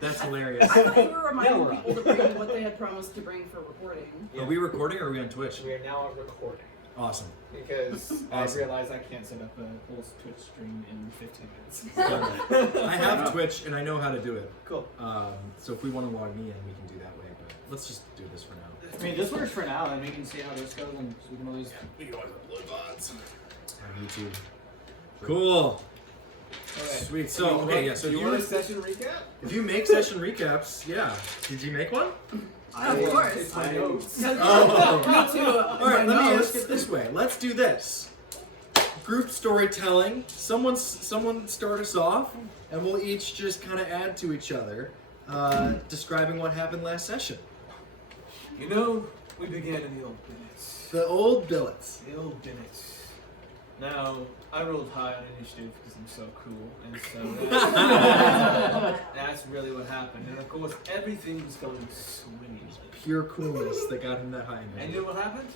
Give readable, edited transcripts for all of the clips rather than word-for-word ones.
That's hilarious. I thought you were reminding people to bring what they had promised to bring for recording. Are we recording or are we on Twitch? We are now recording. Awesome. Because Awesome. I realized I can't set up a whole Twitch stream in 15 minutes. I have Twitch and I know how to do it. Cool. So if we want to log me in, we can do that way. But let's just do this for now. I mean, this works for now, and we can see how this goes, and we can always... We can always upload VODs on YouTube. Cool. Okay. Sweet. So, okay, yeah. So do you want a session recap? If you make session recaps, yeah. Did you make one? Of course. It's my notes. Oh. Me too. All right, let me ask it this way. Let's do this. Group storytelling. Someone start us off, and we'll each just kind of add to each other, describing what happened last session. You know, we began in the old billets. The old billets. The old billets. Now, I rolled high on initiative because I'm so cool, and so that's really what happened. And of course, everything was going swimmingly. Pure coolness that got him that high. And you know what happened?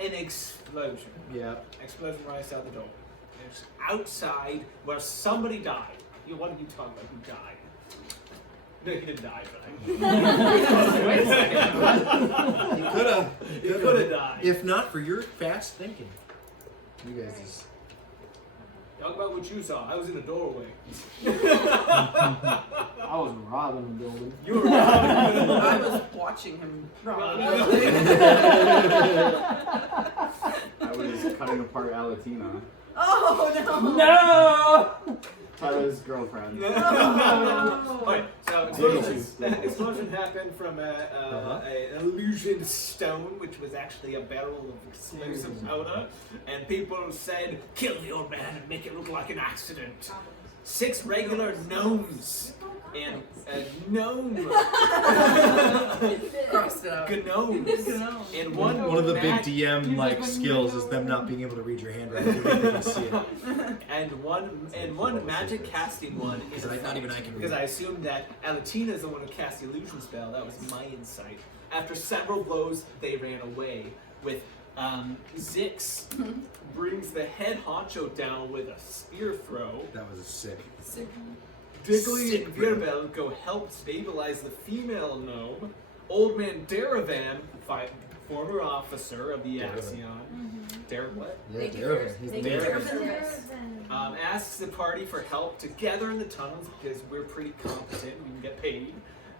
An explosion. Yeah. Explosion right out the door. It's outside where somebody died. What are you talking about? Who died? No, he didn't die, but wait a second. He could have. He could have died. If not for your fast thinking. You guys just... Talk about what you saw. I was in a doorway. I was robbing the building. You were robbing. I was watching him rob. I was cutting apart Alatina, Oh no! No! Tyler's girlfriend. Alright, so Diggity. explosion happened from an illusion stone, which was actually a barrel of explosive powder, and people said, kill the old man and make it look like an accident. 6 regular gnomes and a gnome. Crossed it out. Gnomes. And one of the big mag- DM like skills is them not being able to read your handwriting. Even they can see it. And one magic casting one is Not even I can read. because I assumed that Alatina is the one who cast the illusion spell. That was my insight. After several blows, they ran away. With Zix brings the head honcho down with a spear throw. That was a sick. Digley Sick and bro. Virbel go help stabilize the female gnome. Old man Daravan, former officer of the Axion. What? Yeah, Darvin. He's the Darvin. Asks the party for help to gather in the tunnels because we're pretty competent. We can get paid.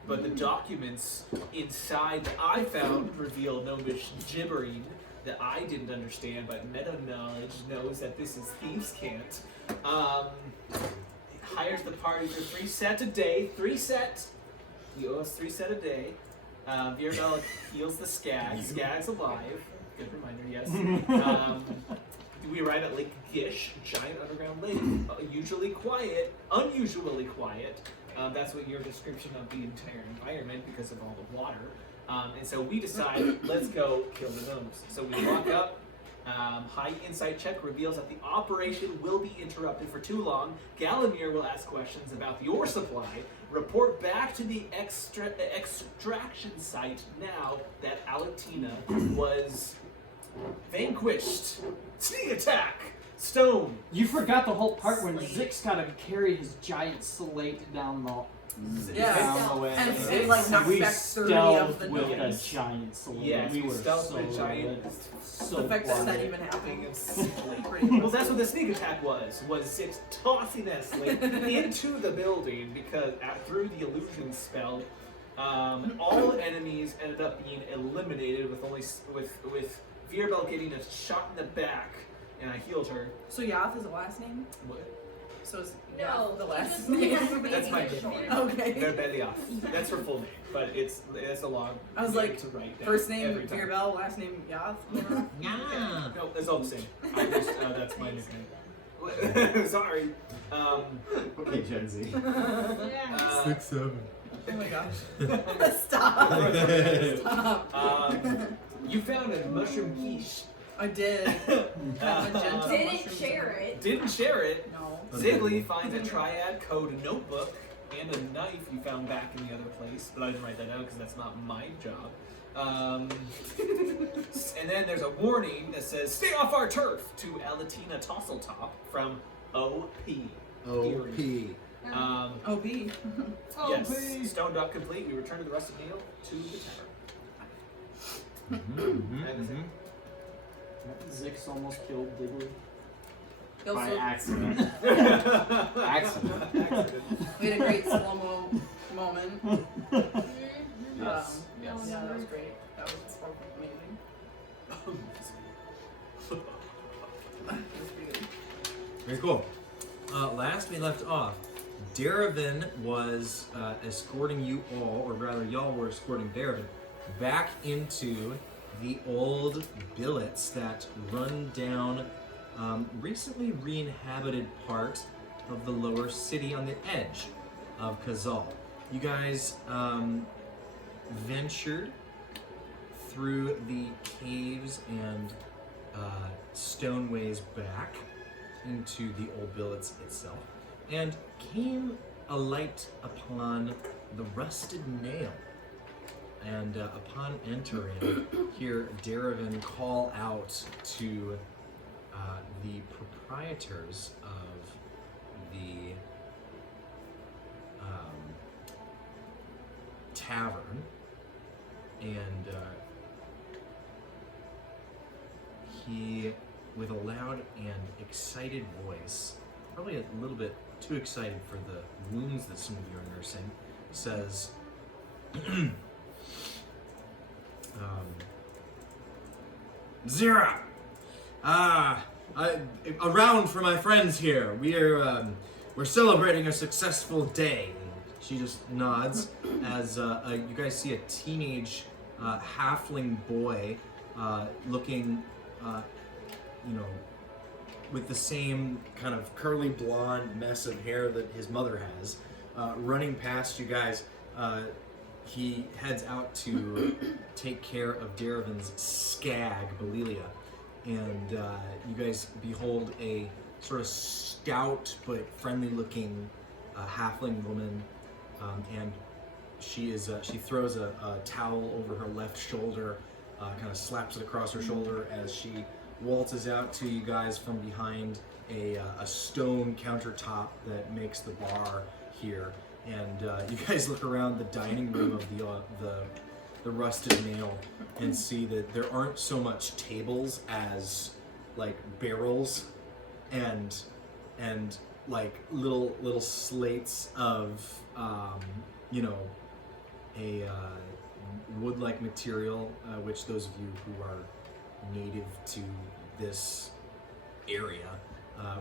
But the documents inside that I found reveal gnomish gibbering that I didn't understand, but meta knowledge knows that this is thieves' cant. Hires the party for 3 sets a day. 3 sets. He owes 3 sets a day. Virbel heals the skag. Skag's alive. Good reminder, yes. We arrive at Lake Gish, a giant underground lake. Usually quiet, unusually quiet. That's what your description of the entire environment because of all the water. And so we decide, let's go kill the gnomes. So we walk up. High insight check reveals that the operation will be interrupted for too long. Galamir will ask questions about the ore supply. Report back to the extraction site now that Alatina was vanquished. Sneak attack! Stone! You forgot the whole part when Zix got to carry his giant slate down the Yeah. the way. And it like knocked we back 30 of stealthed the with gnomes. a giant slate. Yes, we we were stealthed so with a giant- lit. So The fact that quiet. that even happened is pretty Well, impressive. that's what the sneak attack was Zix tossing that slate into the building because through the illusion spell, all enemies ended up being eliminated with with Virbel getting a shot in the back, and I healed her. So Yath is the last name? What? So is No, Yath the he last just name? has to be That's my short. nickname. Okay. Virbelioff. That's her full name, but it's a long. I was name like, to write down first name every time. Virbel, last name Yath? Yeah. No, it's all the same. I just that's my nickname. Sorry. Okay, Gen Z. Yeah. 6, 7. Oh my gosh. Stop. Stop. You found a mushroom quiche. I did. Magenta Didn't mushroom share soup. it. Didn't share it. No. Ziggly finds a triad code notebook and a knife you found back in the other place, but I didn't write that down because that's not my job. And then there's a warning that says, "Stay off our turf" to Alatina Tosseltop from OP. OP. OB. Yes, stone dock complete. We return to the rusted nail to the tavern. That is it. Zix almost killed Digley. He By also, accident. Accident. Accident. we had a great slow-mo moment. Yes. Yeah, Yes. that was great. That was amazing. That was pretty good. Very cool. Last we left off, Darevin was escorting you all, or rather y'all were escorting Darevin, back into the old billets that run down recently re-inhabited part of the lower city on the edge of Kazal. You guys ventured through the caves and stoneways back into the old billets itself, and came alight upon the rusted nail. And upon entering, hear Darevin call out to the proprietors of the tavern, and he, with a loud and excited voice, probably a little bit too excited for the wounds that some of you are nursing, says, Zira! A round for my friends here. We're celebrating a successful day. And she just nods as you guys see a teenage halfling boy looking, with the same kind of curly blonde mess of hair that his mother has, running past you guys. He heads out to take care of Darevin's skag, Belilia, and you guys behold a sort of stout but friendly-looking halfling woman, and she throws a towel over her left shoulder, kind of slaps it across her shoulder as she waltzes out to you guys from behind a stone countertop that makes the bar here. And you guys look around the dining room of the rusted nail and see that there aren't so much tables as like barrels and like little slates of a wood-like material, which those of you who are native to this area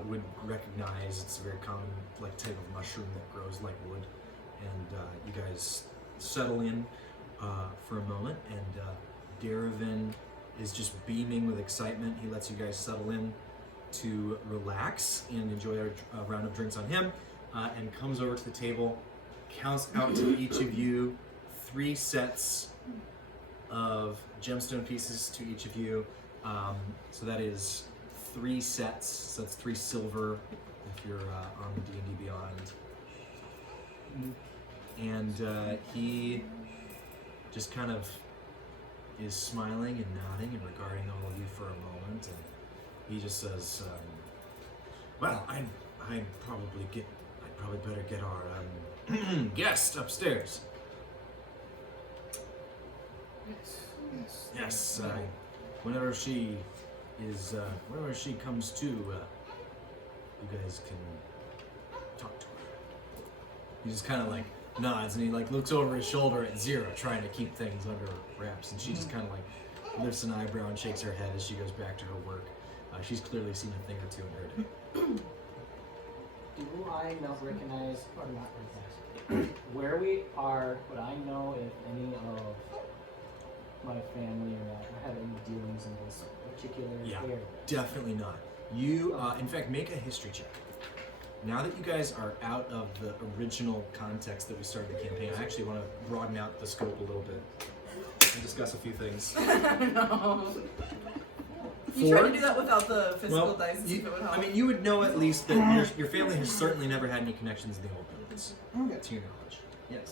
would recognize. It's a very common type of mushroom that grows like wood. And you guys settle in for a moment, and Darevin is just beaming with excitement. He lets you guys settle in to relax and enjoy a round of drinks on him, and comes over to the table, counts out to each of you 3 sets of gemstone pieces to each of you. So that is 3 sets. So that's 3 silver if you're on the D&D Beyond. And he just kind of is smiling and nodding and regarding all of you for a moment, and he just says, "Well, I'd probably better get our guest upstairs." Yes. Whenever she comes to, you guys can talk to her. He just kind of nods, and he looks over his shoulder at Zira, trying to keep things under wraps, and she just kind of lifts an eyebrow and shakes her head as she goes back to her work. She's clearly seen a thing or two in her day. Do I recognize, or not recognize, where we are? Would I know if any of my family or not have any dealings in this particular area? Definitely not. You, in fact, make a history check. Now that you guys are out of the original context that we started the campaign, I actually want to broaden out the scope a little bit and discuss a few things. No. You tried to do that without the physical dice to see if it would help. I mean, you would know at least that your family has certainly never had any connections in the old buildings, to your knowledge. Yes.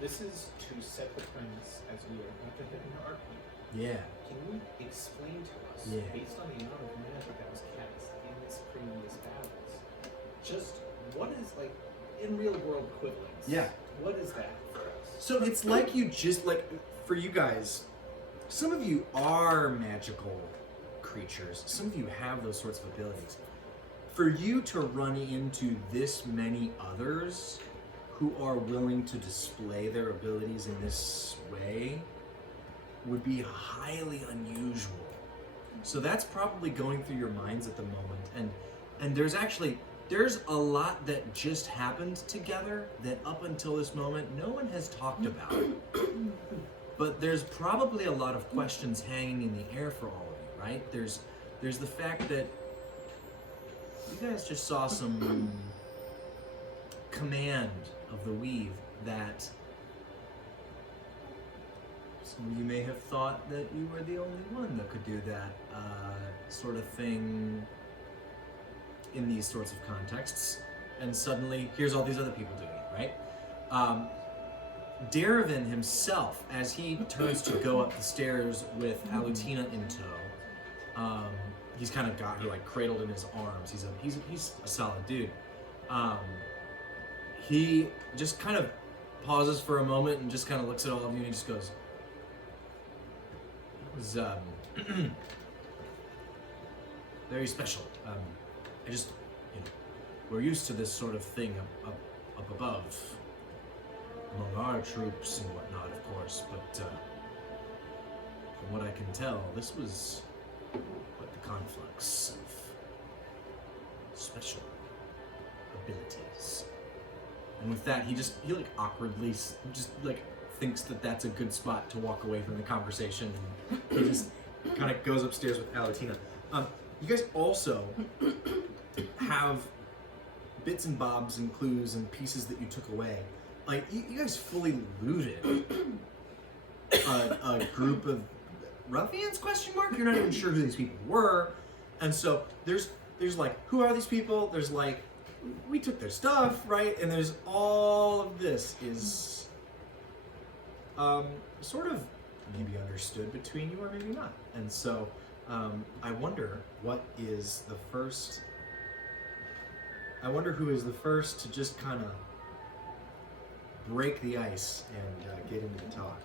This is to set the premise as we are about to hit into our point. Yeah. Can you explain to us, based on the amount of magic that was cast in this previous battles, just what is in real world equivalents. Yeah. What is that for us? So it's like you just like for you guys, some of you are magical creatures. Some of you have those sorts of abilities. For you to run into this many others who are willing to display their abilities in this way would be highly unusual. So that's probably going through your minds at the moment. And there's a lot that just happened together that up until this moment no one has talked about. But there's probably a lot of questions hanging in the air for all of you, right? There's the fact that you guys just saw some command of the weave that some of you may have thought that you were the only one that could do that sort of thing in these sorts of contexts, and suddenly here's all these other people doing it, right? Darevin himself, as he turns to go up the stairs with Alutina in tow, he's kind of got her like cradled in his arms. He's a solid dude. He just kind of pauses for a moment and just kind of looks at all of you and he just goes, "It was very special. I just, we're used to this sort of thing up above, among our troops and whatnot, of course, but from what I can tell, this was quite the conflux of special abilities." And with that, he like awkwardly just like thinks that that's a good spot to walk away from the conversation, and he just kind of goes upstairs with Alatina. You guys also have bits and bobs and clues and pieces that you took away. Like you guys fully looted a group of ruffians? ? You're not even sure who these people were, and so there's like, who are these people? There's like, we took their stuff, right? And there's all of this is sort of maybe understood between you or maybe not. And so I wonder what is the first. I wonder who is the first to just kind of break the ice and get into the talk.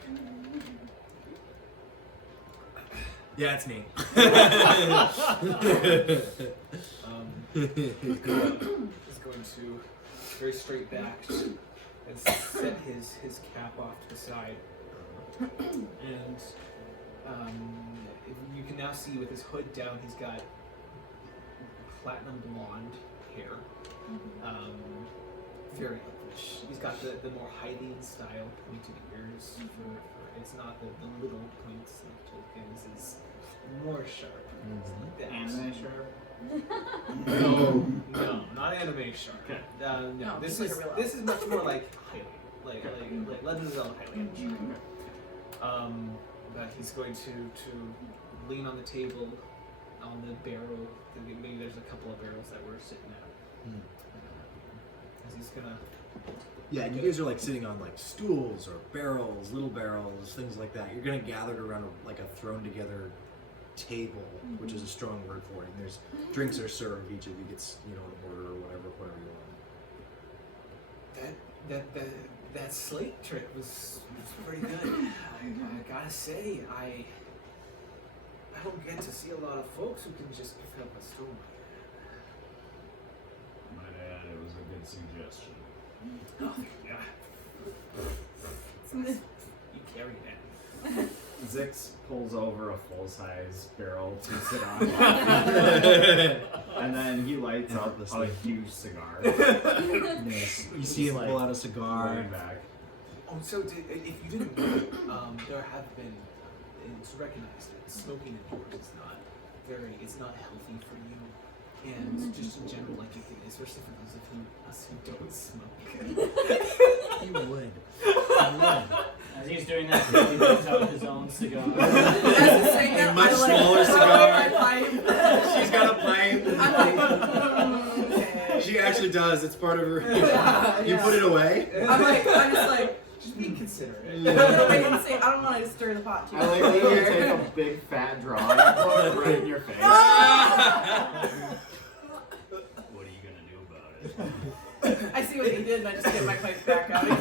Yeah, it's me. Is going to very straight back and set his cap off to the side, and you can now see with his hood down, he's got platinum blonde hair, very elfish. He's got the more Hylian style pointed ears. It's not the little points like Tolkien's. Is more sharp. The Anime sharp? No, not anime sharp. Okay. No, this like is a real this is much more like Hylian, like Legend of Zelda Hylian sharp. But he's going to lean on the table, on the barrel. Maybe there's a couple of barrels that we're sitting at. As he's gonna. Yeah, and you guys are like sitting on like stools or barrels, little barrels, things like that. You're gonna gathered around like a thrown together table, which is a strong word for it. And there's drinks are served. Each of you gets, an order or whatever you want. That slate trick was pretty good. I gotta say, I don't get to see a lot of folks who can just pick up a stone. Might add, it was a good suggestion. Oh, yeah. You carry that. Zix pulls over a full-size barrel to sit on, and then he lights up a huge cigar. Yes. You see him pull out a cigar. Laying back. Oh, so if you didn't know, there have been, it's recognized that smoking indoors is not healthy for you. And just in general, like, especially for those of us who don't smoke. You would. As he's doing that, he picks out his own cigar. As he's saying that, A much I, smaller I cigar. pipe. She's got a pipe. I'm like, okay. She actually does. It's part of her. Yeah, You yeah. put it away. I'm just like, Just being considerate. I don't want to stir the pot too I much. like that you take a big fat draw and put it right in your face. Ah! What are you gonna do about it? I see what he did, and I just get my pipe back out again.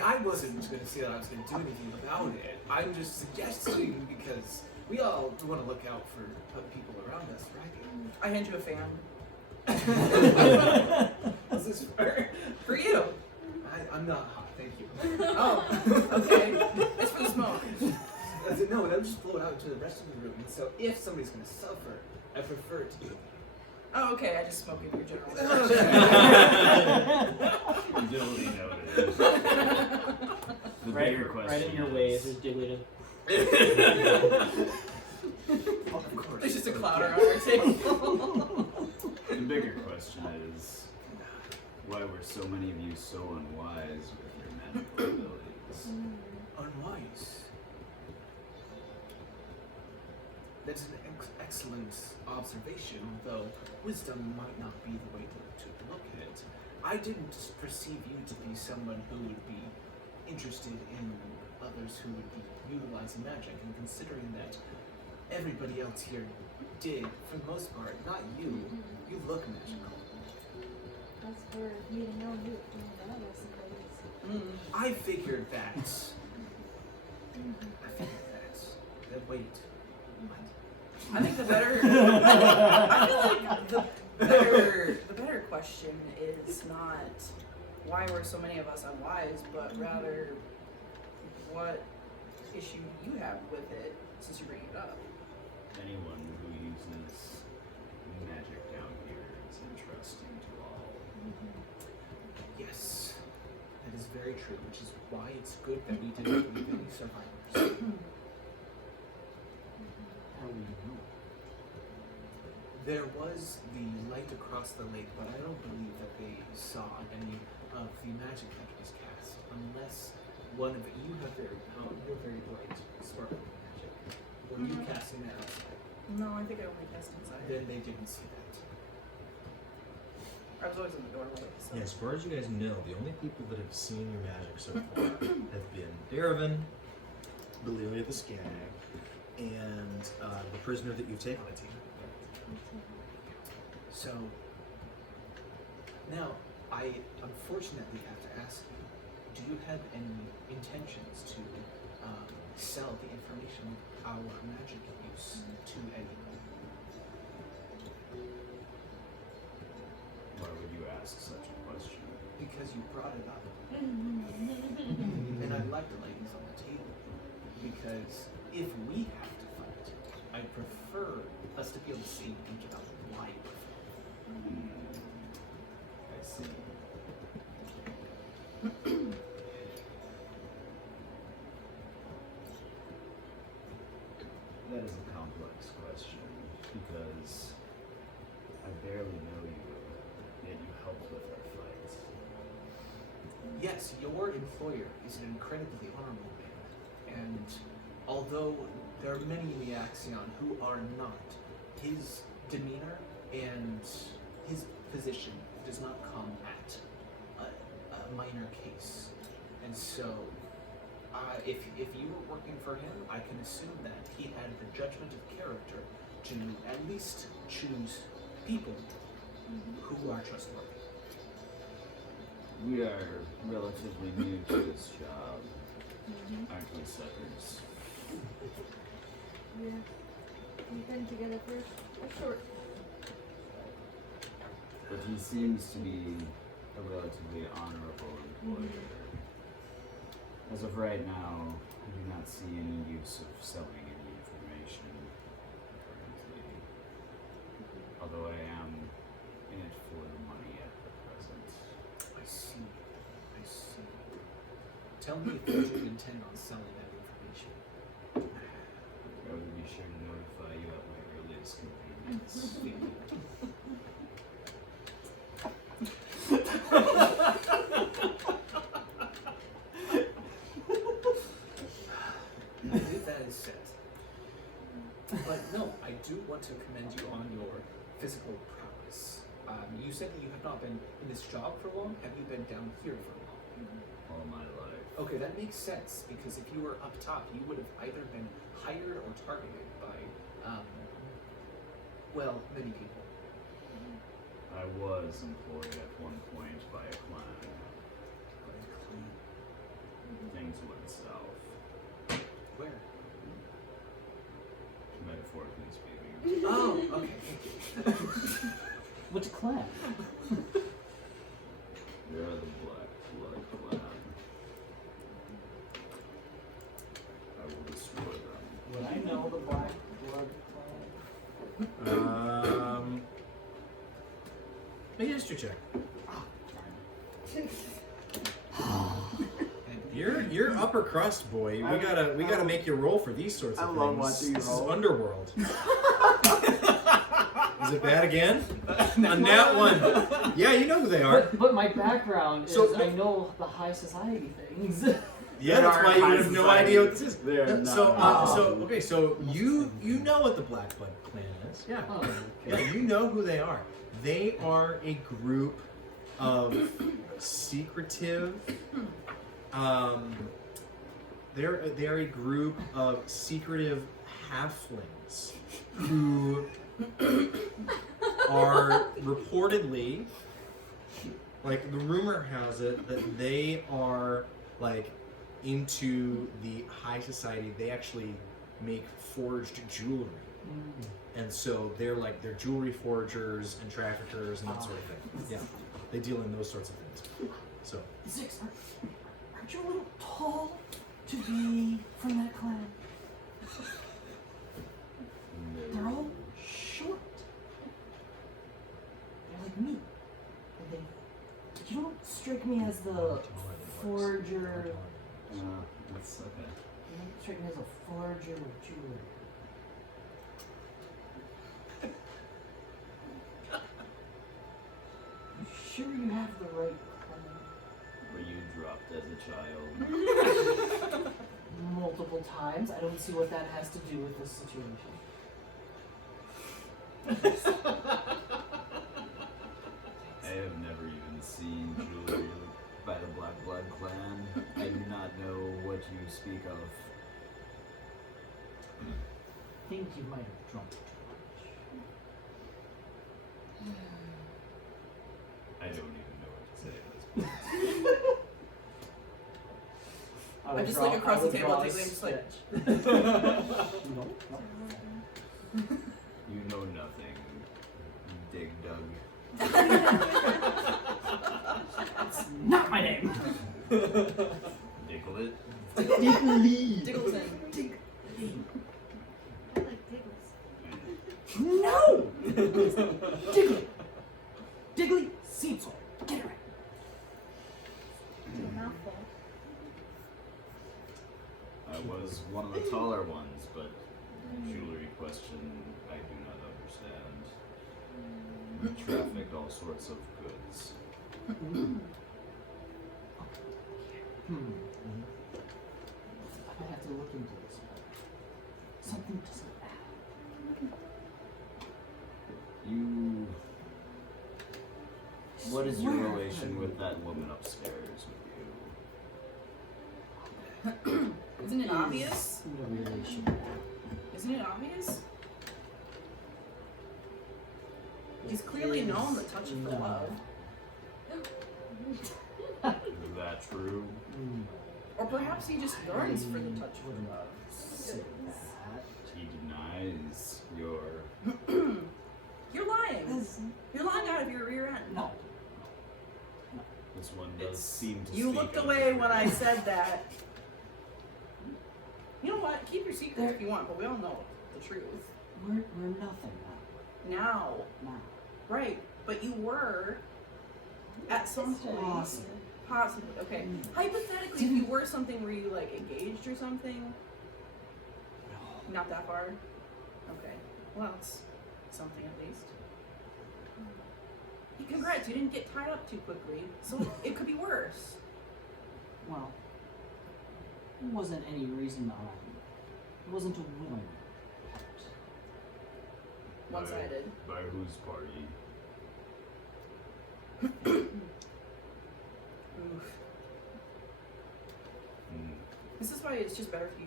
I wasn't going to say that I was going to do anything about it. I'm just suggesting because we all want to look out for people around us, right? I hand you a fan. What's this for? For you. I'm not hot, thank you. Oh, okay. It's for the smoke. No, that would just blow it out into the rest of the room. And so if somebody's going to suffer, I prefer it to be. Oh, okay. I just smoke in your general. Duly noted. The Right, bigger question right in your way is Jigglypuff. Of course. There's just a cloud around our table. The bigger question is, why were so many of you so unwise with your magical abilities? Unwise. That's an excellent observation, although wisdom might not be the way to look at it. I didn't perceive you to be someone who would be interested in others who would be utilizing magic, and considering that everybody else here did, for the most part, not you, you look magical. That's for you to know you from that, I suppose. I figured that. Wait. I think the better. I feel like the better question is not why were so many of us unwise, but rather what issue you have with it since you bring it up. Anyone who uses magic down here is interesting to all. Yes, that is very true, which is why it's good that we didn't leave any survivors. How do you know? There was the light across the lake, but I don't believe that they saw any of the magic that was cast, unless one of you have you're very bright, sparkling magic. Were you casting that outside? No, I think I only cast inside. Then they didn't see that. I was always in the doorway. So. Yeah, as far as you guys know, the only people that have seen your magic so far have been Daravan, Belia the Skag, and the prisoner that you've taken. So, now, I unfortunately have to ask you, do you have any intentions to sell the information of our magic use to anyone? Why would you ask such a question? Because you brought it up. And I'd like to lay this on the table. Because if we have to fight, I prefer us to be on the same page about why we're fighting. I see. That is a complex question, because I barely know you, yet you helped with our fights. Yes, your employer is an incredibly honorable man, and although there are many in the Axion who are not, his demeanor and his position does not come at a minor case. And so, if you were working for him, I can assume that he had the judgment of character to at least choose people who are trustworthy. We are relatively new to this job, aren't we, suckers? Yeah. We've been together for a short. But he seems to be a relatively honorable employer. As of right now, I do not see any use of selling any information currently. Although I am in it for the money at the present. I see. Tell me if you do intend on selling that information. I will be sure to notify you at my earliest convenience. Thank you. I believe that is set. But no, I do want to commend you on your physical prowess. You said that you have not been in this job for long. Have you been down here for long? All my life. Okay, that makes sense, because if you were up top, you would have either been hired or targeted by, well, many people. I was employed at one point by a clan. Things went south, Where? metaphorically speaking. Oh, okay. Which clan? They are the Black Blood clan. I will destroy them. Would I know the Black Blood clan? Make a history check. You're upper crust, boy. We gotta make you roll for these sorts of I things. love watching you This roll. is Underworld. Is it bad again? A nat one. Yeah, you know who they are. But my background So- is I know the high society things. Yeah, that's why you would have no idea what this is. They are not. So you know what the Black Blood clan is. Yeah. Oh, Yeah, you know who they are. They are a group of secretive. They're a group of secretive halflings who are reportedly, like the rumor has it, that they are like into the high society. They actually make forged jewelry. And so they're jewelry forgers and traffickers and that sort of thing. Yeah, they deal in those sorts of things. So Zix, aren't you a little tall to be from that clan? They're all short. They're like me. And you don't strike me as the forger. That's okay. You don't strike me as a forger of jewelry. You sure you have the right clan? Were you dropped as a child? Multiple times. I don't see what that has to do with this situation. I have never even seen jewelry by the Black Blood clan. I do not know what you speak of. I think you might have drunk too much. I don't even know what to say at this point. I just look across the table at Digley and just like, No. You know nothing, Dig Dug. That's not my name. Diglett? Diggly. Diggleton. I like Diggles. No! Diggly. Diggly Seedsor. Get it right. It's a mouthful. I was one of the taller ones, but jewelry question I do not understand. We traffic all sorts of goods. I might have to look into this. Something doesn't add. You... What is your relation with that woman upstairs with you? Isn't it obvious? No relation. Isn't it obvious? He's clearly known the touch of the No. love. Is that true? Or perhaps he just yearns for the touch of the love. Say that. He denies your... You're lying. You're lying out of your rear end. No. This one does seem to You speak looked of away his when I real- said that. You know what? Keep your secret if you want, but we all know the truth. We're nothing Now. now. Right. But you were at some point. Possibly. Possibly. Okay. Hypothetically, if you were something where you like engaged or something. Not that far. Okay. Well, it's something at least. Hey, congrats, you didn't get tied up too quickly. So it could be worse. Well, there wasn't any reason it wasn't a willing part. One-sided. By whose party? Oof. Hmm. This is why it's just better if you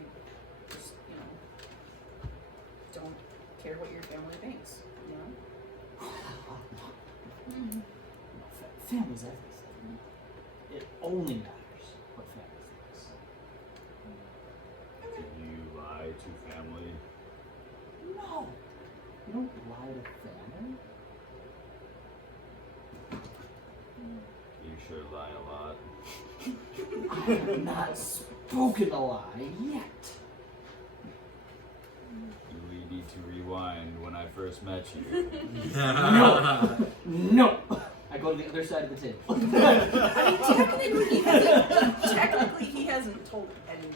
just, don't care what your family thinks, you know? Family's everything. It only matters what family thinks. Can you lie to family? No! You don't lie to family. You sure lie a lot. I have not spoken a lie yet. You need to rewind when I first met you. No! I go to the other side of the table. I mean, technically he hasn't told any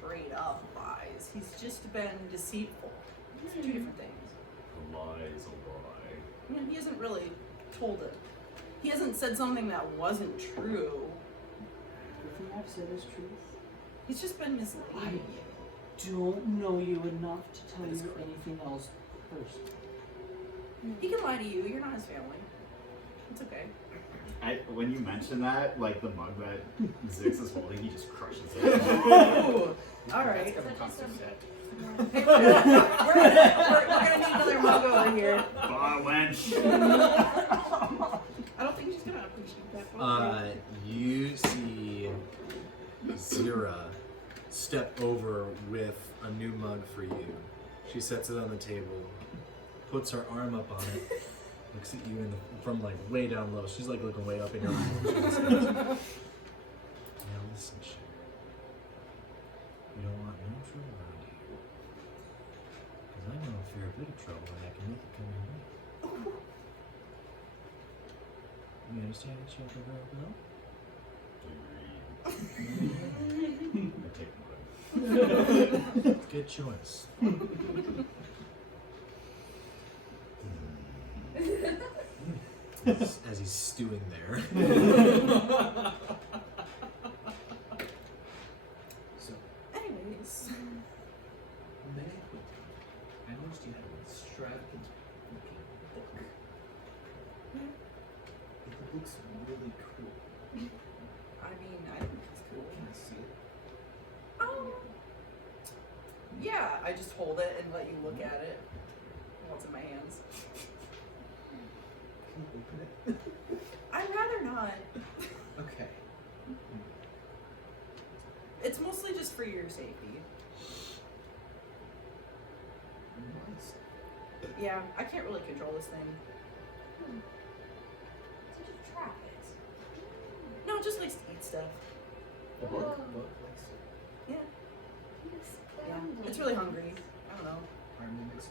straight up lies. He's just been deceitful. These are two different things. A lie is a lie. I mean, he hasn't really told it. He hasn't said something that wasn't true. If you have said his truth, He's just been misleading you. don't know you enough to tell you anything else first. He can lie to you. You're not his family. It's okay. When you mention that, like the mug that Zix is holding, he just crushes it. Ooh. All right. That's gonna cost us that. Hey, we're gonna need another mug over here. Bye, wench. I don't think she's gonna appreciate that. You see Zira step over with a new mug for you. She sets it on the table, puts her arm up on it, looks at you from like way down low. She's like looking way up in your eyes. Now listen, Cher. You don't want no trouble around here. Because I know a fair bit of trouble and I can make it come your way. You understand each other very well? Good choice. As he's stewing there. So, Anyways. may I noticed you had an extravagant looking book. It looks really cool. I mean, I think it's cool. Can I see it? Yeah, I just hold it and let you look at it. What's in my hands? Can you open it? I'd rather not. Okay. It's mostly just for your safety. Nice. Yeah, I can't really control this thing. So just trap it. No, it just likes to eat stuff. The book likes it. Yeah, yeah. It's really hungry. I don't know. Harmony makes it.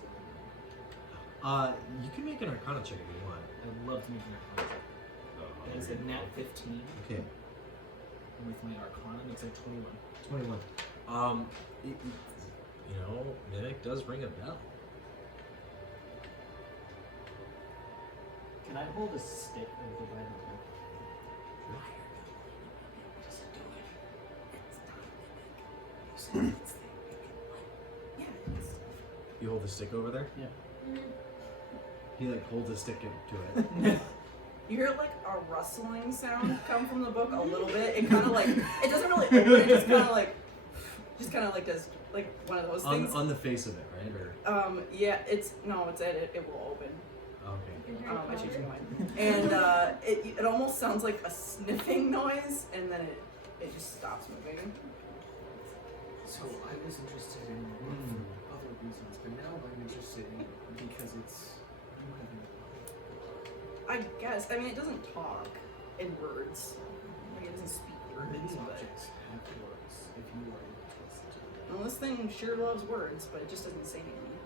You can make an Arcana check if you want. I'd love to make an Arcana check. That is a nat 15. Okay, And with my Arcana, makes it 21. 21. You know, Mimic does ring a bell. Can I hold a stick over by the book? Yeah, it's You hold the stick over there? Yeah. He like holds a stick to it. You hear like a rustling sound come from the book a little bit. It kind of like it doesn't really open. It just kind of like does like one of those things. on the face of it, right? Or Yeah, it's it will open. okay. I changed my mind. And it almost sounds like a sniffing noise, and then it just stops moving. So I was interested in it for other reasons, but now I'm interested in it because it's you having I guess. I mean, it doesn't talk in words. Like, it doesn't speak many words. But objects have words if you are able to listen to them. well, this thing sure loves words, but it just doesn't say anything.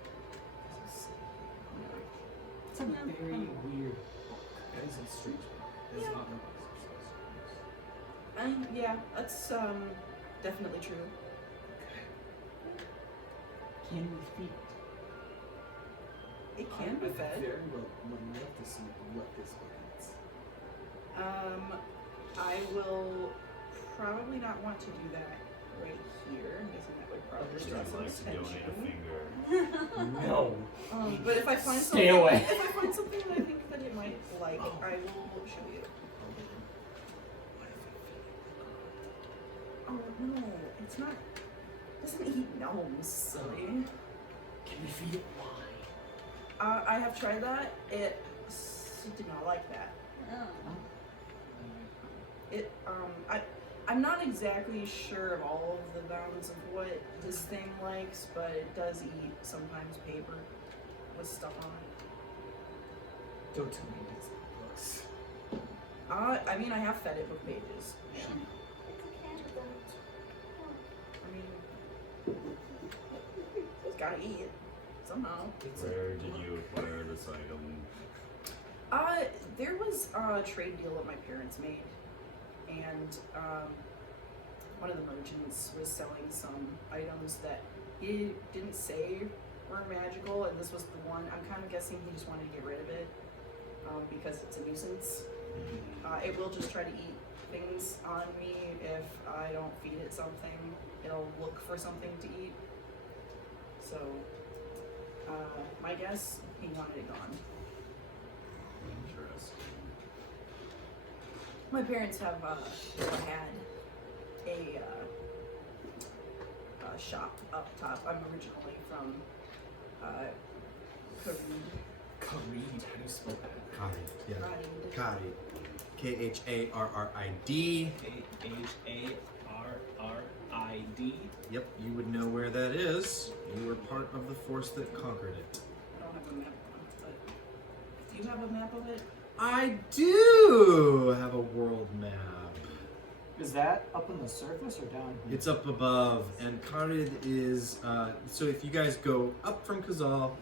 It's a very weird book. That is a strange book. That is Yeah. not my exercise. Yeah, that's definitely true. Can we feed it? It can be I fed. very well would love to see what this book is. I will probably not want to do that right here. I'm guessing that would probably Would draw you some like to donate a attention. finger? No. But if I find Stay something, away. if I find something that I think that it might like, I will show you. Oh no, it's not. It doesn't eat gnomes, silly. Can we feed it wine? I have tried that. It did not like that. Oh. It I'm not exactly sure of all of the bounds of what this thing likes, but it does eat sometimes paper with stuff on it. Don't tell me it's books. I mean, I have fed it with pages. It's a cat I mean, it's gotta eat it somehow. Where did you acquire this item? There was a trade deal that my parents made, and one of the merchants was selling some items that he didn't say were magical, and this was the one. I'm kind of guessing he just wanted to get rid of it because it's a nuisance. It will just try to eat things on me if I don't feed it something. It'll look for something to eat. So, my guess, he wanted it gone. Interesting. My parents have had a shop up top. I'm originally from Kareed. Kareed, how do you spell that? Kharid. Yeah. Kareed. Kharid. Kharrid. Kharrid. Yep, you would know where that is. You were part of the force that conquered it. I don't have a map of it, but do you have a map of it? I do have a world map. Is that up on the surface or down here? It's up above, and Kharid is. So if you guys go up from Kazal,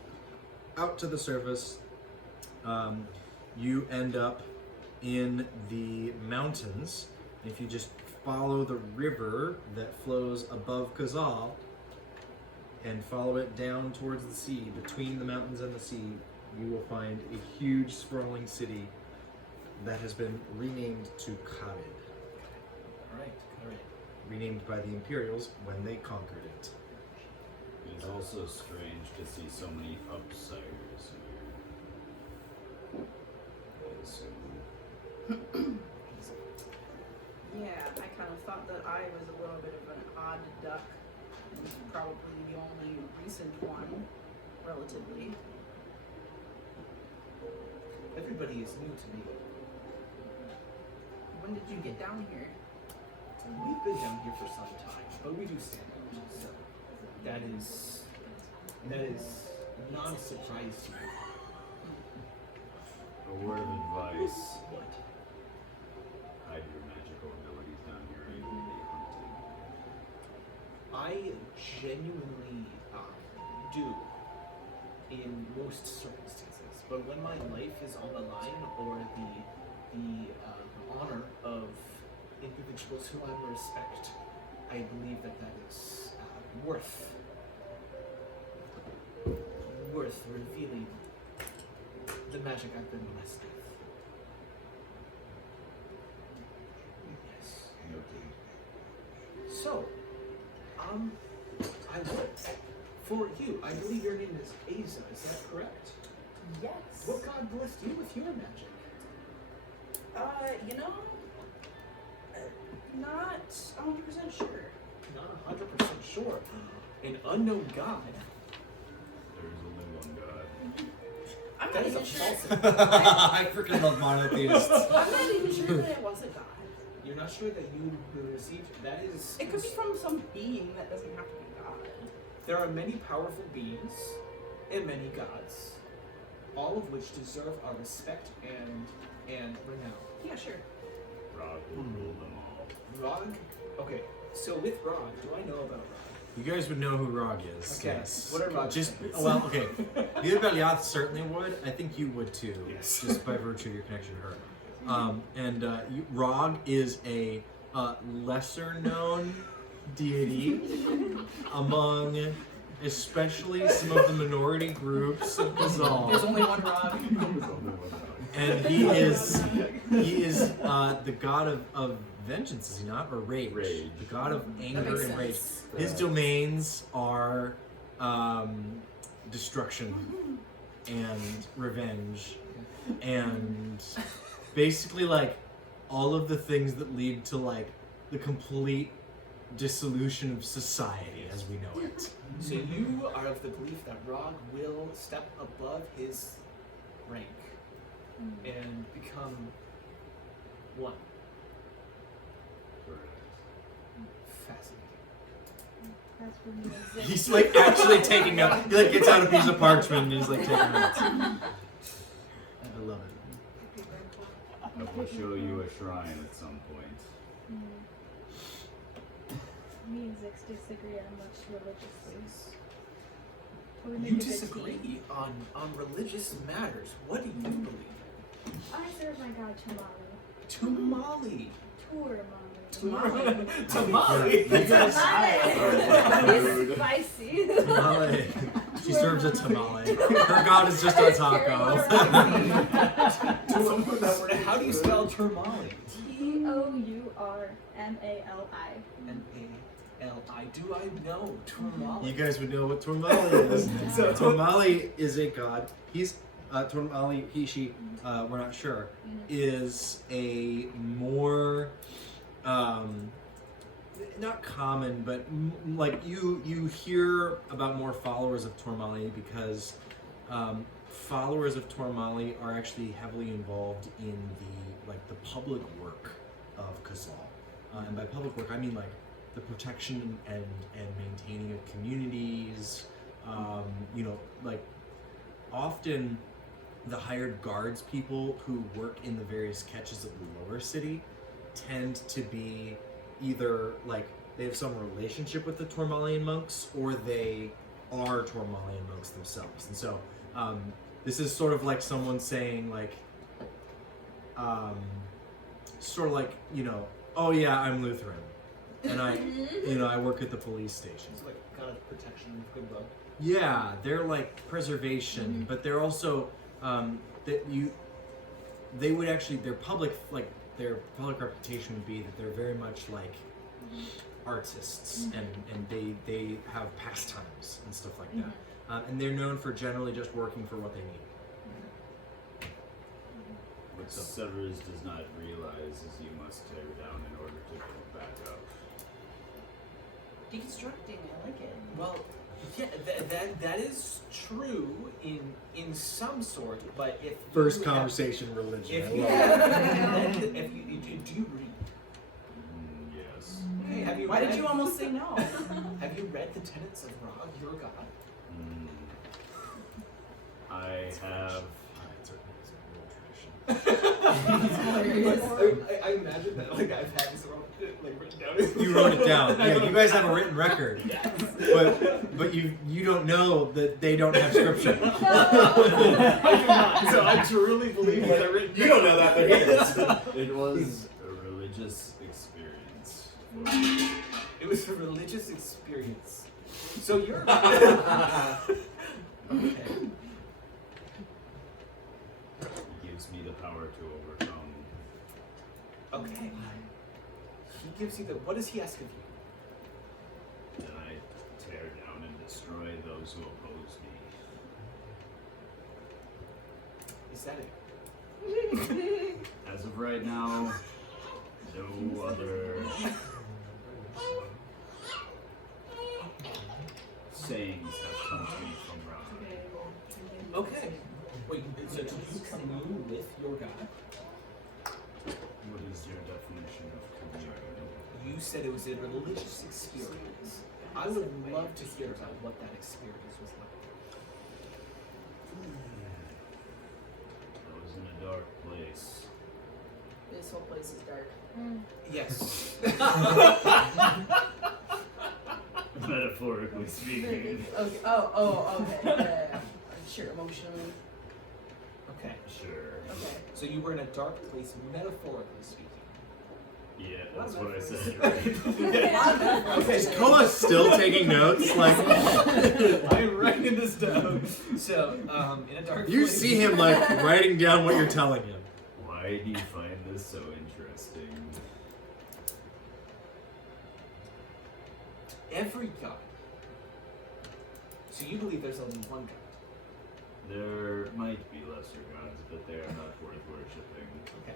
out to the surface, you end up in the mountains. If you just follow the river that flows above Kazal and follow it down towards the sea, between the mountains and the sea, you will find a huge sprawling city that has been renamed to Kharid, Alright, Kareed. renamed by the Imperials when they conquered it. It is also strange to see so many upsiders here. I assume. Yeah, I kind of thought that I was a little bit of an odd duck. And probably the only recent one, relatively. Everybody is new to me. When did you get down here? We've been down here for some time, but we do stand out. So that is not a surprise to me. A word of advice. What? Hide your magical abilities down here or you will be hunted. I genuinely do in most circumstances, but when my life is on the line or the honor of individuals who I respect, I believe that is worth revealing the magic I've been blessed with. Yes. Noted. So, I would. For you, I believe your name is Aza, is that correct? Yes. What god blessed you with your magic? You know, not 100% sure. Not 100% sure. An unknown god? There is only one god. I'm That not is a even sure. false. I freaking love monotheists. I'm not even sure that it was a god. You're not sure that you received. That is. It could be from some being that doesn't have to be God. There are many powerful beings and many gods, all of which deserve our respect and renown. Yeah, sure. Rod will rule them all. Rog? Okay, so with Rog, do I know about Rog? You guys would know who Rog is. Okay, Yes. what are Rog's Just secrets? well, okay. The Beliath certainly would. I think you would too. Yes. Just by virtue of your connection to her. Rog is a lesser known deity among especially some of the minority groups of There's Kazal. only one Rog. There is only one god. And he is the god of vengeance, is he not? Or rage. Rage. The god of anger makes and rage. sense. His domains are destruction and revenge and basically like all of the things that lead to like the complete dissolution of society as we know it. So you are of the belief that Rog will step above his rank and become one. Fascinating. That's for me. and Zip. He's like actually taking notes. He like gets out a piece of parchment and he's like taking notes. I love it. I will show you a shrine at some point. Me and Zix disagree on much religiously. Or we You make a good disagree team. on religious matters. What do you believe? I serve my god Tamale. Tamale. Tamale. Tamale. You guys, It's spicy. tamale. She serves a tamale. Her god is just a taco. How do you spell tamale? Tourmali. M-A-L-I. Do I know tamale? You guys would know what Tormali is. So- Tormali is a god. He's Tormali, he, she, we're not sure, is a more not common, but like you hear about more followers of Tormali because followers of Tormali are actually heavily involved in the public work of Kazal. And by public work, I mean like the protection and maintaining of communities. Often the hired guards people who work in the various catches of the lower city tend to be either like they have some relationship with the Tormalian monks or they are Tormalian monks themselves. And so this is sort of like someone saying like oh yeah, I'm Lutheran and I work at the police station. It's like kind of protection and goodwill. Yeah, they're like preservation, but they're also they would actually their public reputation would be that they're very much like artists and they have pastimes and stuff like that, and they're known for generally just working for what they need. What Severus does not realize is you must tear down in order to build back up. Deconstructing, I like it. Well, yeah, that is true in some sort, but if First you have- conversation religion. if I you love have, it. if you do you read? Yes. Hey, have you Why read, did you almost say no? Have you read the tenets of Ra, your god? I have. I imagine that like I've had this like written down. You wrote it down. Yeah, you guys have a written record. Yes. But you don't know that they don't have scripture. I do not. So I truly believe what I written. You don't know that, but he is. It was a religious experience. It was a religious experience. So you're okay. It gives me the power to overcome. Okay. He gives you the. What does he ask of you? Then I tear down and destroy those who oppose me. Is that it? As of right now, no other sayings have come to me from Ra. Okay. Wait. So do you commune with your god? What is your definition of communion? You said it was a religious experience. I would love to hear about what that experience was like. I was in a dark place. This whole place is dark. Yes. Metaphorically speaking. Okay. Okay. Yeah. Sure, emotionally. Okay. Sure. Okay. So you were in a dark place, metaphorically speaking. Yeah, that's What what I metaphors? said. Okay. Is Koa still taking notes? Like I'm writing this down. So, in a dark you place. see him like writing down what you're telling him. Why do you find this so interesting? Every god. So you believe there's only one god. There might be lesser gods, but they are not worth worshipping. Okay.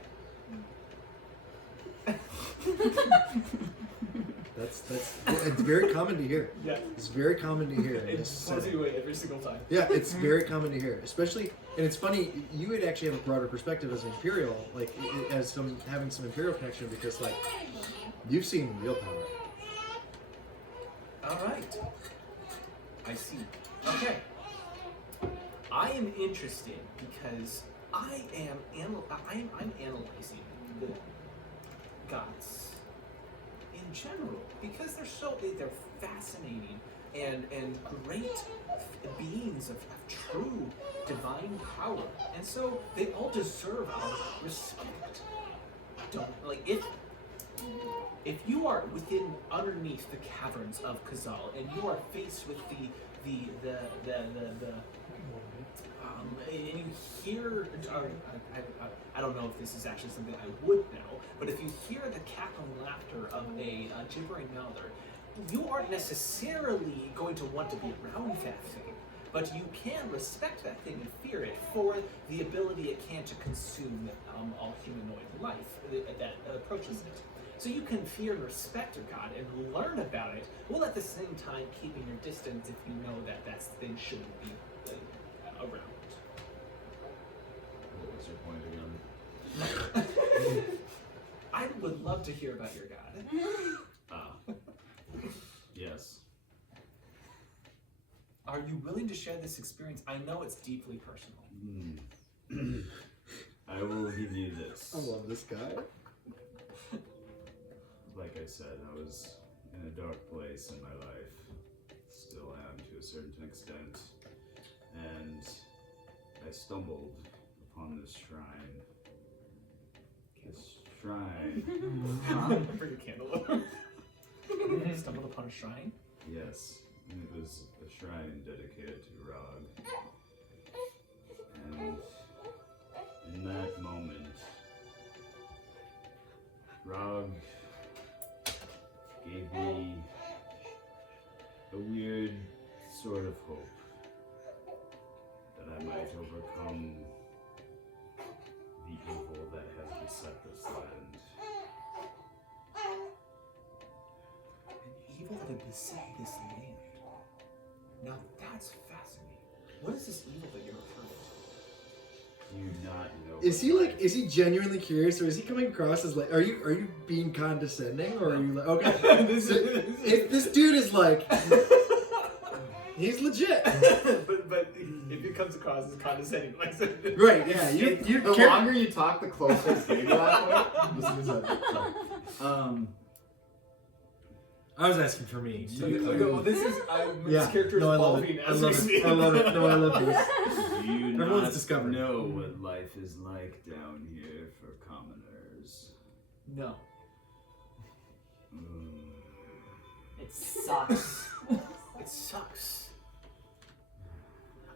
That's it's very common to hear. Yeah. It's very common to hear. It Yes. blows you away every single time. Yeah, it's very common to hear, especially And it's funny, you would actually have a broader perspective as an Imperial, like as having some Imperial connection, because like you've seen real power. All right. I see. Okay. I am interested because I'm analyzing the gods in general because they're fascinating and great beings of true divine power, and so they all deserve our respect. If you are underneath the caverns of Kazal and you are faced with and you hear, I don't know if this is actually something I would know, but if you hear the cackling laughter of a gibbering mouser, you aren't necessarily going to want to be around that thing, but you can respect that thing and fear it for the ability it can to consume all humanoid life that approaches it. So you can fear and respect a god and learn about it, while at the same time keeping your distance if you know that that thing shouldn't be around. What was your point again? I would love to hear about your god. Yes. Are you willing to share this experience? I know it's deeply personal. I will give you this. I love this guy. Like I said, I was in a dark place in my life. Still am to a certain extent. And I stumbled upon this shrine. This shrine. Bring a candle over. Stumbled upon a shrine? Yes. And it was a shrine dedicated to Rog. And in that moment, Rog gave me a weird sort of hope that I might overcome the evil that has beset this land. An evil that had beset this land. Now that's fascinating. What is this evil that you're referring to? Do you not know? Is he genuinely curious, or is he coming across as like, are you being condescending, or are you like, okay, if this dude is like, he's legit. but it comes across as condescending. Like, Right, yeah. The longer you talk, the closer it's getting to that point. I was asking for me. So No, this is yeah. this character is No, I love evolving it. as we speak. I love it. No, I love this. Do you Everyone's not discovering. know what life is like down here for commoners? No. It sucks. It sucks.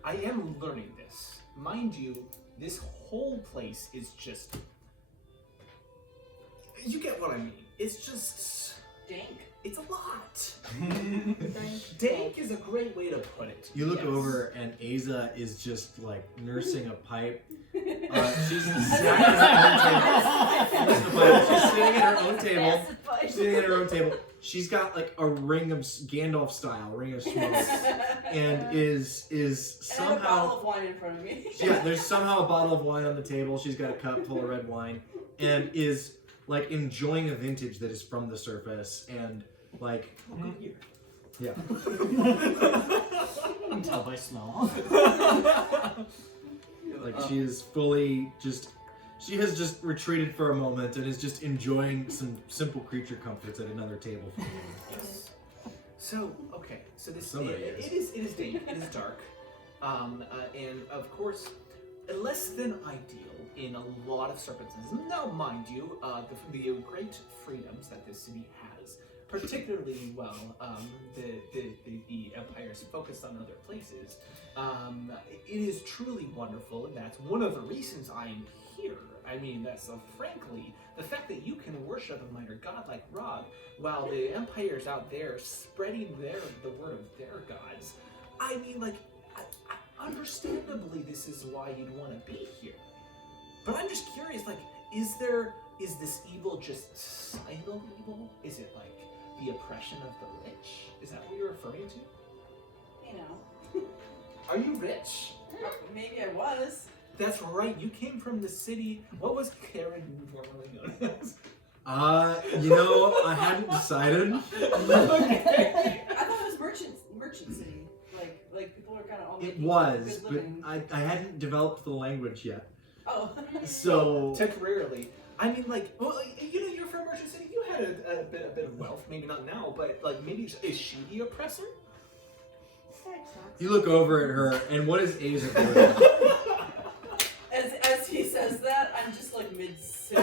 I am learning this. Mind you, this whole place is just... You get what I mean. It's just... Dank. It's a lot. Dank is a great way to put it. You look Yes. over and Aza is just like nursing a pipe. She's sitting at her own table. She's sitting at her own table. She's got like a ring of Gandalf style, ring of smoke, and is And I have a bottle somehow. of wine in front of me. Yeah, there's somehow a bottle of wine on the table. She's got a cup full of red wine, and is like enjoying a vintage that is from the surface, and like, yeah. I can tell by smell. Like she is fully just, she has just retreated for a moment and is just enjoying some simple creature comforts at another table for you. Yes. So, okay. So this Somebody it is. is dank. It is dark. And of course, less than ideal in a lot of circumstances. Now, mind you, the great freedoms that this city has, particularly the Empire's focused on other places, it is truly wonderful, and that's one of the reasons I'm here. I mean, that's frankly, the fact that you can worship a minor god like Rod, while the Empire's out there spreading the word of their gods. I mean, like, understandably, this is why you'd want to be here. But I'm just curious, like, is this evil just societal evil? Is it like the oppression of the rich? Is that what you're referring to? You know. Are you rich? Maybe I was. That's right. You came from the city. What was Karen formerly known as? I hadn't decided. I thought it was merchant city. Like people are kind of all It making was, good but living. I hadn't developed the language yet. Oh. So Temporarily. I mean, you're from Merchant City. You had a bit of wealth. Maybe not now, but maybe is she the oppressor? you look over at her, and what is Asia doing? As he says that, I'm just like mid-sip.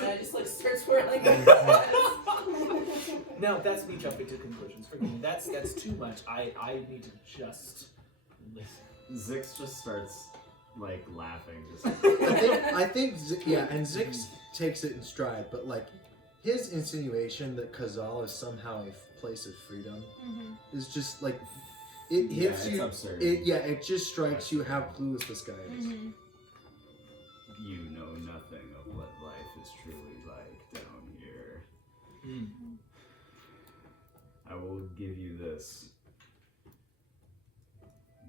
And I just start swirling my eyes. Now that's me jumping to conclusions. Forgive me. That's too much. I need to just listen. Zix just starts laughing. I think and Zix takes it in stride, but his insinuation that Kazal is somehow a place of freedom is just it hits it's you. absurd. It just strikes you how clueless this guy is. You know nothing of what life is truly like down here. I will give you this.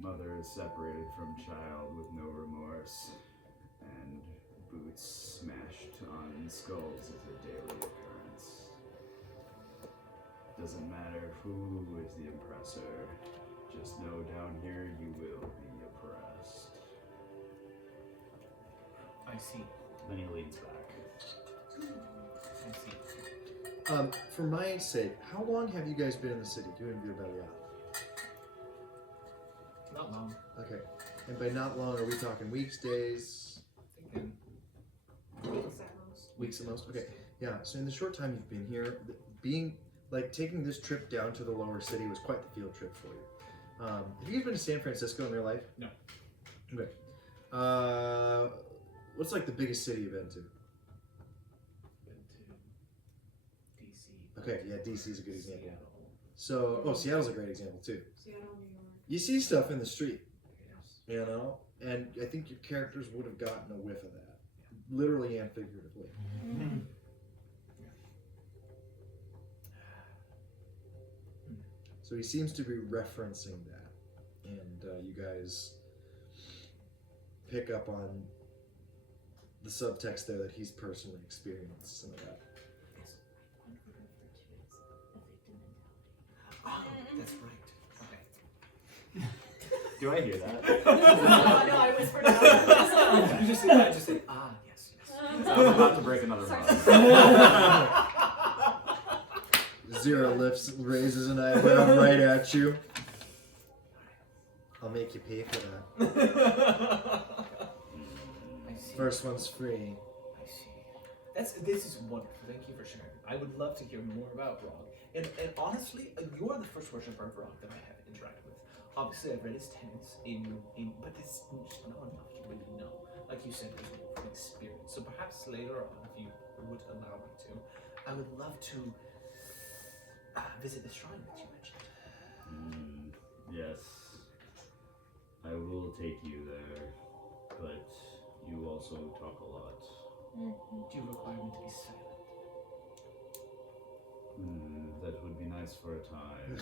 Mother is separated from child with no remorse, and boots smashed on skulls is a daily occurrence. Doesn't matter who is the oppressor, just know down here you will be oppressed. I see. Then he leans back. I see. For my sake, how long have you guys been in the city doing your belly out? Not long. Okay. And by not long, are we talking weeks, days? Thinking weeks at most. Weeks at most? Okay. Yeah, so in the short time you've been here, taking this trip down to the lower city was quite the field trip for you. Have you guys been to San Francisco in real life? No. Okay. What's the biggest city you've been to? Been to DC. Okay, yeah, DC's a good example. Seattle. So, Seattle's a great example too. Seattle, New York. You see stuff in the street, Yes. and I think your characters would have gotten a whiff of that, literally and figuratively. So he seems to be referencing that, and you guys pick up on the subtext there that he's personally experienced some of that. Oh, that's right. Okay. Do I hear that? No, I whispered out. You just say, yes. I was about to break another rod. Zero raises an eyebrow right at you. I'll make you pay for that. I see. First one's free. I see. This is wonderful. Thank you for sharing. I would love to hear more about Rog. And honestly, you are the first worshiper of Rog that I have interacted with. Obviously, I've read his tenets but it's not enough to really know. Like you said, there's more from experience. So perhaps later on, if you would allow me to, I would love to visit the shrine that you mentioned. Yes. I will take you there, but you also talk a lot. Do you require me to be silent? That would be nice for a time.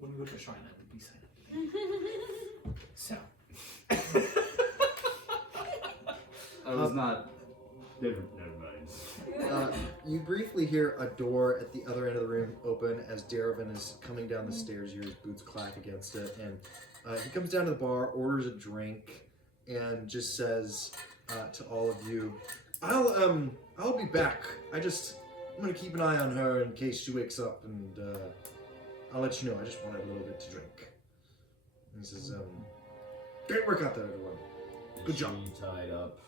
When we go to the shrine, I would be silent. So. I was not. Never mind. You briefly hear a door at the other end of the room open as Darevin is coming down the stairs. You hear his boots clack against it, and he comes down to the bar, orders a drink, and just says to all of you, I'll be back. I'm gonna keep an eye on her in case she wakes up, and I'll let you know. I just wanted a little bit to drink. And he says, great work out there, everyone. Good job. Is she tied up?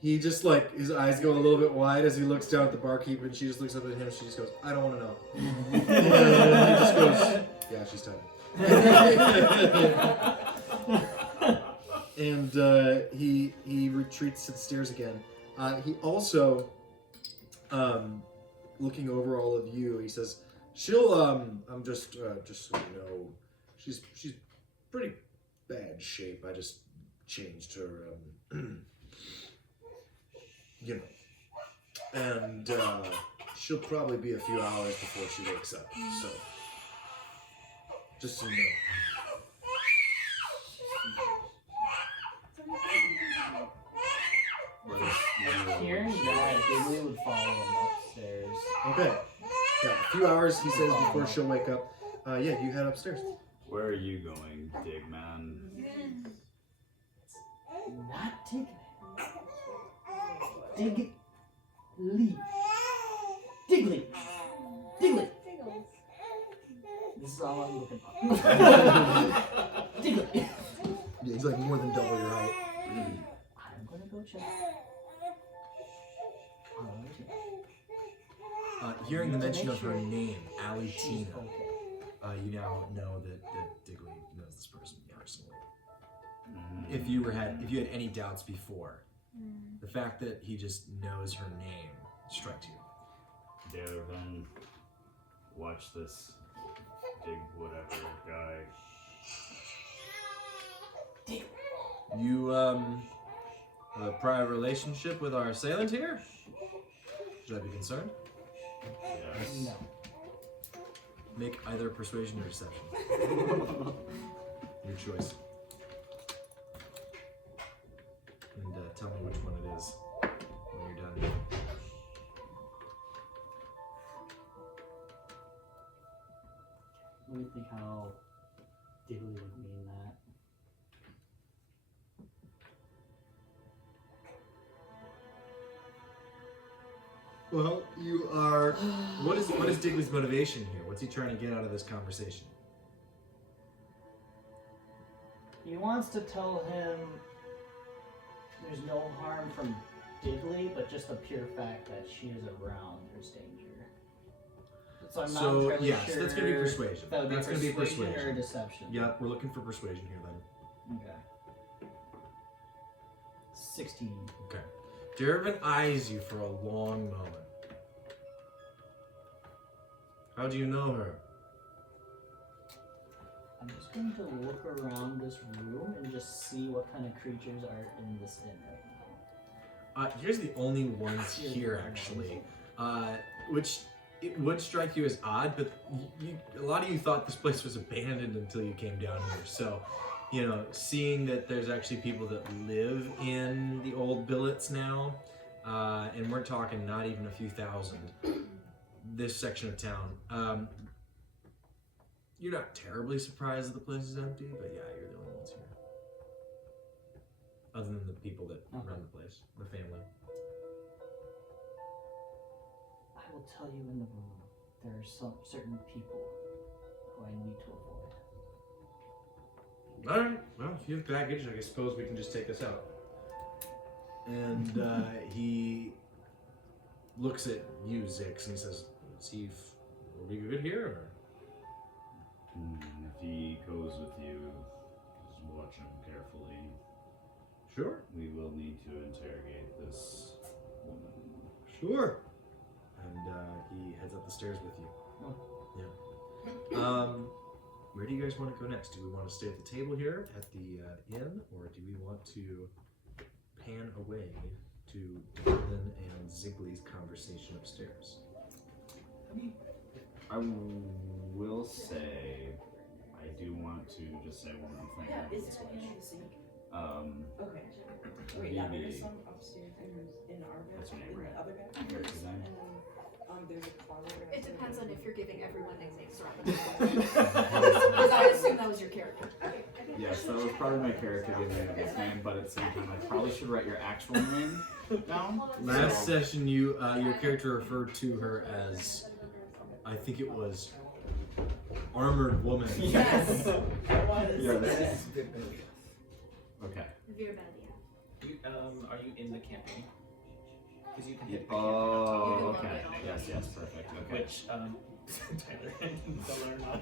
He just his eyes go a little bit wide as he looks down at the barkeep, and she just looks up at him. She just goes, "I don't want to know." And he just goes, "Yeah, she's tied." And he retreats to the stairs again. He also, looking over all of you, he says, "She'll I'm just so you know, she's pretty bad shape. I just changed her you know, and she'll probably be a few hours before she wakes up. So, just so you know. Let us know. Hearing that, Digley would follow him upstairs. Okay. Yeah, a few hours, he says, before she'll wake up. Yeah, you head upstairs. Where are you going, Digman? Not Digley. Digley. Digley. This is all I'm looking for. Digley. Yeah, he's like more than double your height. I'm gonna go check. Hearing the mention of her name, Alitina, Okay. you now know that Digley knows this person personally. Mm. If you had any doubts before, the fact that he just knows her name strikes you. Devin, watch this dig whatever guy. You have a prior relationship with our assailant here? Should I be concerned? Yes. No. Make either persuasion or deception. Your choice. And tell me which one it is when you're done. Let me think how Digley would mean that. Well, you are. What is Digley's motivation here? What's he trying to get out of this conversation? He wants to tell him there's no harm from Digley, but just the pure fact that she is around there's danger. So I'm not entirely yes, sure. that's gonna be persuasion. That would That's be gonna be persuasion or persuasion. deception. Yeah, we're looking for persuasion here then. Okay. 16. Okay. Dervin eyes you for a long moment. How do you know her? I'm just going to look around this room and just see what kind of creatures are in this inn right now. Here's the only ones here, actually, which it would strike you as odd, but a lot of you thought this place was abandoned until you came down here. So, you know, seeing that there's actually people that live in the old billets now, and we're talking not even a few thousand, this section of town, you're not terribly surprised that the place is empty, but yeah, you're the only ones here. Other than the people that run the place, the family. I will tell you in the room, there are some certain people who I need to avoid. Alright, well, if you have baggage, I suppose we can just take this out. And he looks at you, Zix, and he says, are we good here? Or? If he goes with you, just watch him carefully. Sure. We will need to interrogate this woman. Sure. And he heads up the stairs with you. Yeah. Where do you guys want to go next? Do we want to stay at the table here at the inn, or do we want to pan away to Dylan and Zigley's conversation upstairs? I will say, I do want to just say one more thing. Yeah, about is this it in question. the sink? Okay. Okay. Wait, yeah, there's some upstairs in our bed. What's your name, in Red? the other bed. What's his name? And there's a closet. It depends on if you're giving everyone nicknames throughout the Because I assume that was your character. Yes, that was probably my character giving you his name, but at the same time, I probably should write your actual name down. Last session, your character referred to her as, I think it was, Armored Woman. Yes. Yeah, that's okay. Virabelia. Are you in the campaign? Because you can hit the Oh, You can okay. log in. Yes, perfect. campaign, Okay. which Tyler and Bella are not.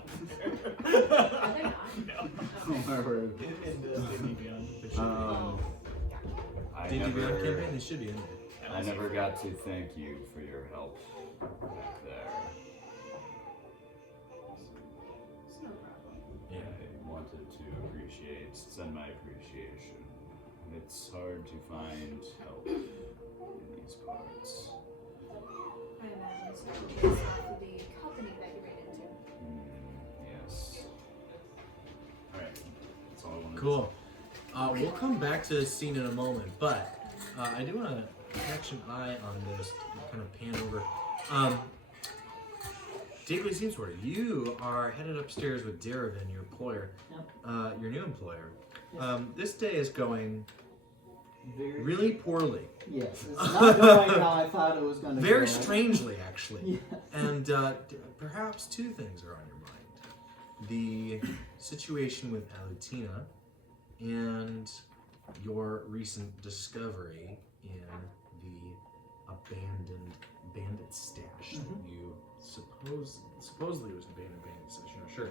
Are they not? No. Oh, my word. In the D&D Beyond. I D&D Beyond never, campaign? They should be in there. I never got to thank you for your help back there. It's no problem. Yeah. I wanted to send my appreciation. It's hard to find help in these parts. I imagine so. based off of the company that you ran into. Yes. Alright. That's all I wanted Cool. We'll come back to this scene in a moment, but I do want to catch an eye on this, kind of pan over. Daily Seamsworth, you are headed upstairs with Darevin, your employer, your new employer. Yes. This day is going Very really poorly. Yes, it's not going how I thought it was going to go. Very strangely, actually. Yeah. And perhaps two things are on your mind. The situation with Alutina and your recent discovery in the abandoned bandit stash that you supposedly it was an abandoned bandit stash, you're not sure.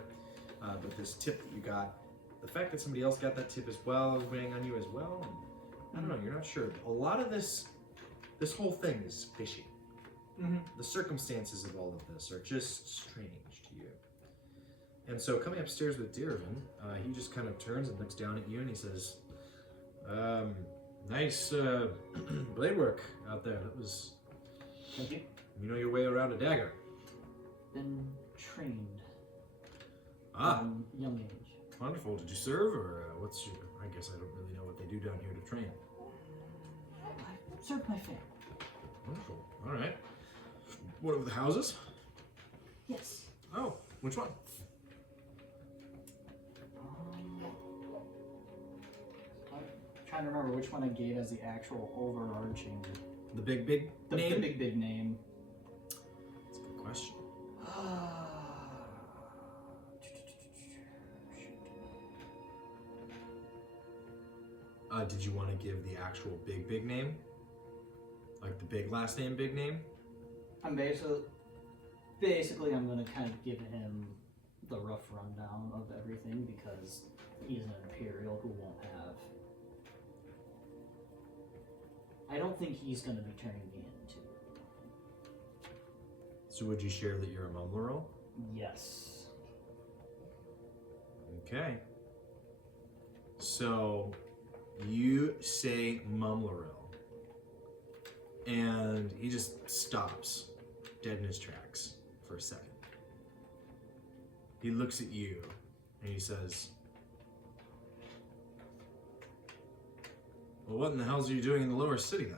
But this tip that you got, the fact that somebody else got that tip as well is weighing on you as well. And I don't know, you're not sure. A lot of this whole thing is fishy. The circumstances of all of this are just strange to you. And so coming upstairs with Darevin, he just kind of turns and looks down at you and he says, nice blade work out there. That was, Thank you. you know your way around a dagger. Been trained Ah, from young age. wonderful. Did you serve or what's your, I guess I don't really know what they do down here to train. I served my family. Wonderful. All right. One of the houses? Yes. Oh, which one? I'm trying to remember which one I gave as the actual overarching. The big The name? big name. That's a good question. Did you want to give the actual big name? Like the big last name, big name? I'm basically I'm gonna kind of give him the rough rundown of everything because he's an Imperial who won't have. I don't think he's gonna be turning me into. So would you share that you're a Mumleril? Yes. Okay. So you say Mumleril, and he just stops dead in his tracks for a second. He looks at you and he says, well, what in the hell are you doing in the lower city then?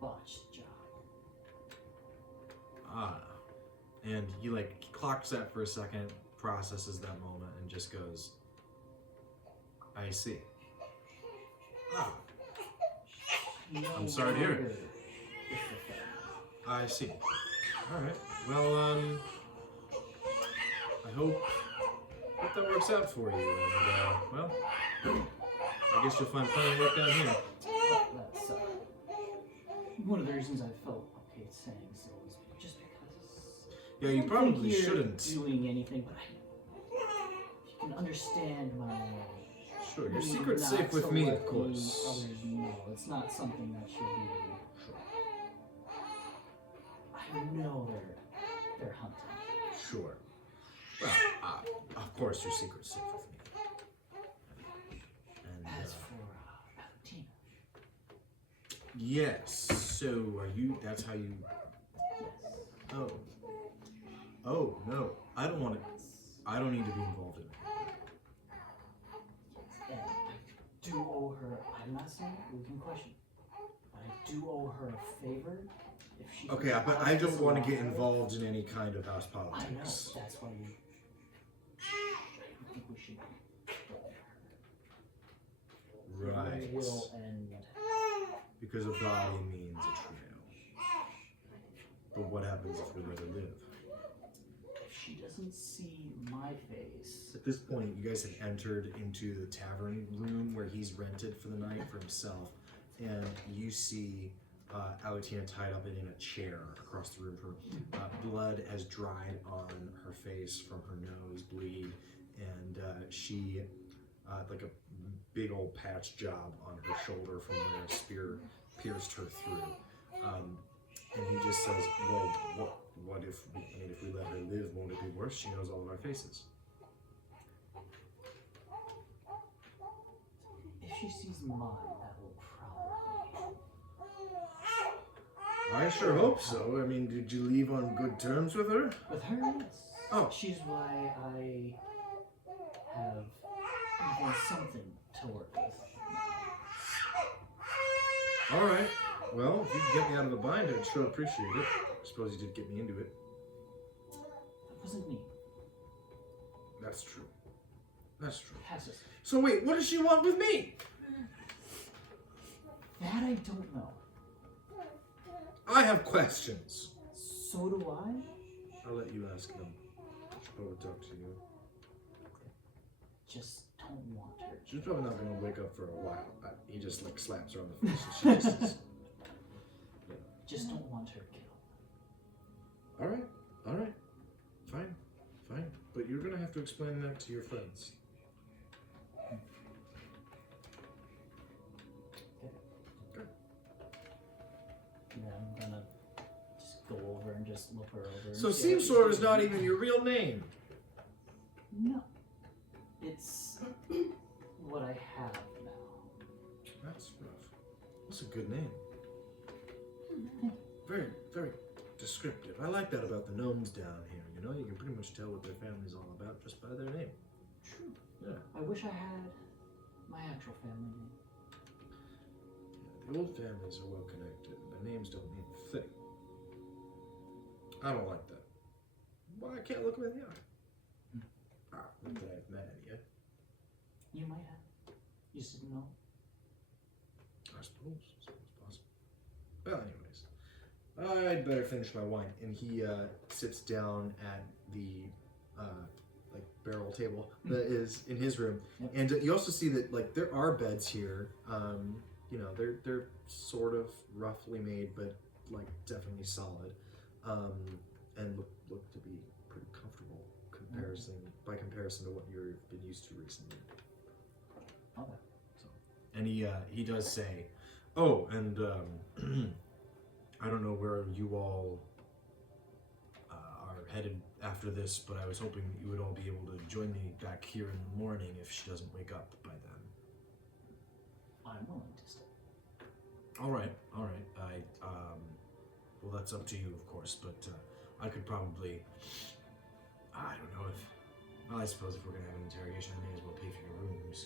Botched job. Ah. And he clocks that for a second, processes that moment, and just goes, I see. Ah, I'm sorry to hear it. I see. Alright. Well, I hope that works out for you. And, well, I guess you'll find plenty of work down here. That's one of the reasons I felt okay saying so is just because. Yeah, you I don't probably think you're shouldn't. doing anything, but if you can understand my. Sure, your need secret's not safe to with me, let of course. the Others know. It's not something that should be. I know they're hunting. Sure. Well, of course your secret's safe with me. And, As for Tina, yes, so are you, that's how you, yes. oh, no, I don't need to be involved in it. And I do owe her. I'm not saying we can question, but I do owe her a favor. If she Okay, but I don't want to get involved in any kind of house I know. politics. That's why you. I think we should go there. Right. It will end. Because a body means a trail. But what happens if we let her live? If she doesn't see my face. At this point, you guys have entered into the tavern room where he's rented for the night for himself, and you see Alutina tied up in a chair across the room. Her blood has dried on her face from her nose bleed, and she, like a big old patch job on her shoulder from where a spear pierced her through. And he just says, well, what if we let her live, won't it be worse? She knows all of our faces. If she sees mine, that will probably. All I sure hope so. I mean, did you leave on good terms with her? With her, yes. Oh. She's why I have even something to work with. All right. Well, if you can get me out of a bind, I'd sure appreciate it. I suppose you did get me into it. That wasn't me. That's true. That's true. Passes. So wait, what does she want with me? That I don't know. I have questions. So do I. I'll let you ask them. She'll probably talk to you. Just don't want her. She's probably not going to wake up for a while. He just like slaps her on the face and she just is... Just don't want her killed. All right. Fine. But you're going to have to explain that to your friends. Yeah, I'm gonna just go over and just look her over. So and see what she's Seamsword is doing. not even your real name. No. It's what I have now. That's rough. That's a good name. Very, very descriptive. I like that about the gnomes down here. You know, you can pretty much tell what their family's all about just by their name. True. Yeah. I wish I had my actual family name. The old families are well connected, and their names don't mean a thing. I don't like that. Well, I can't look them in the eye. Not that I've met any yet. You might have. You just didn't know. I suppose it's possible. Well, anyways, I'd better finish my wine. And he sits down at the like barrel table that is in his room. Yep. And you also see that like there are beds here. You know, they're sort of roughly made, but like definitely solid, and look to be pretty comfortable by comparison to what you've been used to recently. Okay. So, and he does say, oh, and I don't know where you all are headed after this, but I was hoping that you would all be able to join me back here in the morning if she doesn't wake up by then. I'm willing to stay. All right. Well, that's up to you, of course, but I could probably, I don't know if, well, I suppose if we're gonna have an interrogation, I may as well pay for your rooms.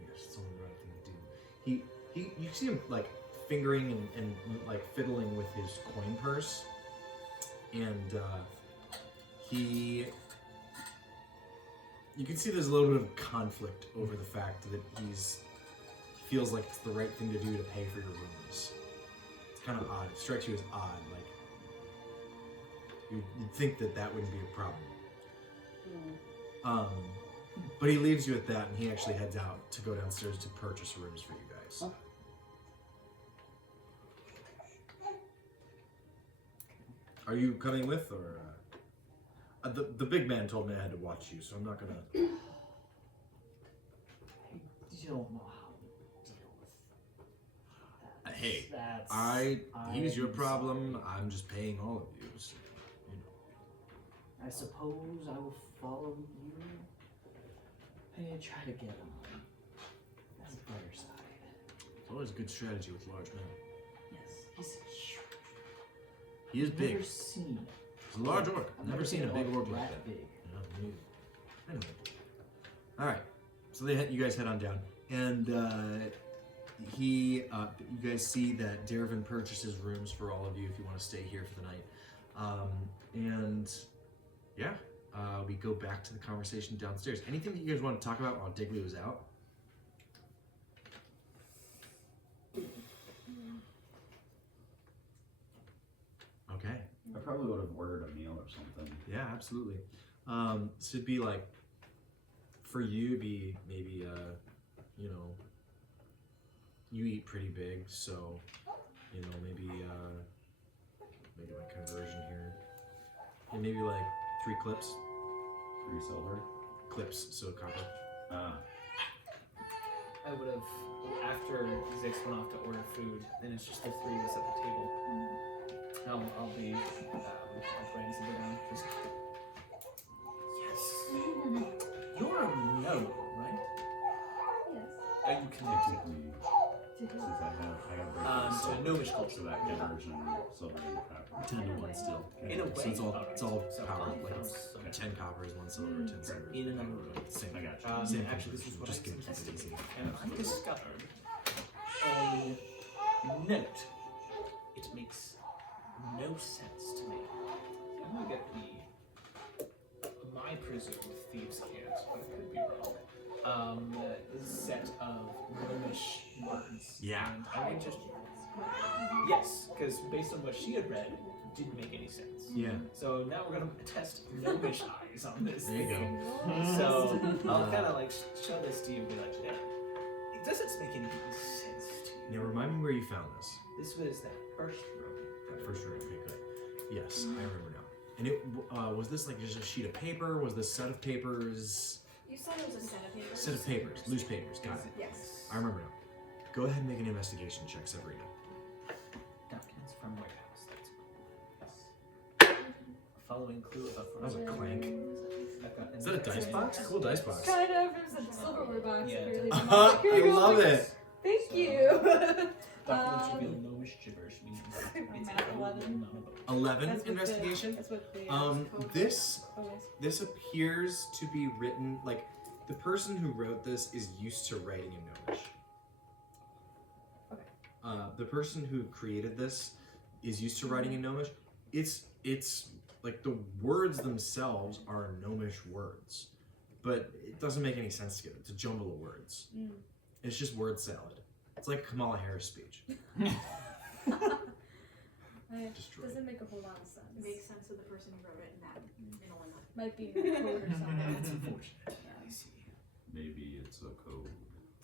Yes, it's only the right thing to do. You see him like fingering and like fiddling with his coin purse, and you can see there's a little bit of conflict over the fact that he feels like it's the right thing to do to pay for your rooms. It's kind of odd. It strikes you as odd. Like you'd think that wouldn't be a problem. But he leaves you at that, and he actually heads out to go downstairs to purchase rooms for you guys. Are you coming with, or the big man told me I had to watch you, so I'm not gonna. I don't know how to deal with that. Hey, That's he's your I'm problem. sorry. I'm just paying all of you. So, you know. I suppose I will follow you and try to get on his better side. It's always a good strategy with large men. Yes, he's huge. He is big. Never seen it. He's a large orc. I've Never seen a big orc like that that. big. Yeah, me neither. Anyway. All right. So you guys head on down, and you guys see that Dervin purchases rooms for all of you if you want to stay here for the night. And yeah, we go back to the conversation downstairs. Anything that you guys want to talk about while Digley was out? Okay. I probably would have ordered a meal or something. Yeah, absolutely. So it'd be like, for you, it'd be maybe, you know, you eat pretty big, so, you know, maybe my conversion here. Yeah, maybe like 3 clips. 3 silver. Clips, so copper. I would have, after Zix went off to order food, then it's just the 3 of us at the table. I'll be, I'll bring some down. Just, yes! You're a gnome, right? Yes. Are you connected? Technically, Since I have To breaking gnomish so culture. that conversion, silver and copper. 10 to 1 still. In a way. So it's all So power. I Like found it's some- 10 copper is 1 silver, 10 silver. In a number of ways. Same. I got you. Same Actually, this is conversion, what just I gonna keep it easy. investigated. And I discovered a note. It makes no sense to me. I'm gonna get my presumed thieves' can't, but I could be wrong. Set of gnomish words. Yeah. And I would just. Yes, because based on what she had read, it didn't make any sense. Yeah. So now we're gonna test gnomish eyes on this. There you thing. go. So I'll kind of like show this to you and be like, yeah, it doesn't make any sense to you. Now remind me where you found this. This was that first room. That first room. Okay, good. Yes, I remember now. And it was this like just a sheet of paper? Was this set of papers? You said it was a set of papers. Set of papers, loose papers. Got it. Yes. I remember now. Go ahead and make an investigation check, Sabrina. Documents from warehouse. That's following clue of That was a clank. I've got Is that a dice box? Cool dice box. Kind of. It was a silverware box. Yeah. Barely. I love it. Thank you. Documents should be gnomish gibberish, meaning it's Math 11. 11 That's what investigation. That's what they This Oh, this appears to be written like the person who wrote this is used to writing in Gnomish. Okay. The person who created this is used to writing in Gnomish. It's like the words themselves are Gnomish words, but it doesn't make any sense together. It's a jumble of words. Mm. It's just word salad. It's like a Kamala Harris speech. It Destroyed. doesn't make a whole lot of sense. It makes sense to the person who wrote it in that moment. Might be in the code or something. It's unfortunate. I see. Maybe it's a code.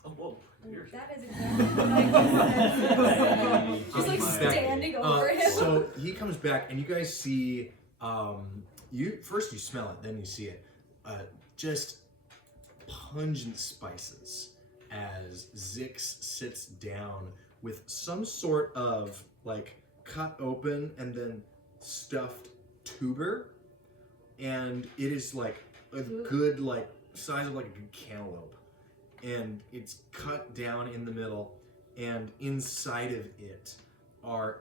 Oh, whoa. Here. That is exactly what I was Just like Back- standing over him. So he comes back, and you guys see. You smell it, then you see it. Just pungent spices as Zix sits down with some sort of like cut open and then stuffed tuber, and it is like a good like size of like a good cantaloupe, and it's cut down in the middle, and inside of it are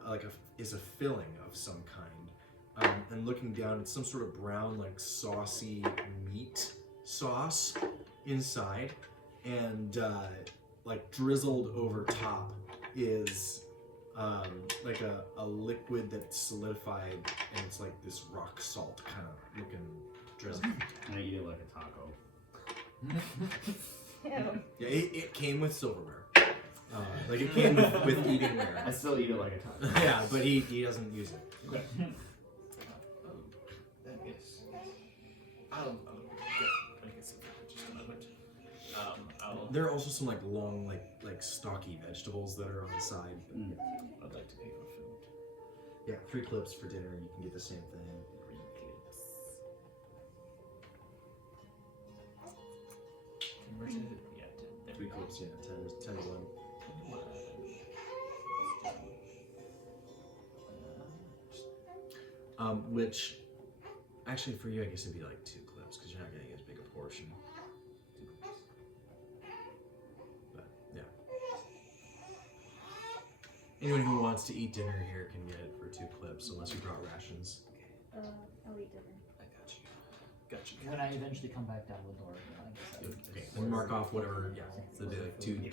is a filling of some kind, and looking down it's some sort of brown like saucy meat sauce inside, and like drizzled over top is like a liquid that's solidified, and it's like this rock salt kind of looking drizzle. I eat it like a taco. Yeah, it came with silverware. Like it came with eatingware. I still eat it like a taco. Yeah, but he doesn't use it. Okay. That is. I'll get some in just a moment. There are also some like long like stocky vegetables that are on the side. I'd like to pay for food. Yeah, 3 clips for dinner, and you can get the same thing. 3 clips. Converted. Yeah, 10. 3 clips, yeah, 10 to 1. Which, actually for you, I guess it'd be like 2 clips, because you're not getting as big a portion. 2 clips. But, yeah. Anyone who wants to eat dinner here can get it for 2 clips, unless you brought rations. I'll eat dinner. I got you. Got you. When I eventually come back down the door, I guess I would Okay, just- then mark off whatever, yeah, so it'd be like 2 I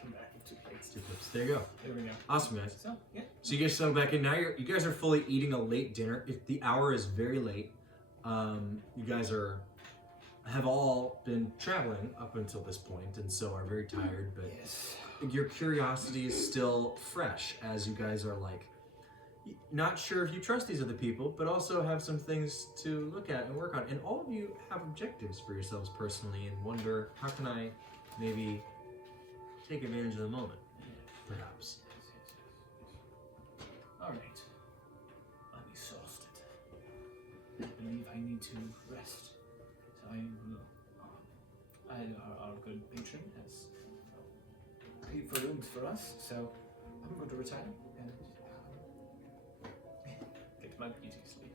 come back with 2 plates. 2 clips. There you go. There we go. Awesome, guys. So, yeah. So you guys settle back in. Now you guys are fully eating a late dinner. The hour is very late. You guys have all been traveling up until this point, and so are very tired. But Yes. your curiosity is still fresh, as you guys are like not sure if you trust these other people, but also have some things to look at and work on. And all of you have objectives for yourselves personally, and wonder how can I maybe take advantage of the moment, perhaps. Alright. I'm exhausted. I believe I need to rest. So I will. Our good patron has paid for rooms for us, so I'm going to retire and get my beauty sleep.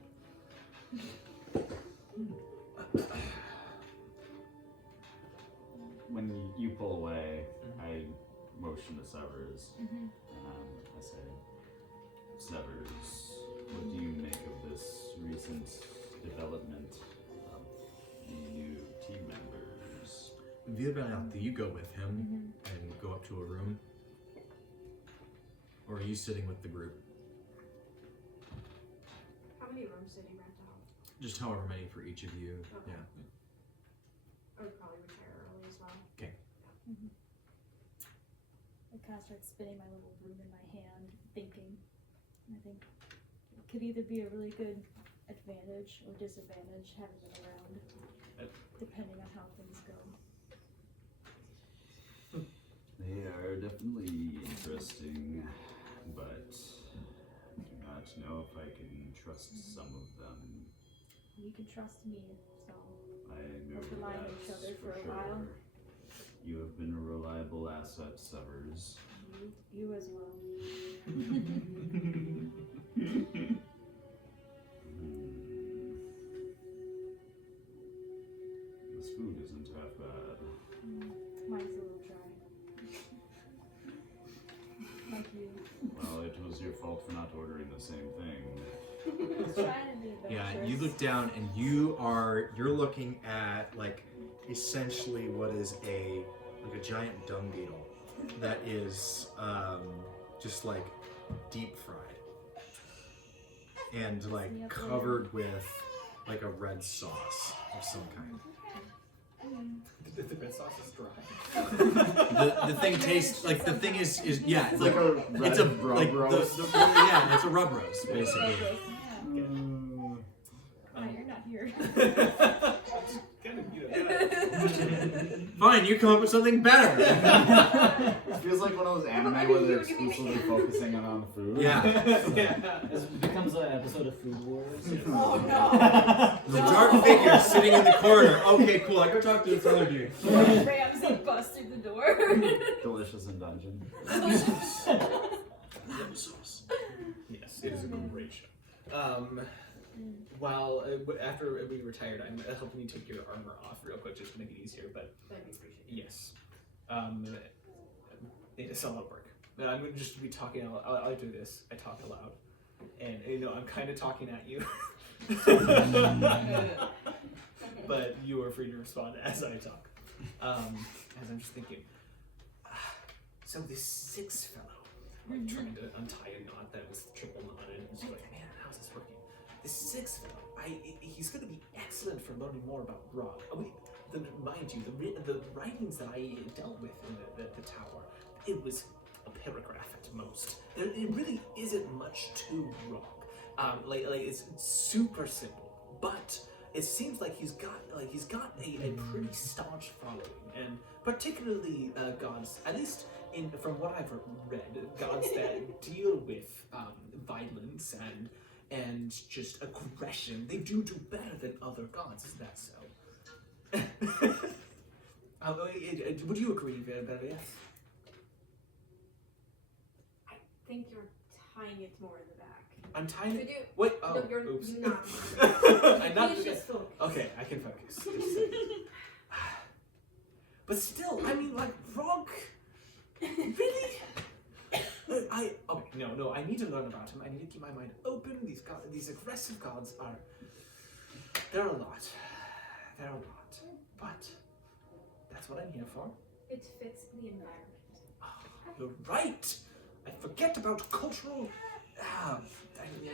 When you pull away, I motion to Severs. Mhm. I say, Severs, what do you make of this recent development of new team members? Do you go with him and go up to a room? Or are you sitting with the group? How many rooms did he rent out? Just however many for each of you. Okay. Yeah. I would probably retire early as well. I kind of start spinning my little broom in my hand, thinking. And I think it could either be a really good advantage or disadvantage having them around, depending on how things go. They are definitely interesting, but I do not know if I can trust some of them. You can trust me, so I know Let's rely on that each other for a sure. while. You have been a reliable asset, Severs. you as well. This food isn't half bad. Mine's a little dry. Like you. Well, it was your fault for not ordering the same thing. I was trying to be adventurous. Yeah, you look down and you're looking at like essentially what is a giant dung beetle that is just like deep fried and like covered with like a red sauce of some kind. The red sauce is dry. The thing tastes like the thing is yeah, It's like a it's a red rub like roast. yeah, it's a rub roast basically. Oh, you're not here. Kind of good. Fine, you come up with something better. It feels like one of those anime where they're exclusively focusing on the food. Yeah. It becomes an episode of Food Wars. Oh The dark figure sitting in the corner. Okay, cool. I go talk to this other dude. Ramsey busts through the door. Delicious in dungeon. Yes, it is a great show. While after we retired, I'm helping you take your armor off real quick just to make it easier. But That'd be appreciated. yes, it's a lot of work. I'm going to just be talking. I'll do this. I talk aloud, and I'm kind of talking at you. But you are free to respond as I talk. As I'm just thinking. So this sixth fellow, like trying to untie a knot that was triple knotted, and just like, man, how's this working? This sixth fellow, he's going to be excellent for learning more about Rock. Mind you, the writings that I dealt with in the tower, it was a paragraph at most. It really isn't much to Rock. It's super simple, but it seems like he's got a pretty staunch following, and particularly gods, at least from what I've read, gods that deal with violence and just aggression. They do better than other gods. Isn't that so? Would you agree, Beria? I think you're tying it more in the back. I'm tying Could it. you? Wait. No, Oh, you're oops. not. I'm not. Please just focus. Okay, I can focus. Just a second. But still, I mean, like, Rock. Really? No. I need to learn about him. I need to keep my mind open. These aggressive gods they're a lot. But that's what I'm here for. It fits the environment. You're right. I forget about cultural. I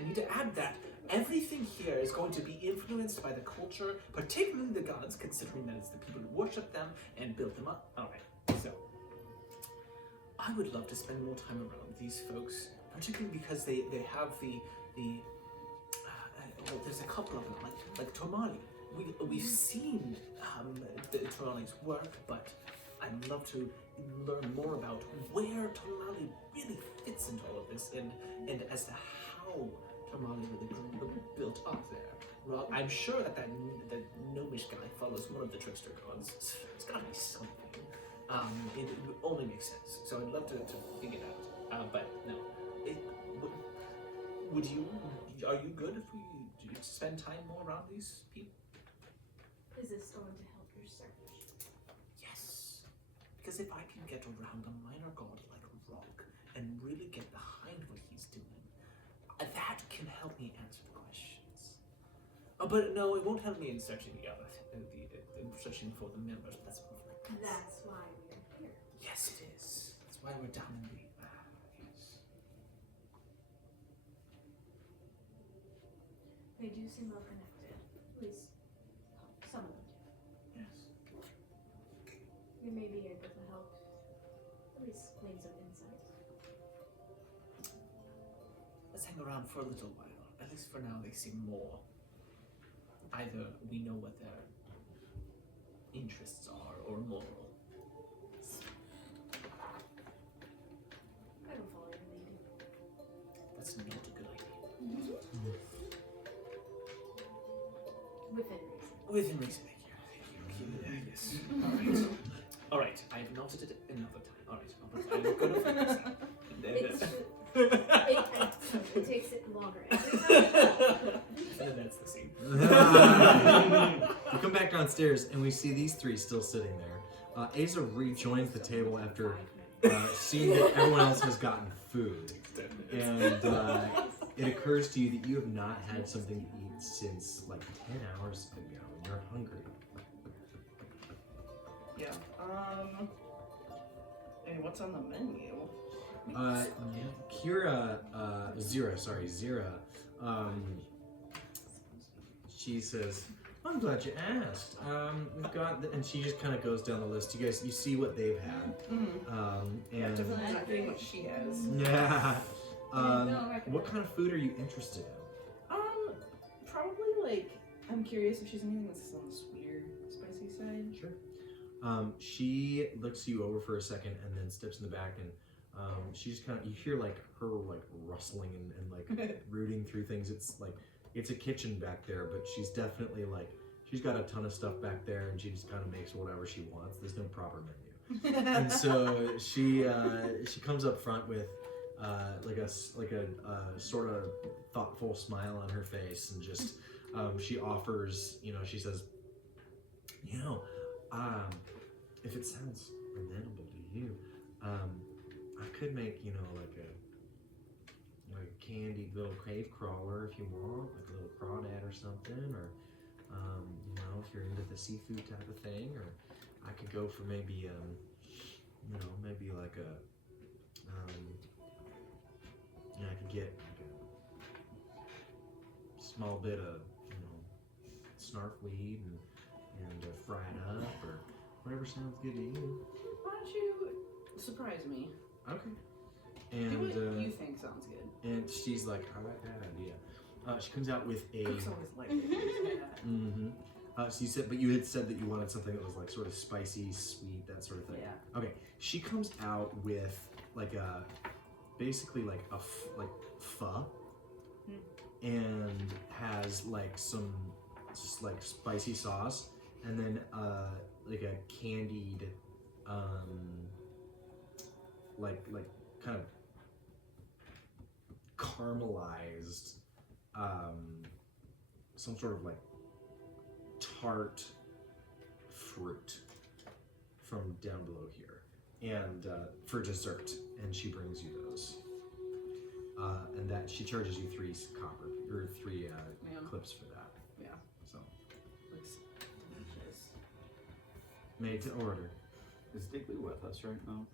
need to add that. Everything here is going to be influenced by the culture, particularly the gods, considering that it's the people who worship them and build them up. Alright, so I would love to spend more time around these folks, particularly because they have there's a couple of them, like Tomali. We've seen the Tomali's work, but I'd love to learn more about where Tomali really fits into all of this, and as to how Tomali really built up there. Well, I'm sure that gnomish guy follows one of the trickster gods. It's gotta be something. It would only make sense. So I'd love to figure it out. But no, are you good if we spend time more around these people? Is this going to help your search? Yes. Because if I can get around a minor god like Oh, but no, it won't help me in searching the other, searching for the members. That's more for That's why we're here. Yes, it is. That's why we're down in the. Yes. They do seem well connected. At least some of them do. Yes. We may be able to help at least glean some insight. Let's hang around for a little while. At least for now, they seem more. Either we know what their interests are or moral. I will follow your lead. That's not a good idea. Within reason. Within reason, thank you. Yes. Alright. Alright, I have noted it another time. Alright, I'm gonna finish that. It takes it longer every time. And then that's the scene. We come back downstairs and we see these three still sitting there. Asa rejoins the table after seeing that everyone else has gotten food. And it occurs to you that you have not had something to eat since like 10 hours ago and you're hungry. Yeah. And what's on the menu? Zira, she says, I'm glad you asked. We've got, and she just kind of goes down the list. You guys, you see what they've had. Yeah, And definitely not getting what she has. yeah. What kind of food are you interested in? Probably like, I'm curious if she's anything that's on the sweeter, spicy side. Sure. She looks you over for a second and then steps in the back and she just kind of, you hear like her like rustling and like rooting through things. It's like, it's a kitchen back there, but she's definitely like, she's got a ton of stuff back there and she just kind of makes whatever she wants. There's no proper menu. And so she comes up front with like a sort of thoughtful smile on her face and just she offers, she says, if it sounds amenable to you, I could make like a candied little cave crawler if you want, like a little crawdad or something, or if you're into the seafood type of thing, or I could go for maybe maybe like a I could get like a small bit of snarkweed and fry it up or whatever sounds good to you. Why don't you surprise me? Okay. Do And what you think sounds good. and she's like, I like that idea. She comes out with a. Cooks always like it. Mm-hmm. So you said, but you had said that you wanted something that was like sort of spicy, sweet, that sort of thing. Yeah. Okay. She comes out with like a, basically like a pho, and has like some just like spicy sauce, and then like a candied, like kind of caramelized, some sort of like tart fruit from down below here, and for dessert, and she brings you those, and that she charges you 3 copper or 3 clips for that. Yeah. So Looks delicious. made to order. Is Digley with us right now?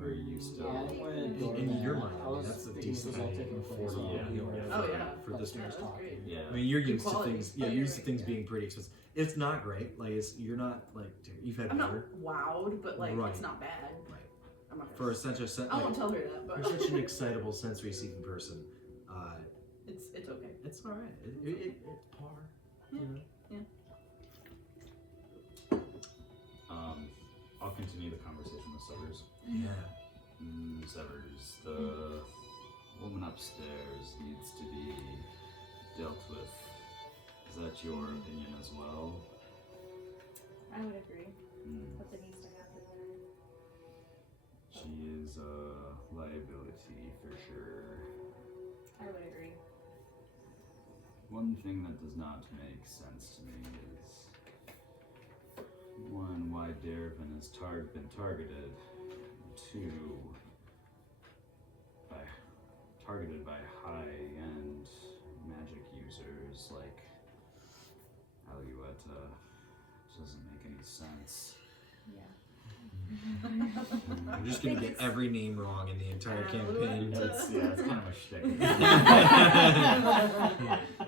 Or are you still? Yeah, In your mind, I was that's a thinking this decent was all taking place. $40 meal Oh, yeah. for this Yeah, much. that's great. Yeah. I mean, you're Good used to quality. things. Yeah, Oh, you're used to you're things right, being pretty expensive. It's not great. Like you're not like you've had I'm not better. wowed, but like Right. it's not bad. Right. I'm not For gonna such a I won't tell her that, but you're such an excitable, sensory-seeking person. it's okay. It's all right. It's par. You know. I'll continue the conversation with Severs. Yeah. Severs, the woman upstairs needs to be dealt with. Is that your opinion as well? I would agree. Mm. Something needs to happen there. She is a liability for sure. I would agree. One thing that does not make sense to me is one, why Darvin has been targeted. Two, targeted by high-end magic users. Like, doesn't make any sense. Yeah. You're just gonna get every name wrong in the entire campaign. It's kind of a shtick.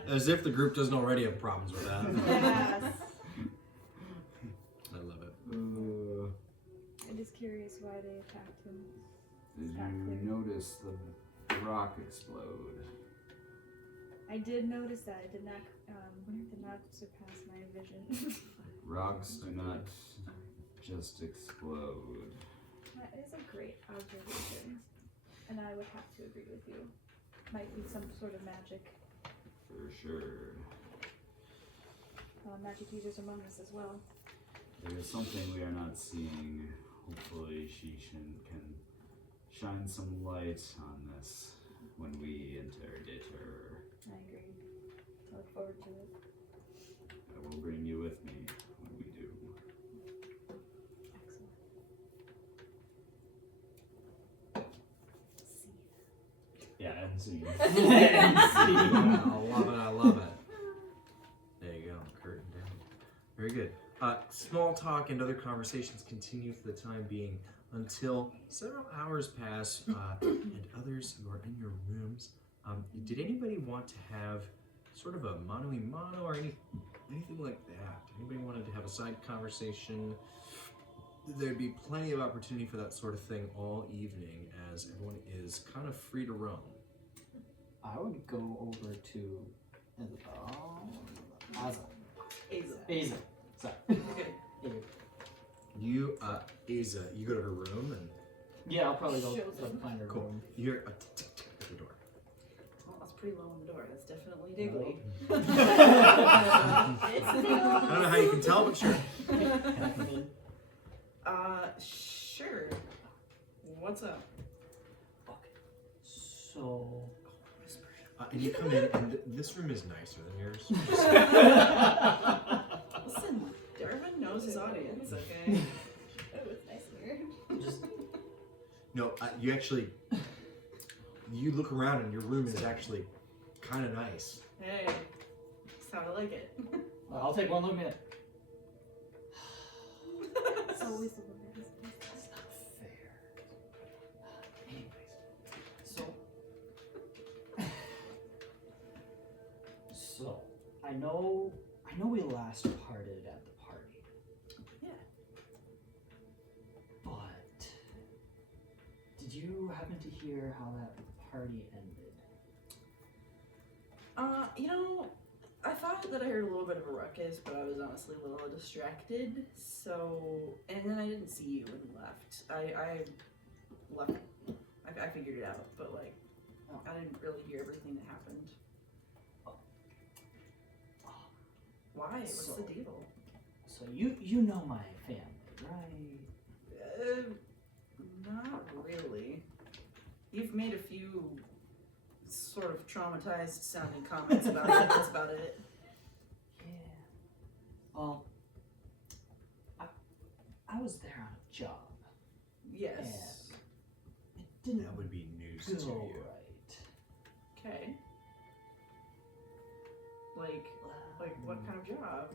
As if the group doesn't already have problems with that. Yes. I love it. I'm just curious why they attacked him. Did Exactly. you notice the rock explode? I did notice that. It did not surpass my vision. Rocks do not just explode. That is a great observation, and I would have to agree with you. Might be some sort of magic. For sure. Magic users among us as well. There is something we are not seeing. Hopefully can shine some light on this when we interrogate her. I agree. I look forward to it. I will bring you with me when we do. Excellent. Yeah, and see. I love it. There you go, curtain down. Very good. Small talk and other conversations continue for the time being until several hours pass and others who are in your rooms. Did anybody want to have sort of a mano-a-mano or anything like that? Anybody wanted to have a side conversation? There'd be plenty of opportunity for that sort of thing all evening as everyone is kind of free to roam. I would go over to Aza. Aza. Sorry. Okay. You, Aza, you go to her room and Yeah, I'll probably go Shows up. find her cool. room. You hear a tick at the door. Well, that's pretty low on the door. That's definitely Diggly. I don't know how you can tell, but sure. Sure. What's up? So, And you come in, and this room is nicer than yours. Listen, Darvin knows his audience, okay? Oh, it's nice here. just No, you actually, you look around, and your room is actually kind of nice. Hey, that's how I like it. I'll take one look at it. It's always the one that is That's not fair. Anyways, so I know we last parted at the party. Yeah. But did you happen to hear how that party ended? You know, I thought that I heard a little bit of a ruckus, but I was honestly a little distracted. So, and then I didn't see you when you left. I left. I figured it out, but like, I didn't really hear everything that happened. Why? What's the deal? So you know my family, right? Not really. You've made a few sort of traumatized sounding comments about it. That's about it. Yeah. Well, I was there on a job. Yes. It didn't That would be news go to you. right. Okay. Like what kind of job?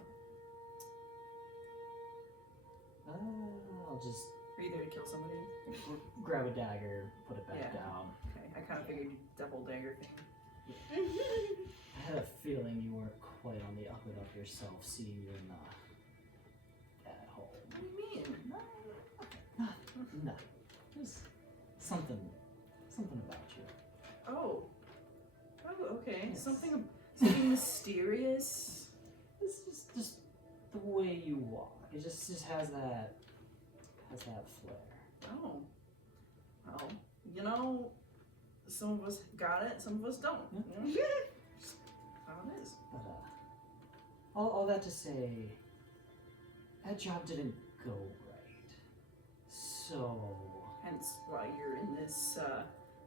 I'll just Are you there to kill somebody? grab a dagger, put it back Yeah. down. Okay. I kind of figured you'd double dagger thing. I had a feeling you weren't quite on the up and up yourself, seeing you in at home. What do you mean? No, there's something about you. Oh. Oh, okay. Yes. Something mysterious. It's just the way you walk. It just has that flair. Oh. Well, you know, some of us got it, some of us don't. You know? Just how it is. But all that to say, that job didn't go right. So Hence why you're in this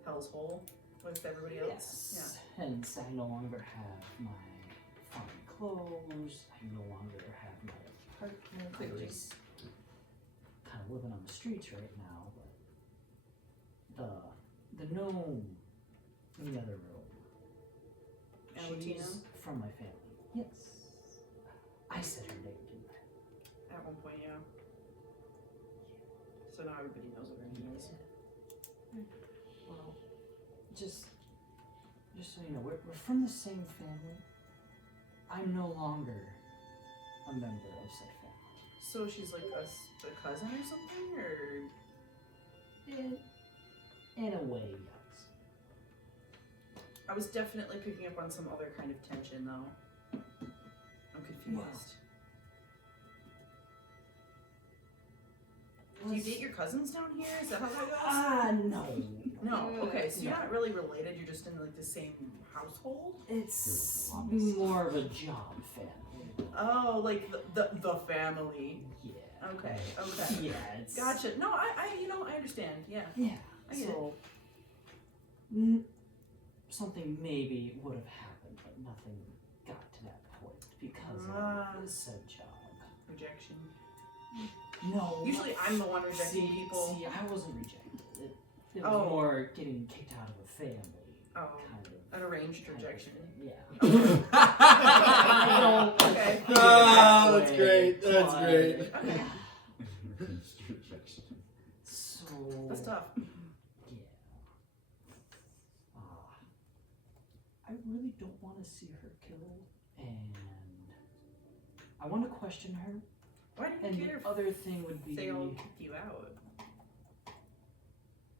hell's hole with everybody else. yes, hence I no longer have my fine clothes. I no longer have my apartment. Clearly. I'm just kind of living on the streets right now. But the gnome in the other room. Alatina? She's from my family. Yes. I said her name, didn't I? At one point, yeah. So now everybody knows what her name is. Well, just so you know, we're from the same family. I'm no longer a member of said family. So she's like a cousin or something, or In a way, yes. I was definitely picking up on some other kind of tension, though. I'm confused. Do you date your cousins down here? Is that how that goes? No. No. Okay, so you're No. not really related. You're just in like the same household. It's more of a job family. Oh, like the family. Yeah. Okay. Okay. Yeah, it's... Gotcha. No, I understand. Yeah. Yeah, I get so... something maybe would have happened, but nothing got to that point because of the said job. Rejection. No. Usually I'm the one rejecting people. See, I wasn't rejected. It was Oh. more getting kicked out of a family. Oh, Kind of. an arranged rejection. Yeah. Okay. Ah, that's great. That's great. Okay. So. That's tough. Yeah. I really don't want to see her killed, and I want to question her. Why do And you care the other thing would if be, they all kick you out?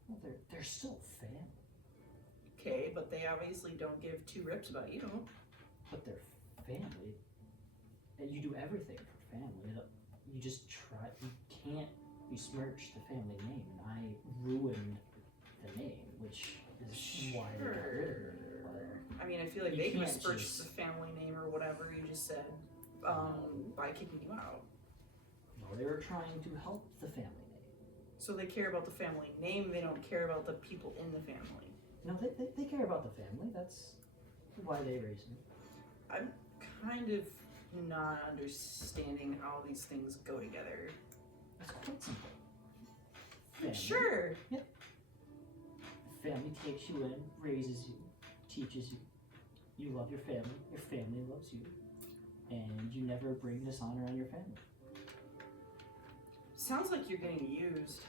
well, they're still family, Okay, but they obviously don't give two rips about you. but they're family. And you do everything for family. You just try. You can't besmirch the family name, and I ruined the name, which is why they got rid of it. I mean, I feel like You they can't besmirched just- the family name or whatever you just said by kicking you out. No, they were trying to help the family name. So they care about the family name, they don't care about the people in the family. No, they care about the family. That's why they raised me. I'm kind of not understanding how these things go together. It's quite simple. Family. Sure. Family takes you in, raises you, teaches you. You love your family loves you, and you never bring dishonor on your family. Sounds like you're getting used.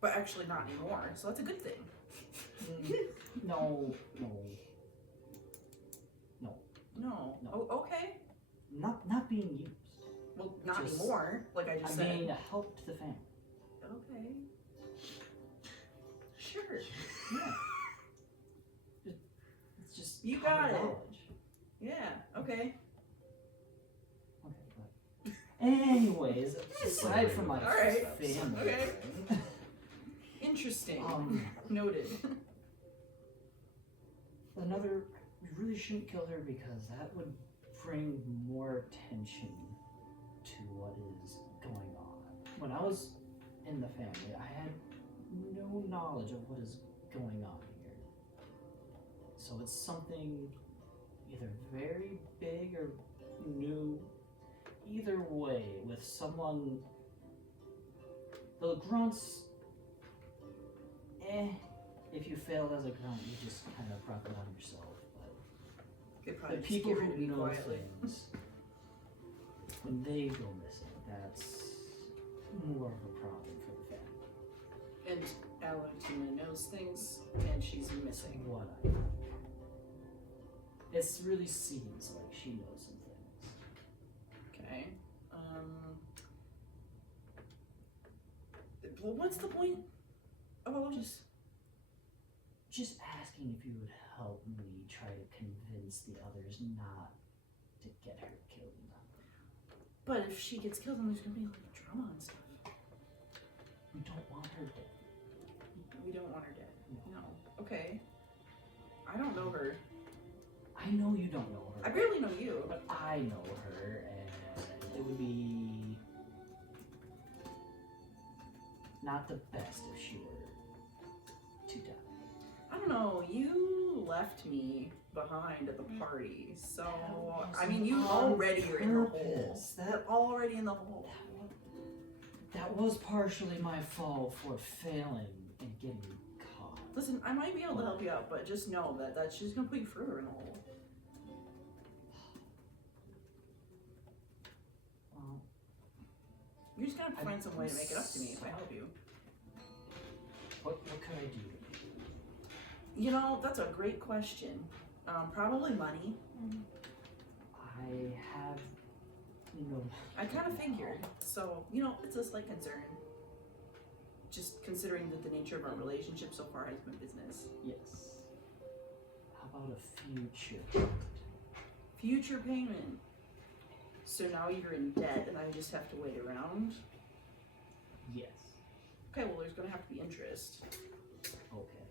But actually not anymore, so that's a good thing. No. No. No. Oh, okay. Not being used. Well, not Just- anymore, like I just I'm said. being a help to the family. Okay. Sure. Yeah. It's just You common got it. knowledge. Yeah, okay. Okay, but anyways, aside from my Alright. family, Okay. Interesting. Noted. another, we really shouldn't kill her because that would bring more attention to what is going on. When I was in the family, I had no knowledge of what is going on here. So it's something either very big or new. Either way, with someone, the grunts, if you failed as a grunt, you just kind of brought that on yourself. Could But probably the just people get rid of who me know quietly. things, when they go missing, that's more of a problem for the family. And Valentina knows things, and she's missing. What I know. It really seems like she knows some things. Okay. Well, what's the point of all this? Just asking if you would help me try to convince the others not to get her killed. But if she gets killed, then there's gonna be a lot of drama and stuff. We don't want her dead. We don't want her dead. No. Okay. I don't know her. I know you don't know her. I barely know you. But I know her, and it would be not the best if she were to die. I don't know. You left me behind at the party, so I mean, you already are in the hole. Purpose. You're already in the hole. That was partially my fault for failing and getting caught. Listen, I might be able to help you out, but just know that that's just gonna put you further in the hole. Well, You just gotta find some way to make it up to me if I help you. What could I do? You know, that's a great question. Probably money. I have no. I kind of figured. So, you know, it's a slight concern. Just considering that the nature of our relationship so far has been business. Yes. How about a future? Future payment. So now you're in debt and I just have to wait around? Yes. Okay, well, there's gonna have to be interest. Okay.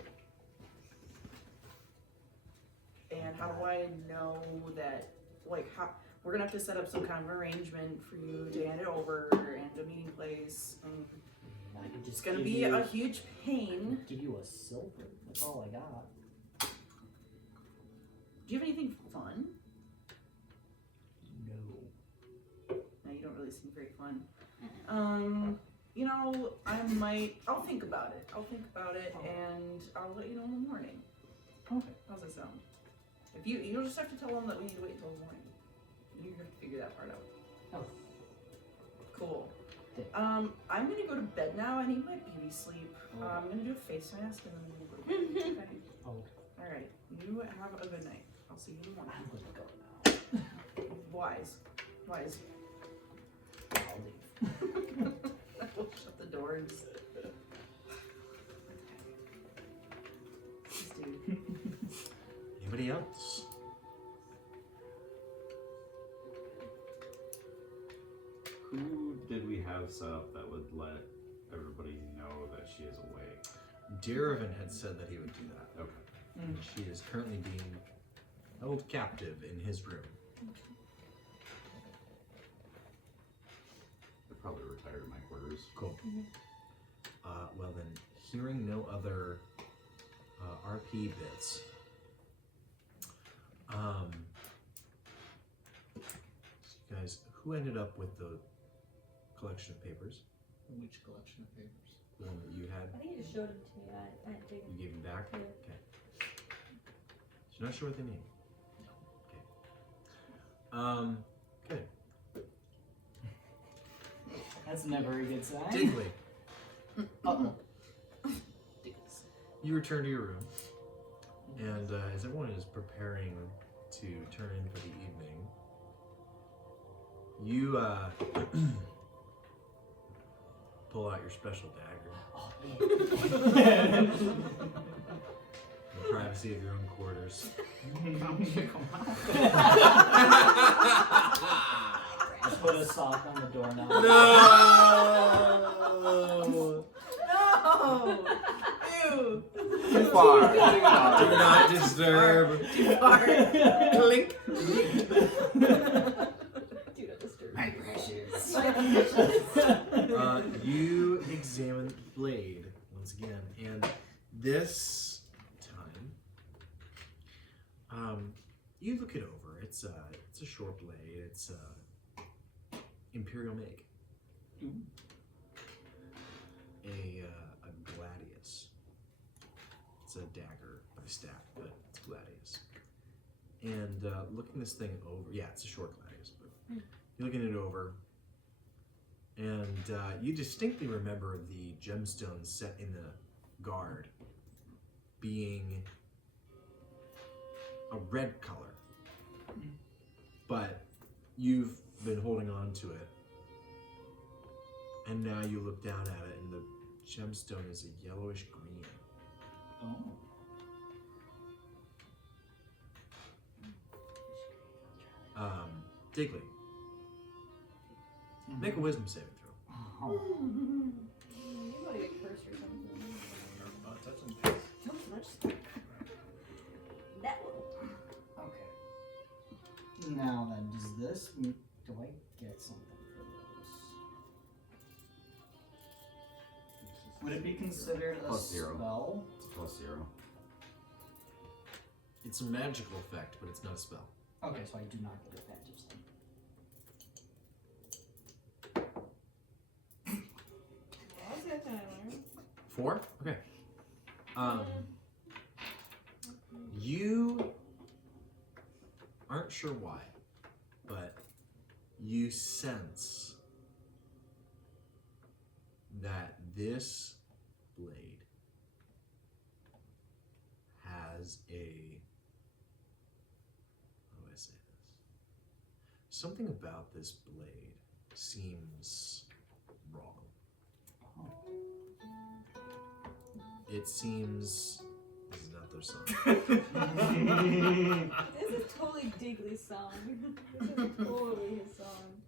And how do I know that, like, how we're gonna have to set up some kind of arrangement for you to hand it over and a meeting place. I could It's just gonna give be you, a huge pain. give you a silver. That's all I got. Do you have anything fun? No. No, you don't really seem very fun. You know, I'll think about it. And I'll let you know in the morning. Okay. How's that sound? If you'll just have to tell them that we need to wait until the morning. You have to figure that part out. Oh. Cool. Okay. I'm gonna go to bed now. I need my beauty sleep. I'm gonna do a face mask and then I'm gonna go to bed. Okay. Oh. Alright. You have a good night. I'll see you in the morning. I'm gonna go now. Wise. I'll leave. I will shut the door and just... This dude. Anybody else? Who did we have set up that would let everybody know that she is awake? Derivan had said that he would do that. Okay. And she is currently being held captive in his room. I probably retired in my quarters. Cool. Well then, hearing no other RP bits, so you guys, who ended up with the collection of papers? Which collection of papers? The one that you had? I think you just showed them to me. I didn't take You them. gave them back? Yeah. Okay. So you're not sure what they mean? Okay. Good. That's never a good sign. Digley, Uh-oh. you return to your room, and as everyone is preparing to turn in for the evening, you pull out your special dagger. In the privacy of your own quarters. Just put a sock on the doorknob. No! No! Ew! Too far. Do not disturb. Too far. Clink. Do not disturb. My precious. You examine the blade once again, and this time, you look it over. It's a short blade. It's Imperial make. A gladius. It's a dagger, not a staff, but it's gladius. And looking this thing over, yeah, it's a short gladius, but you're looking it over, and you distinctly remember the gemstones set in the guard being a red color, but you've been holding on to it, and now you look down at it, and the gemstone is a yellowish green. Oh. Digley, make a wisdom saving throw. Oh. You might get cursed or something. Don't touch stuff. That will. Okay. Now then, does this do I get something for this? Would it be considered a Plus 0. spell? It's a +0. It's a magical effect, but it's not a spell. Okay, so I do not get advantage then. How's that gonna learn? 4? Okay. You aren't sure why, but you sense that this blade has a, how do I say this? Something about this blade seems wrong. It seems, this is not their song. This is totally Digley's song. This is totally his song.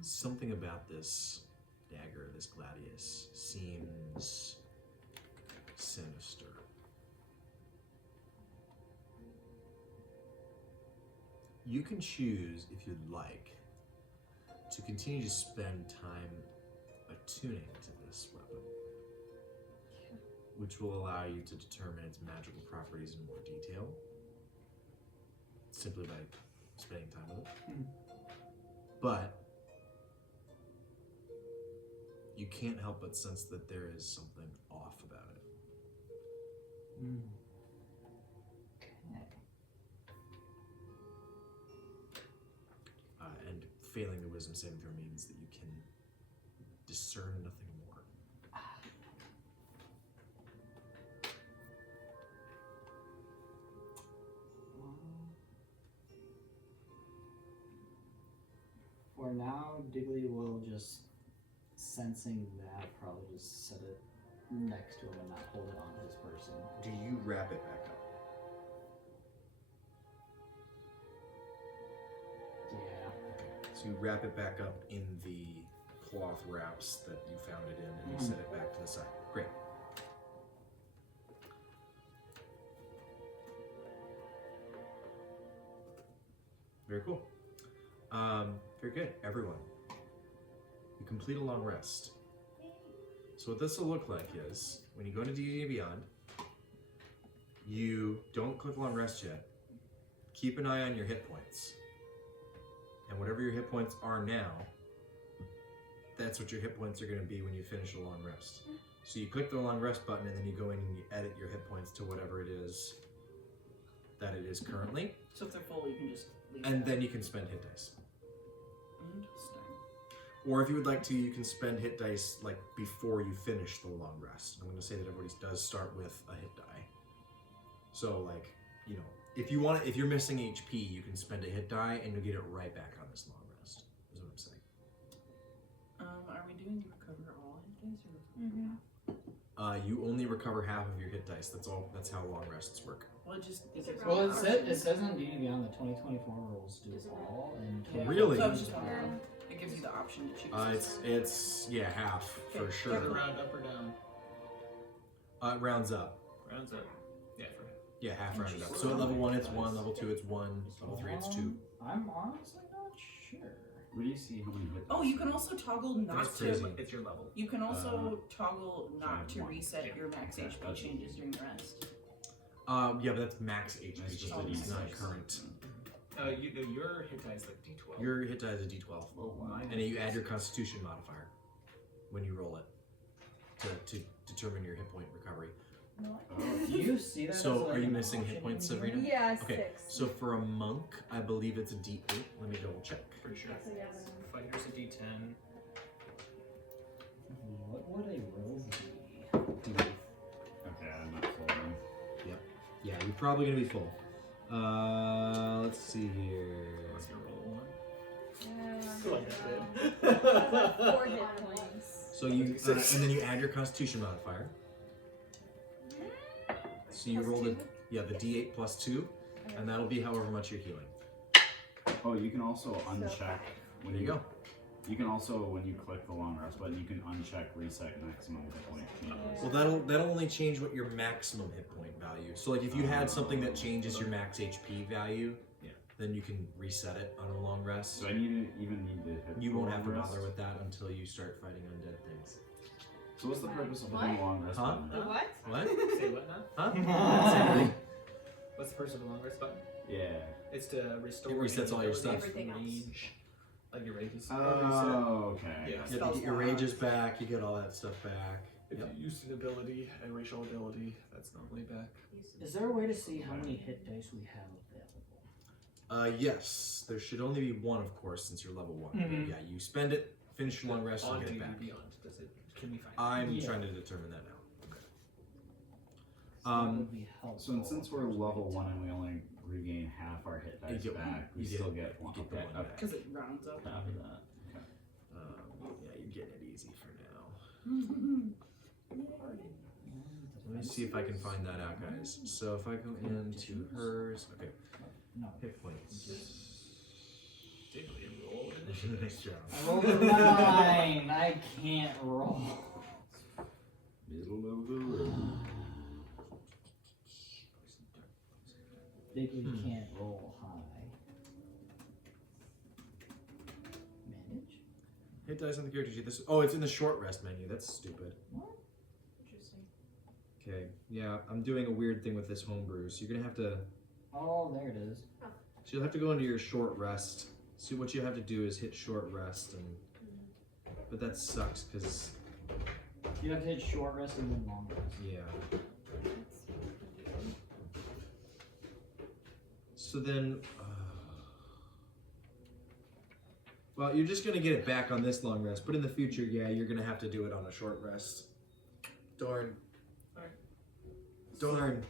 Something about this dagger, this gladius, seems sinister. You can choose, if you'd like, to continue to spend time attuning to this weapon, which will allow you to determine its magical properties in more detail, simply by spending time with it. But you can't help but sense that there is something off about it. And failing the wisdom saving throw means that you can discern nothing more. For now, Digley will just, sensing that, probably just set it next to him and not hold it on his person. Do you wrap it back up? Yeah. So you wrap it back up in the cloth wraps that you found it in, and you set it back to the side. Great. Very cool. Very good, everyone. You complete a long rest. So what this will look like is, when you go to D&D Beyond, you don't click long rest yet. Keep an eye on your hit points. And whatever your hit points are now, that's what your hit points are going to be when you finish a long rest. So you click the long rest button and then you go in and you edit your hit points to whatever it is that it is currently. So if they're full, you can just leave And it. then you can spend hit dice. Interesting. Or if you would like to, you can spend hit dice like before you finish the long rest. I'm going to say that everybody does start with a hit die. So like, you know, if you want, if you're missing HP, you can spend a hit die and you'll get it right back on this long rest. Is what I'm saying. Are we doing recover all hit dice or? You only recover half of your hit dice. That's all. That's how long rests work. Well, it just Is it Well, wrong? it says on D&D Beyond the 2024 rules do all, and Yeah. Really? So I was just wondering. It gives you the option to choose. It's yeah, half for Okay. sure. Does it round up or down? It rounds up. Rounds up. Yeah, for Yeah, half rounded up. So at level 1 it's 1, level 2 it's 1, level 3 it's 2. I'm honestly not sure. Where do you see how many hit Oh, you can also toggle not That's to. crazy. it's your level. You can also toggle not to one. reset Yeah. your max Yeah, HP that's changes during the rest. Yeah, but that's max HP That's just changes, a not D6. current. Your hit die is like D12. Your hit die is a D12. Oh, wow. And you add your Constitution modifier when you roll it to determine your hit point recovery. Do you see that? So, as, like, are you an missing option hit points, in here? Sabrina? Yeah, Okay, 6. so for a monk, I believe it's a D8. Let me double check. Pretty sure. So yeah, Fighter's a D10. What would a roll be? Okay, I'm not full then. Yeah, you're probably gonna be full. Let's see here. Unless you roll one. yeah. Like I About 4 hit points. So you, and then you add your Constitution modifier. So you Plus roll 2? the D8 plus 2, and that'll be however much you're healing. Oh, you can also uncheck when There you go. You can also, when you click the long rest button, you can uncheck reset maximum hit point changes. Well, that'll only change what your maximum hit point value. So like if you had something that changes your max HP value, Yeah. then you can reset it on a long rest. So I even need to hit You the won't long have to rest? bother with that until you start fighting undead things. So what's the purpose of What? hitting the long rest Huh? button? The what? What? Say what now? Huh? What's the purpose of the long rest button? Yeah. It's to restore. It resets all your abilities, stuff. Everything else. Range. Like your range is reset. Oh, okay. Yeah. Yeah, you get your rages back, you get all that stuff back. If Yep. you used an ability, a racial ability, that's normally back. Is there a way to see how many hit dice we have Yes, there should only be one, of course, since you're level 1. Mhm. But yeah, you spend it, finish your long rest, and On get to it back. beyond. Does it? Can we find? I'm Yeah. trying to determine that now. That would be helpful. So since we're level 1 and we only regain half our hit dice get- back, we you still get- get one. you get the Okay, one okay. back. Because it rounds up. Copy that. Yeah, you're getting it easy for now. Let me see if I can find that out, guys. So if I go into hers, okay, No. hit points. Did we roll Nice job. I rolled a 9. I can't roll. Middle of the road. Bigly can't roll high. Manage? Hit dice on the character sheet. This. Oh, it's in the short rest menu. That's stupid. Interesting. Okay, yeah, I'm doing a weird thing with this homebrew. So you're gonna have to. Oh, there it is. So you'll have to go into your short rest. See, what you have to do is hit short rest, and but that sucks because You have to hit short rest and then long rest. yeah. So then, well, you're just gonna get it back on this long rest, but in the future, yeah, you're gonna have to do it on a short rest. Darn. Darn.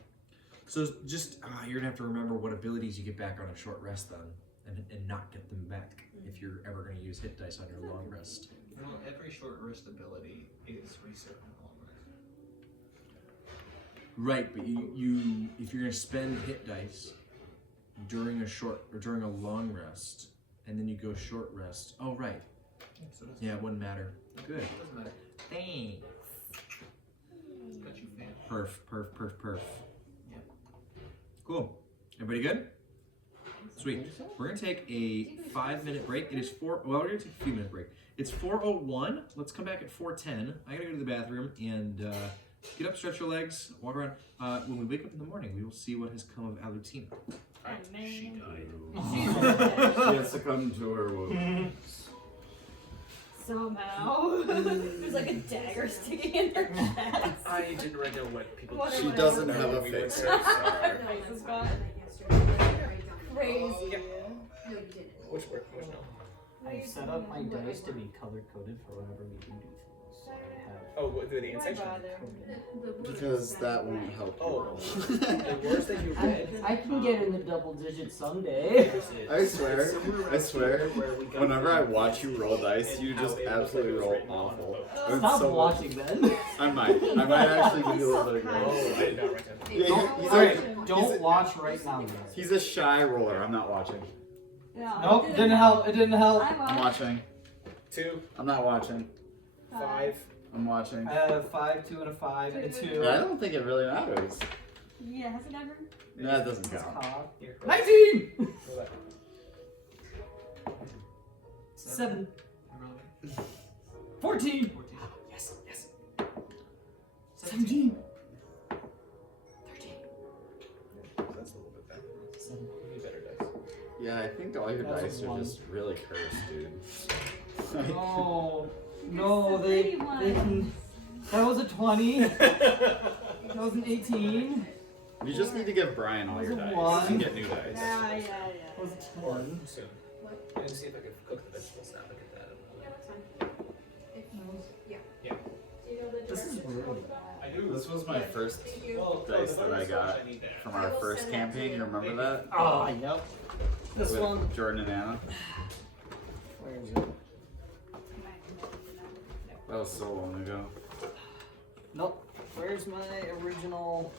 So just you're gonna have to remember what abilities you get back on a short rest then, and not get them back if you're ever gonna use hit dice on your long rest. Well, every short rest ability is reset on a long rest. Right, but you if you're gonna spend hit dice during a long rest, and then you go short rest. Oh right. So does Yeah, it wouldn't matter. Good. It doesn't matter. Thanks. Got you, fan. Perf. Yeah. Cool. Everybody good? Sweet. We're gonna take a 5-minute break. It is we're gonna take a few minute break. It's 4:01. Let's come back at 4:10. I gotta go to the bathroom and get up, stretch your legs, walk around. When we wake up in the morning, we will see what has come of Alutina. She died. She has succumbed to her wounds. Somehow. There's like a dagger sticking in her chest. I didn't really know what people. What She am I doesn't doing? have a We face. were very Face is gone. Crazy. Crazy. No, you didn't. Which work? Which no? I've set up my dice to be color coded for whenever we can do things. So I have Oh, what, do the Why insight? bother? Because that won't help you. Oh, the words that you read. I can get in the double digits someday. I swear, Where we got whenever I from watch you roll dice, you and just how it was absolutely roll written on awful. the- And Stop so- watching then. I might actually give you a little bit of Oh, grace. I did not write that. Yeah, Don't, he's alright, don't he's a- watch right now, guys. He's a shy roller. I'm not watching. No, Nope, didn't help. It didn't help. I'm watching. 2, I'm not watching. 5. I'm watching. I have a 5, 2, and a 5, and a 2. I don't think it really matters. Yeah, has it ever? That doesn't That's count. caught. Here, 19! roll that. 7. Roll that. 14! 14. Yes. 17. 13. That's a little bit better. 7. You better dice. Yeah, I think all your That was dice a are one. just really cursed, dude. Oh, no, the they pretty can. That was a 20. That was an 18. You just need to give Brian all That your was a dice one. and get new dice. Yeah. That was a Or 10. soon. I need to see if I can cook the vegetables now. Look at that. This is weird. I do. This was my first Well, dice the that I vegetables, got I need that. from our first campaign. You remember that? Oh, yep. This With one. Jordan and Anna. Where is it? That was so long ago. Nope. Where's my original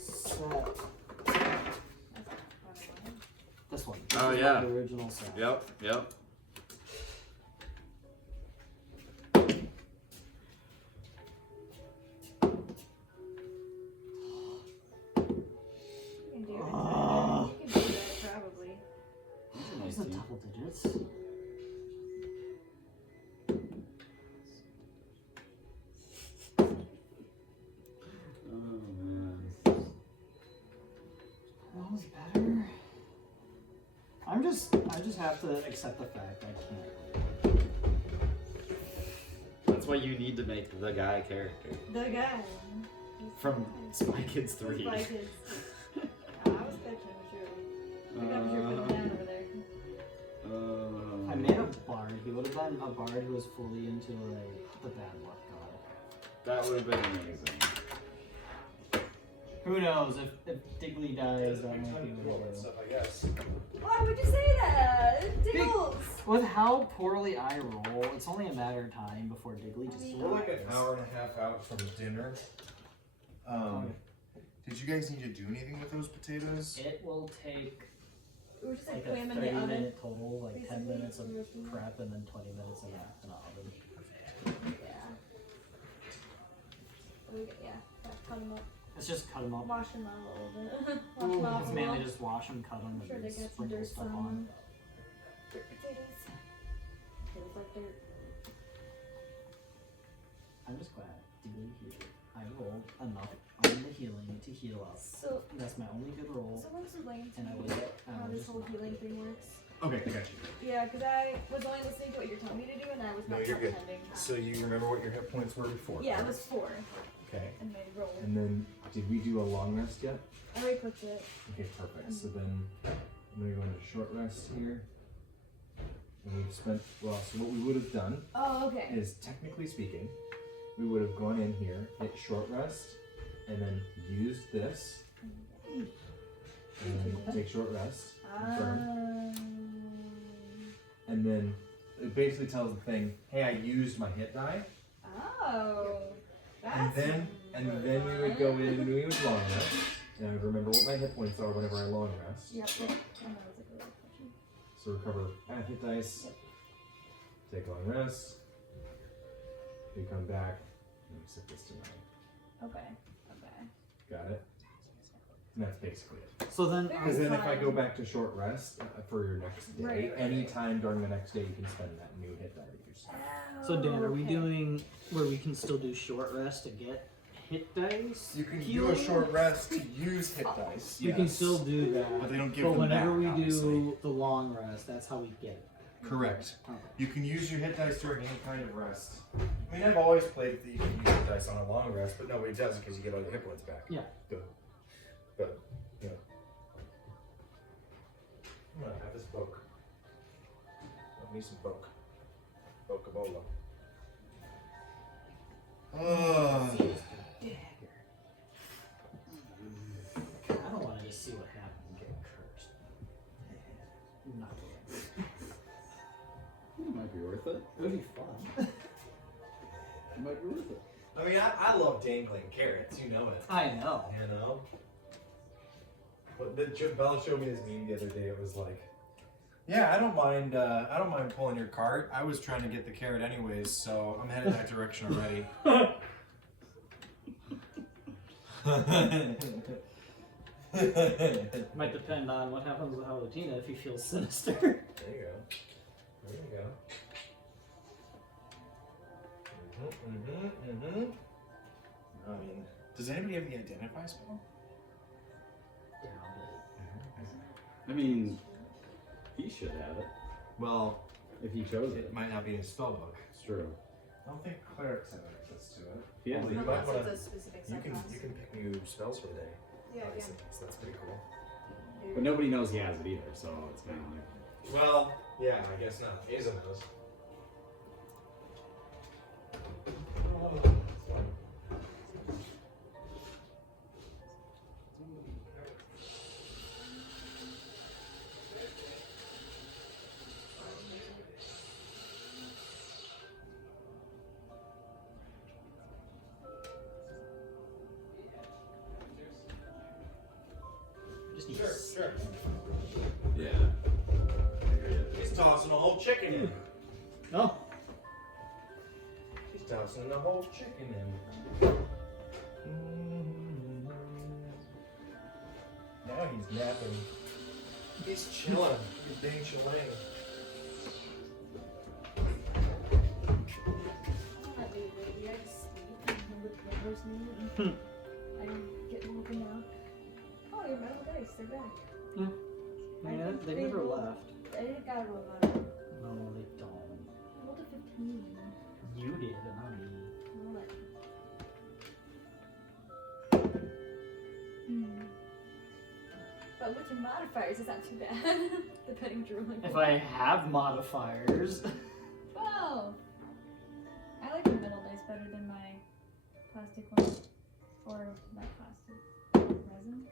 set? This one. This Oh, is yeah. The original set. Yep. You can do it. Ah. You can do that, probably. There's the double digits. Oh man. That was better. I just have to accept the fact I can't. That's why you need to make the guy character The guy. from Spy Kids 3. Spy Kids. I was Pick up as you're putting down over there. I made a bard. He would have been a bard who was fully into like the bad luck god. That would have been amazing. Who knows if Digley dies, that might be what it is. I guess. Why would you say that? Diggles! With how poorly I roll, it's only a matter of time before Digley just We're like an dies. hour and a half out from dinner. Did you guys need to do anything with those potatoes? It will take We were just like like a put them in the oven. 30-minute total, like 10 basically, minutes of for roasting. prep and then 20 minutes in an oven. Yeah. Yeah. Cut them up. It's just cut them up. Wash them out a little bit. Wash them off It's a mainly little. just wash them, cut them, I'm sure and they then got some sprinkle dirt stuff on on. them. Potatoes. They look like dirt. I'm just glad Digley healed. I rolled enough on the healing to heal up. So, That's my only good roll, someone explain to and I me was how this whole healing thing works. Okay, I got you. Yeah, because I was only listening to what you're telling me to do, and I was No, not you're good. comprehending. So you remember what your hit points were before? Yeah, it was 4 Okay. in my roll. And then, did we do a long rest yet? I already clicked it. Okay, perfect. So then, I'm gonna go into short rest here. And we've spent, well, so what we would have done Oh, okay. is, technically speaking, we would have gone in here, hit short rest, and then used this, and then take short rest, confirm, and then it basically tells the thing, hey, I used my hit die, Oh. and That's then we would go in and we would long rest, and I would remember what my hit points are whenever I long rest. Yep. I know it's like a really question. So recover hit dice, take a long rest, we come back, and we set this to 9. Okay. Okay. Got it? And that's basically it. So then, Very Because then if I fine. go back to short rest for your next day, Right. anytime during the next day you can spend that new hit die that you spent. so Dan, are we Okay. doing where we can still do short rest to get hit dice? You can do healing? a short rest to use hit dice. We can still do that. But they don't give But them whenever back, we obviously. do the long rest, that's how we get it. Correct. Okay. You can use your hit dice during any kind of rest. I mean, I've always played that you can use hit dice on a long rest, but nobody does it because you get all your hit points back. Yeah. But you know. I'm gonna have this boke. Love me some boke. Bokabola. I don't want to just see what happened and get cursed. Not really. It might be worth it. It would be fun. It might be worth it. I mean, I love dangling carrots. You know it. I know. You know. But Bella showed me this meme the other day. It was like, yeah, I don't mind pulling your cart. I was trying to get the carrot anyways, so I'm headed that direction already. Might depend on what happens with Halotina if he feels sinister. There you go. There you go. I mean, does anybody have the identify spell? I mean, he should have it Well, if he chose it it. might not be in his spell book. It's true. I don't think clerics have access to it. He has Although you it. might Unless wanna, it's a specific you can subclass. pick new spells for the day. Yeah, yeah. obviously, so that's pretty cool. But nobody knows he has it either, so it's kind of like. Well, yeah, I guess not. Asa knows. Just need Sure, sure. Yeah. He's tossing a whole chicken in. Oh, He's tossing the whole chicken in. Now he's napping. He's chilling. He's being chilling. Not really lately. I just sleep and remember the neighbors need and I don't get woken up. Oh, your metal dice, they're back. I mean, they never left. I didn't got roll about it. No, they don't. I rolled a 15. You did, not me. Roll it. Well, with your modifiers, it's not too bad. Depending drooling. If I have modifiers. Well, I like the metal dice better than my plastic one. Or my plastic resin.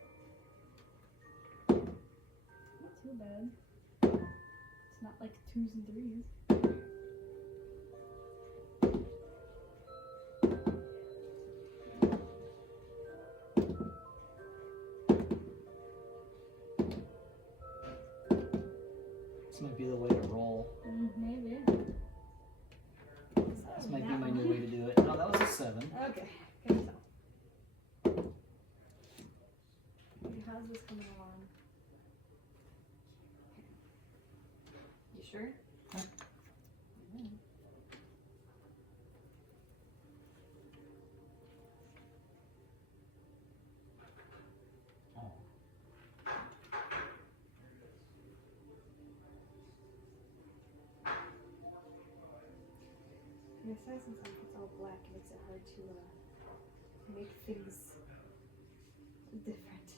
Not too bad. It's not like 2s and 3s. This might be the way to roll. Maybe. This might be my new way to do it. No, that was a 7. Okay, can tell. Okay, how's this coming along? You sure? Huh? Mm. Oh. The assassin's like it's all black, it makes it hard to make things different.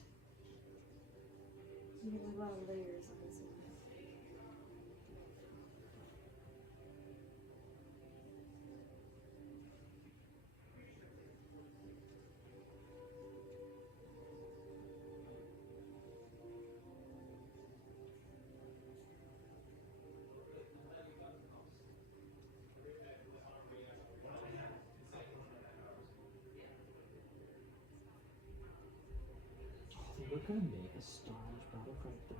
You have a lot of layers on this one. We're gonna make a Star Wars Battlefront 3?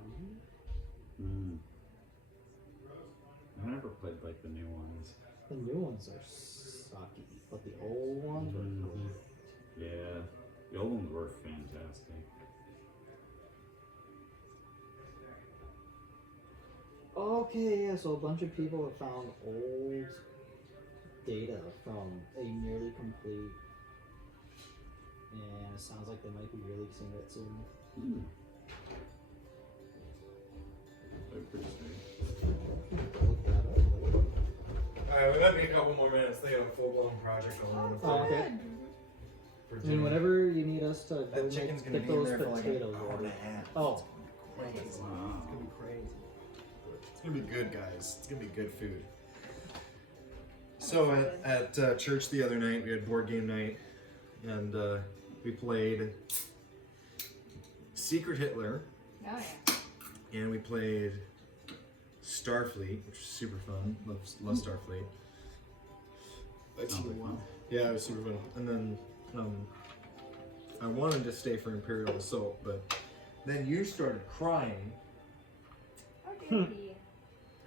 I never played like the new ones. The new ones are sucky, but the old ones are great. Yeah, the old ones were fantastic. Okay, yeah, so a bunch of people have found old data from a nearly complete, and it sounds like they might be releasing it soon. They're pretty sweet. Look that up later. Alright, we might be a couple more minutes. They have a full-blown project going on. Oh, okay. For And dinner. whenever you need us to go That chicken's gonna get be in those there for like an potatoes hour and ready. a half. Oh. It's gonna be crazy. It's gonna be good, guys. It's gonna be good food. So at church the other night, we had board game night, and we played Secret Hitler, Oh yeah. and we played Starfleet, which was super fun. Love Starfleet. Sounds like fun. Yeah, it was super fun. And then I wanted to stay for Imperial Assault, but then you started crying. Okay. And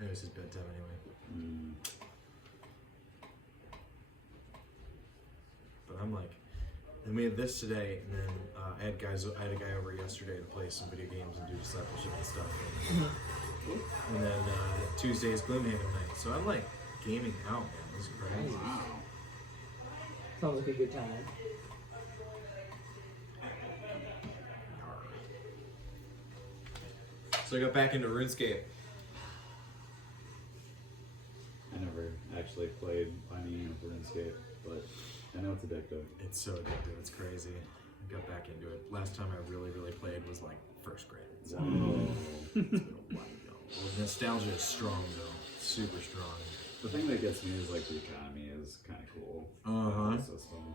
it was his bedtime anyway. But I'm like, and we had this today, and then I had a guy over yesterday to play some video games and do discipleship and stuff. And then Tuesday is Gloomhaven night, so I'm like gaming out, man. This is crazy. Sounds like a good time. So I got back into RuneScape. I never actually played any of RuneScape, but I know it's addictive. It's so addictive. It's crazy. I got back into it. Last time I really played was like first grade. So it's been a while ago. Well, nostalgia is strong though. Super strong. The thing that gets me is like the economy is kind of cool. Uh-huh. The system.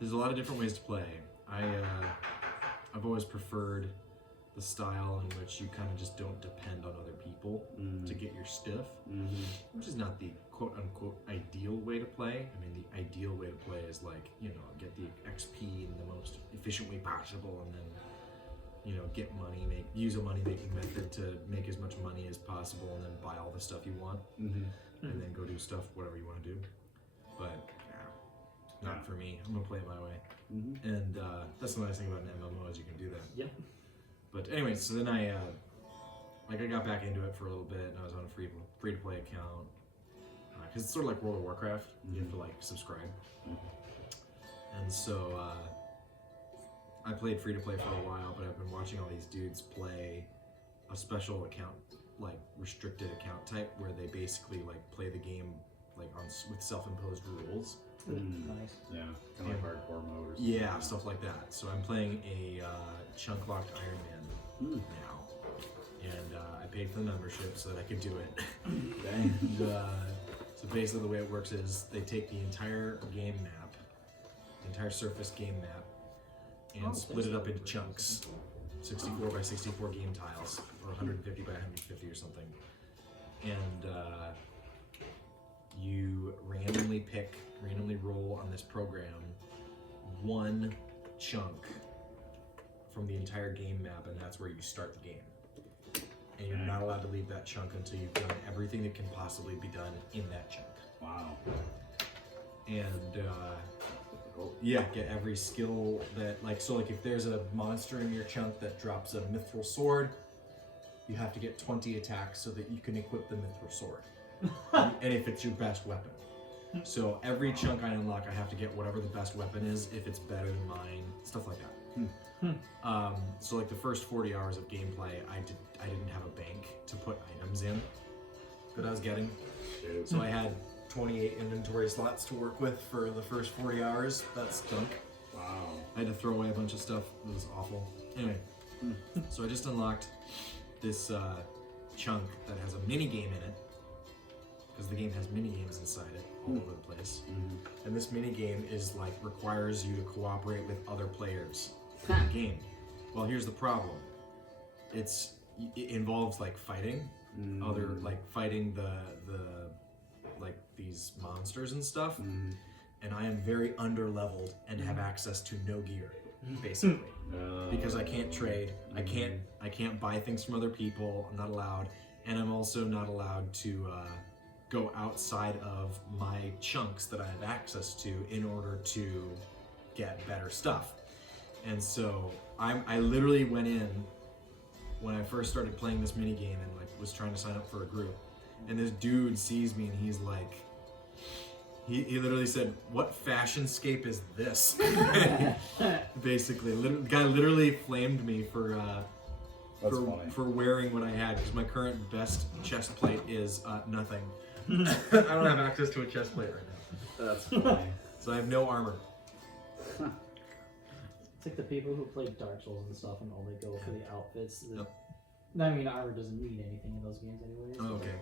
There's a lot of different ways to play. I've always preferred the style in which you kind of just don't depend on other people to get your stuff, which is not the quote-unquote ideal way to play. I mean, the ideal way to play is like, you know, get the XP in the most efficient way possible, and then, you know, get money, use a money-making method to make as much money as possible, and then buy all the stuff you want, and then go do stuff, whatever you want to do. But not for me. I'm gonna play it my way, and that's the nice thing about an MMO is you can do that. Yeah. But anyway, so then I got back into it for a little bit, and I was on a free to play account because it's sort of like World of Warcraft. You have to like subscribe, and so I played free to play for a while. But I've been watching all these dudes play a special account, like restricted account type, where they basically like play the game like with self-imposed rules. Nice. Yeah, kind of like hardcore mode or something. Yeah, stuff like that. So I'm playing a chunk-locked Iron Man now, and I paid for the membership so that I could do it. Dang. So basically, the way it works is they take the entire game map, the entire surface game map, and split it up into chunks, 64 by 64 game tiles, or 150 by 150 or something, and you randomly roll on this program one chunk from the entire game map, and that's where you start the game. And you're not allowed to leave that chunk until you've done everything that can possibly be done in that chunk. Wow. And yeah, get every skill that, like, so like if there's a monster in your chunk that drops a mithril sword, you have to get 20 attacks so that you can equip the mithril sword. And if it's your best weapon. So every chunk I unlock, I have to get whatever the best weapon is, if it's better than mine, stuff like that. So like the first 40 hours of gameplay, I didn't have a bank to put items in that I was getting. So I had 28 inventory slots to work with for the first 40 hours. That stunk. Wow. I had to throw away a bunch of stuff. It was awful. Anyway, so I just unlocked this chunk that has a mini game in it, because the game has mini games inside it all over the place. And this mini game is like requires you to cooperate with other players in the game. Well, here's the problem. It involves like fighting, fighting the like these monsters and stuff. And I am very under-leveled and have access to no gear, basically. Because I can't trade, I can't buy things from other people, I'm not allowed, and I'm also not allowed to go outside of my chunks that I have access to in order to get better stuff. And so I literally went in when I first started playing this mini game and like was trying to sign up for a group, and this dude sees me and he's like, he literally said, "What fashionscape is this?" Basically, the guy literally flamed me for wearing what I had, because my current best chest plate is nothing. I don't have access to a chest plate right now. That's funny. So I have no armor. It's like the people who play Dark Souls and stuff and only go for the outfits. Yep. I mean, armor doesn't mean anything in those games anyways. Oh, okay.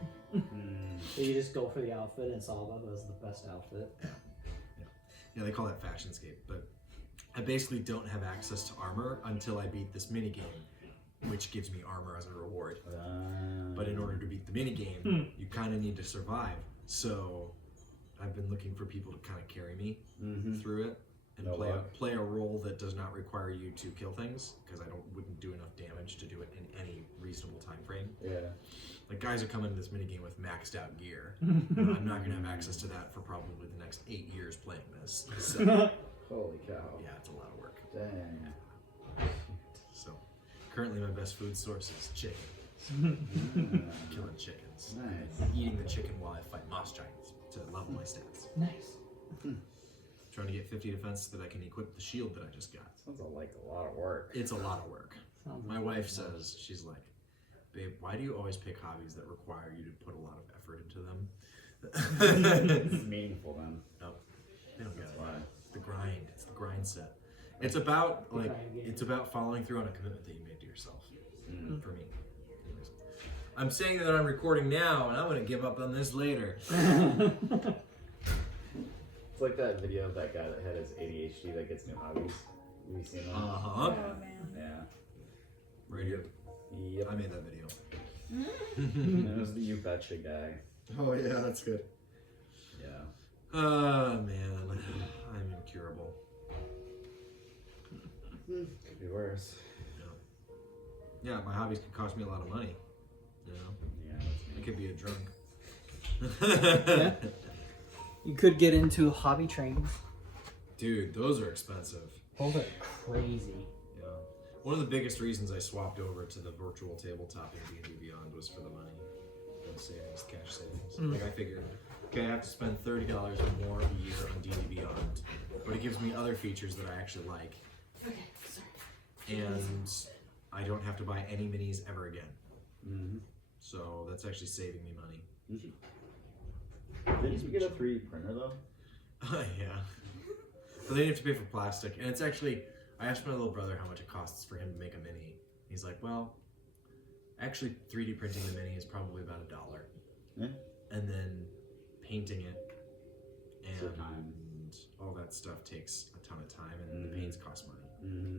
So you just go for the outfit, and Salva was the best outfit. Yeah, they call that fashionscape, but I basically don't have access to armor until I beat this mini game, which gives me armor as a reward. But in order to beat the mini game, you kind of need to survive. So I've been looking for people to kind of carry me through it and play a role that does not require you to kill things, because I wouldn't do enough damage to do it in any reasonable time frame. Yeah. Like, guys are coming to this mini game with maxed out gear. I'm not gonna have access to that for probably the next 8 years playing this. So, Holy cow. yeah, it's a lot of work. Dang. So currently my best food source is chicken. Killing chickens. Nice. And eating the chicken while I fight moss giants to level my stats. Nice. Trying to get 50 defense so that I can equip the shield that I just got. Sounds like a lot of work. It's a lot of work. Sounds My like wife fun. says, she's like, "Babe, why do you always pick hobbies that require you to put a lot of effort into them?" It's meaningful then. No, they don't get That's it. why. It's the grind. It's the grind set. It's about The like grind game. it's about following through on a commitment that you made to yourself. For me. Anyways. I'm saying that I'm recording now, and I'm gonna give up on this later. It's like that video of that guy that had his ADHD that gets new hobbies. Have you seen that? Uh-huh. Oh man. Yeah. Right here. Yep. I made that video. It was the You Betcha guy. Oh yeah, that's good. Yeah. Oh man, I'm incurable. Could be worse. Yeah, my hobbies could cost me a lot of money. You know, Yeah. I could be a drunk. Yeah. You could get into hobby training. Dude, those are expensive. Those are crazy. Yeah. One of the biggest reasons I swapped over to the virtual tabletop in D&D Beyond was for the money. The savings, cash savings. Like I figured, okay, I have to spend $30 or more a year on D&D Beyond, but it gives me other features that I actually like. Okay, sorry. And I don't have to buy any minis ever again. Mm-hmm. So that's actually saving me money. Didn't you get a 3D printer though? Yeah. But then you have to pay for plastic. And it's actually, I asked my little brother how much it costs for him to make a mini. He's like, well, actually 3D printing the mini is probably about $1. Yeah. And then painting it So and time. all that stuff takes a ton of time, and the paints cost money. Mm-hmm.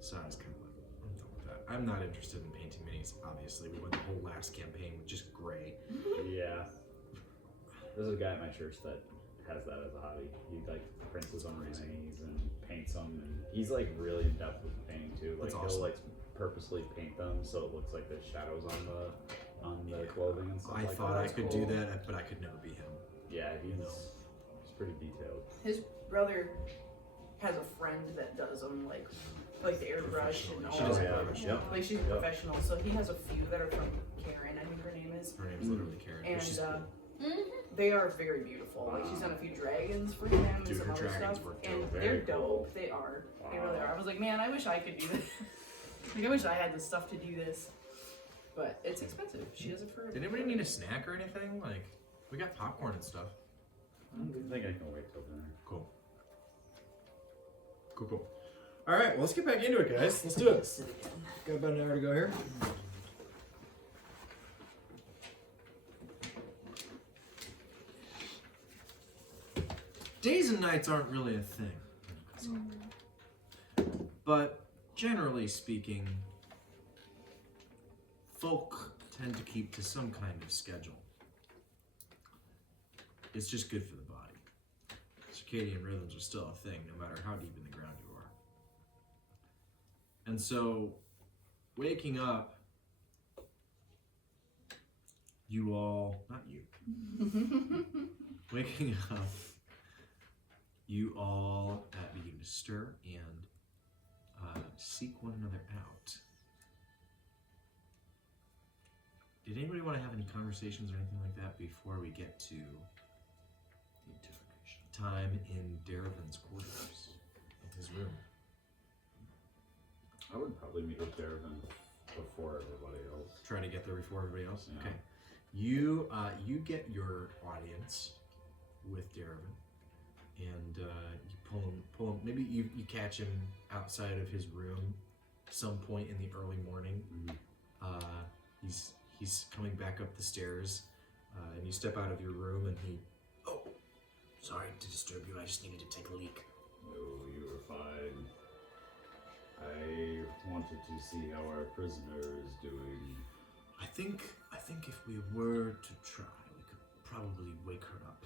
So I was kind of like, I'm done with that. I'm not interested in painting minis, obviously. We went the whole last campaign with just gray. Yeah. There's a guy at my church that has that as a hobby. He like prints his own minis and paints them, and he's like really in depth with the painting too. Like That's awesome. he'll like purposely paint them so it looks like there's shadows on the clothing and stuff. I like thought that. I could do that, but I could never be him. Yeah, he's pretty detailed. His brother has a friend that does them, like the airbrush and all She does that. airbrush, Yep. Like she's a professional, so he has a few that are from Karen, I think her name is. Her name's literally Karen. but And she's cool. they are very beautiful. Like she's done a few dragons for him and Dude, some her other dragons stuff. work And dope. they're Very cool. dope. They are. They really are. I was like, man, I wish I could do this. Like I wish I had the stuff to do this. But it's expensive. She does it for. Did anybody need a snack or anything? Like, we got popcorn and stuff. I don't think I can wait till dinner. Cool. Cool. All right, well, let's get back into it, guys. Let's do it. Got about an hour to go here. Days and nights aren't really a thing. But generally speaking, folk tend to keep to some kind of schedule. It's just good for the body. Circadian rhythms are still a thing, no matter how deep in the ground you are. And so, waking up, you all, not you, waking up, you all begin to stir and seek one another out. Did anybody want to have any conversations or anything like that before we get to the interrogation time in Daravin's quarters, in his room? I would probably meet with Darvin before everybody else. Try to get there before everybody else? Yeah. Okay. You get your audience with Darvin, and you pull him, maybe you catch him outside of his room some point in the early morning. He's coming back up the stairs, and you step out of your room, and oh, sorry to disturb you, I just needed to take a leak. No, you were fine. I wanted to see how our prisoner is doing. I think if we were to try, we could probably wake her up,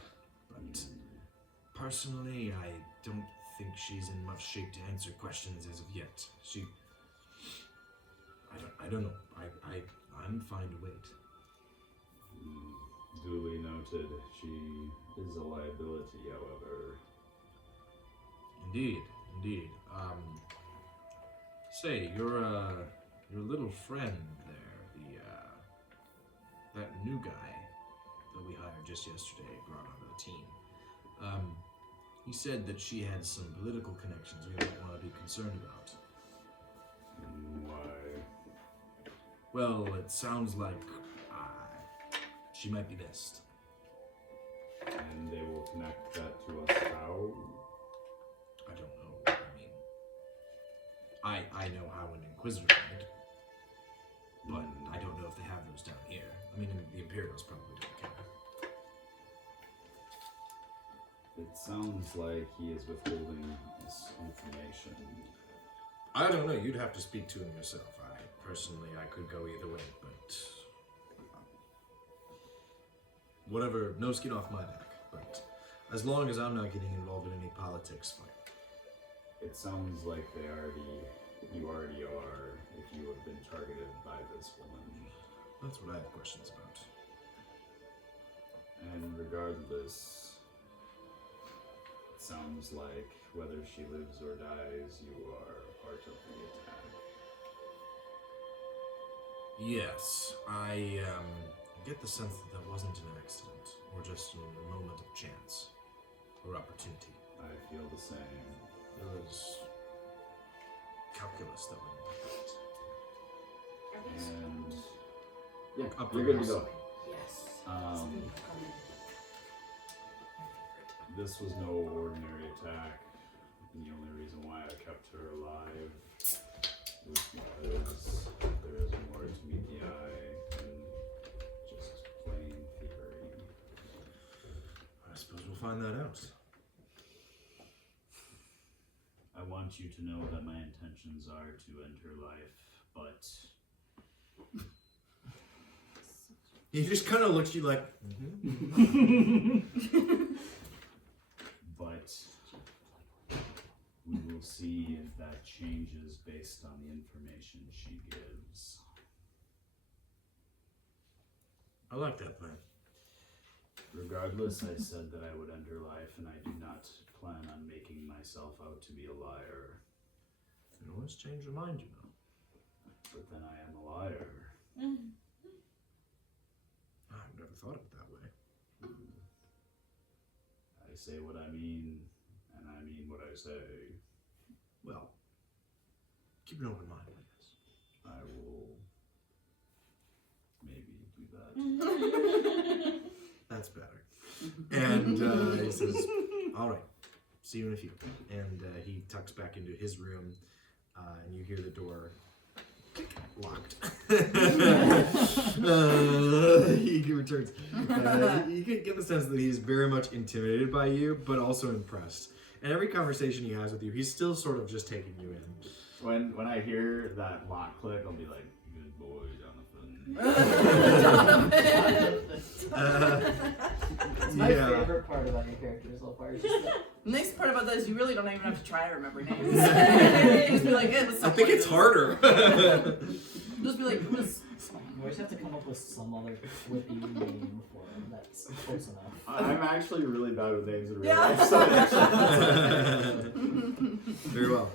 but personally, I don't think she's in much shape to answer questions as of yet. I don't know. I'm fine to wait. Duly noted. She is a liability, however. Indeed. Say, your little friend there, that new guy that we hired just yesterday, brought onto the team. He said that she had some political connections we might want to be concerned about. Why? Well, it sounds like she might be missed. And they will connect that to us how? I don't know. I mean, I know how an Inquisitor died, but I don't know if they have those down here. I mean, the Imperials probably don't care. It sounds like he is withholding this information. I don't know. You'd have to speak to him yourself. I could go either way, but whatever. No skin off my back. But as long as I'm not getting involved in any politics, fine. It sounds like you already are, if you have been targeted by this woman. That's what I have questions about. And regardless, it sounds like whether she lives or dies, you are a part of the attack. Yes, I get the sense that wasn't an accident, or just a moment of chance, or opportunity. I feel the same. There was calculus that went into it. And yeah, Up you're good to yours. go. Yes. This was no ordinary attack. And the only reason why I kept her alive was because there is more to meet the eye than just plain theory. I suppose we'll find that out. I want you to know that my intentions are to end her life, but He just kind of looks at you like, but we will see if that changes based on the information she gives. I like that plan. Regardless, I said that I would end her life, and I do not plan on making myself out to be a liar. You can always change your mind, you know. But then I am a liar. I've never thought of it that way. I say what I mean, and I mean what I say. Well, keep an open mind, I guess. I will maybe do that. That's better. And he says, all right, see you in a few. And he tucks back into his room, and you hear the door locked. He returns. You can get the sense that he's very much intimidated by you, but also impressed. And every conversation he has with you, he's still sort of just taking you in. When I hear that lock click, I'll be like, good boy, Jonathan. It's my favorite part about your character so far. It's just that The nice part about that is you really don't even have to try to remember names. You just be like, I think it's harder. Just be like, it was. we just have to come up with some other quippy name for him that's close enough. I'm actually really bad with names in real Yeah. life, so Very well.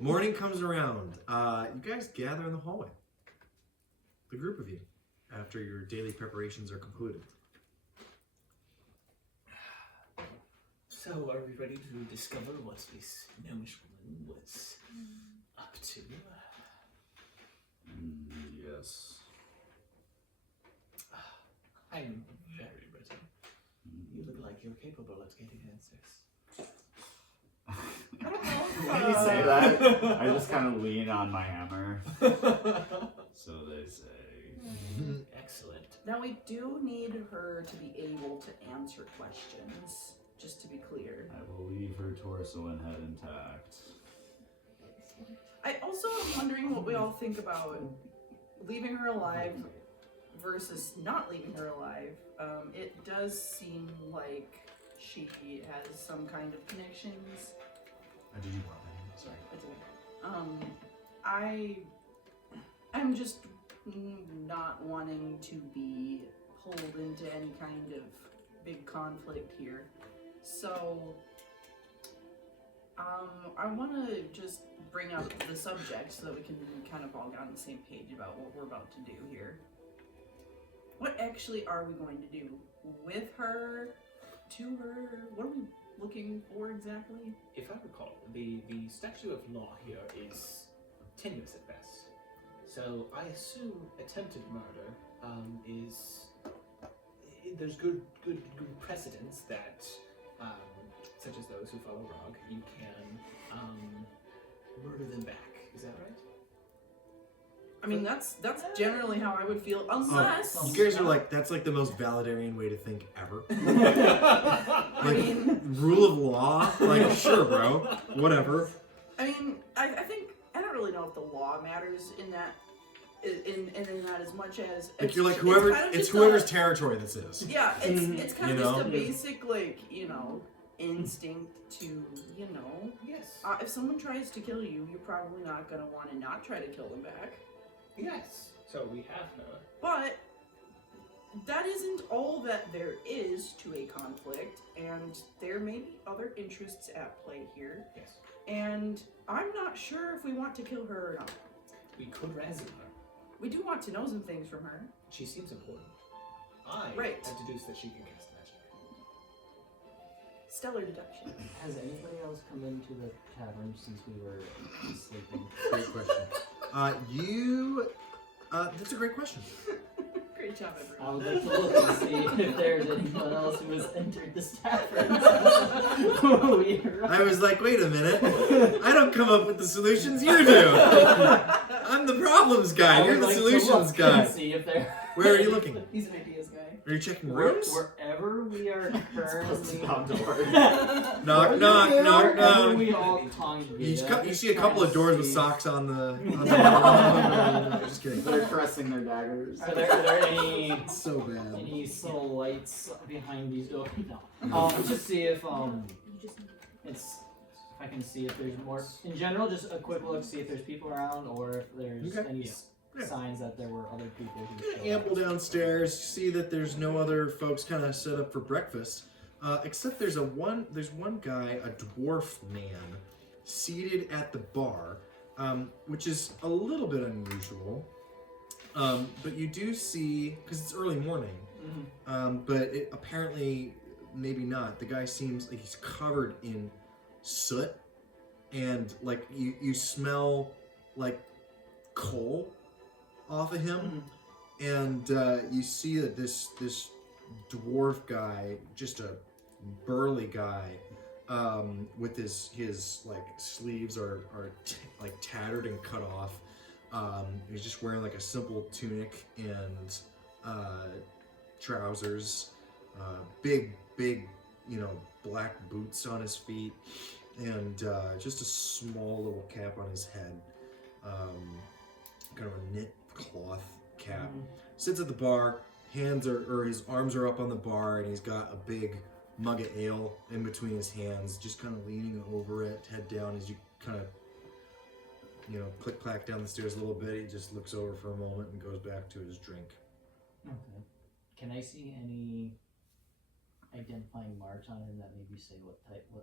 Morning comes around. You guys gather in the hallway. The group of you, after your daily preparations are concluded. So, are we ready to discover what this gnomish woman was up to? Yes. I am very ready. You look like you're capable of getting answers. when you say that, I just kind of lean on my hammer. So they say. Excellent. Now we do need her to be able to answer questions, just to be clear. I will leave her torso and head intact. I also am wondering what we all think about leaving her alive versus not leaving her alive. It does seem like she has some kind of connections. Did you want that? Sorry, it's okay. I'm just not wanting to be pulled into any kind of big conflict here. So, I want to just bring up the subject so that we can kind of all get on the same page about what we're about to do here. What actually are we going to do with her, to her? What are we looking for exactly? If I recall, the statute of law here is tenuous at best. So I assume attempted murder is there's good precedents that such as those who follow Rog, you can murder them back. Is that right? I mean, that's generally how I would feel, unless You guys are like, that's like the most Valedarian way to think ever. I mean, rule of law? Like, sure, bro. Whatever. I mean, I think I don't really know if the law matters in that, in that as much as Like, you're like, it's whoever, kind of it's just whoever's territory this is. Yeah, it's kind of You just know? a basic, like, instinct to, Yes. if someone tries to kill you, you're probably not gonna want to not try to kill them back. Yes. So we have her. But that isn't all that there is to a conflict, and there may be other interests at play here. Yes. And I'm not sure if we want to kill her or not. We could ransom her. We do want to know some things from her. She seems important. I Right. have deduced that she can cast magic. Stellar deduction. Has anybody else come into the tavern since we were sleeping? Great question. That's a great question. Great. Great job, I everyone. would like to look and see if there's anyone else who has entered this tavern. I was like, wait a minute. I don't come up with the solutions, you do. I'm the problems guy. You're the solutions guy. See if there. Where are you looking? He's an ideas guy. Are you checking rooms? Wherever we are currently. Knock, knock, knock, Wherever knock. we all congregate. You see a couple of doors with socks on the. Just kidding. They're caressing their daggers. Are there any It's so bad. any subtle lights behind these doors? No. Just see if it's. I can see if there's more. In general, just a quick look, see if there's people around, or if there's Okay. any Yeah. signs that there were other people who. Ample downstairs. See that there's no other folks kind of set up for breakfast, except there's one guy, a dwarf man, seated at the bar, which is a little bit unusual. But you do see, because it's early morning, but it apparently maybe not. The guy seems like he's covered in soot, and like you smell like coal off of him, and you see that this dwarf guy, just a burly guy, with his like sleeves are like tattered and cut off. He's just wearing like a simple tunic and trousers, big black boots on his feet, and just a small little cap on his head, kind of a knit cloth cap. Sits at the bar, his arms are up on the bar, and he's got a big mug of ale in between his hands, just kind of leaning over it, head down as you kind of click clack down the stairs a little bit. He just looks over for a moment and goes back to his drink. Okay. Can I see any identifying marks on him that maybe say what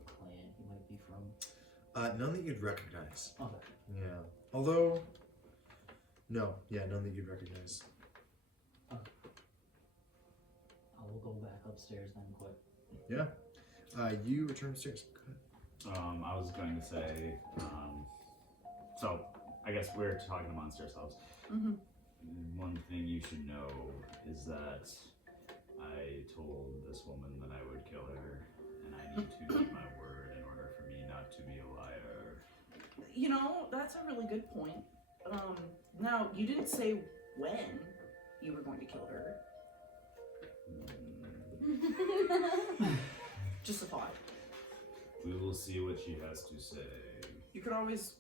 clan he might be from? None that you'd recognize. Okay. Yeah. Although, none that you'd recognize. I will go back upstairs then quick. Yeah. You return upstairs. Go ahead. I was going to say, so I guess we're talking amongst ourselves. One thing you should know is that I told this woman that I would kill her, and I need to keep my word in order for me not to be a liar. That's a really good point. Now, you didn't say when you were going to kill her. Just a thought. We will see what she has to say. You could always,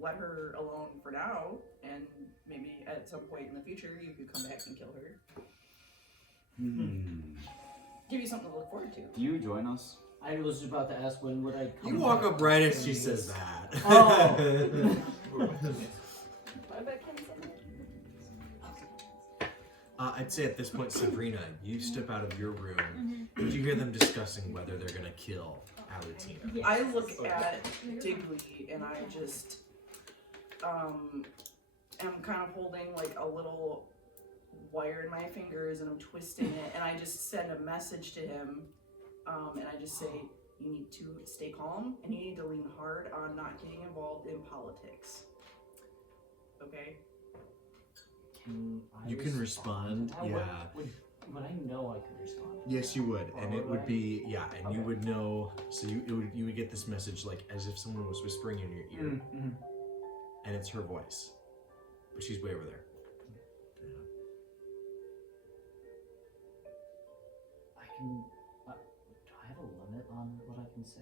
let her alone for now, and maybe at some point in the future you could come back and kill her. Give you something to look forward to. Do you join us? I was about to ask when would I come. You walk up right as she says that. Oh. I'd say at this point, Sabrina, you step out of your room, and you hear them discussing whether they're gonna kill Alutina. Yes. I look at Diggly and I just am kind of holding like a little wire in my fingers and I'm twisting it, and I just send a message to him, and I just say, you need to stay calm and you need to lean hard on not getting involved in politics. Okay? You can respond, yeah. Would I know I could respond? Yes, you would, and it would be and you would know. So you would get this message like as if someone was whispering in your ear, and it's her voice, but she's way over there. I can. Do I have a limit on what I can say?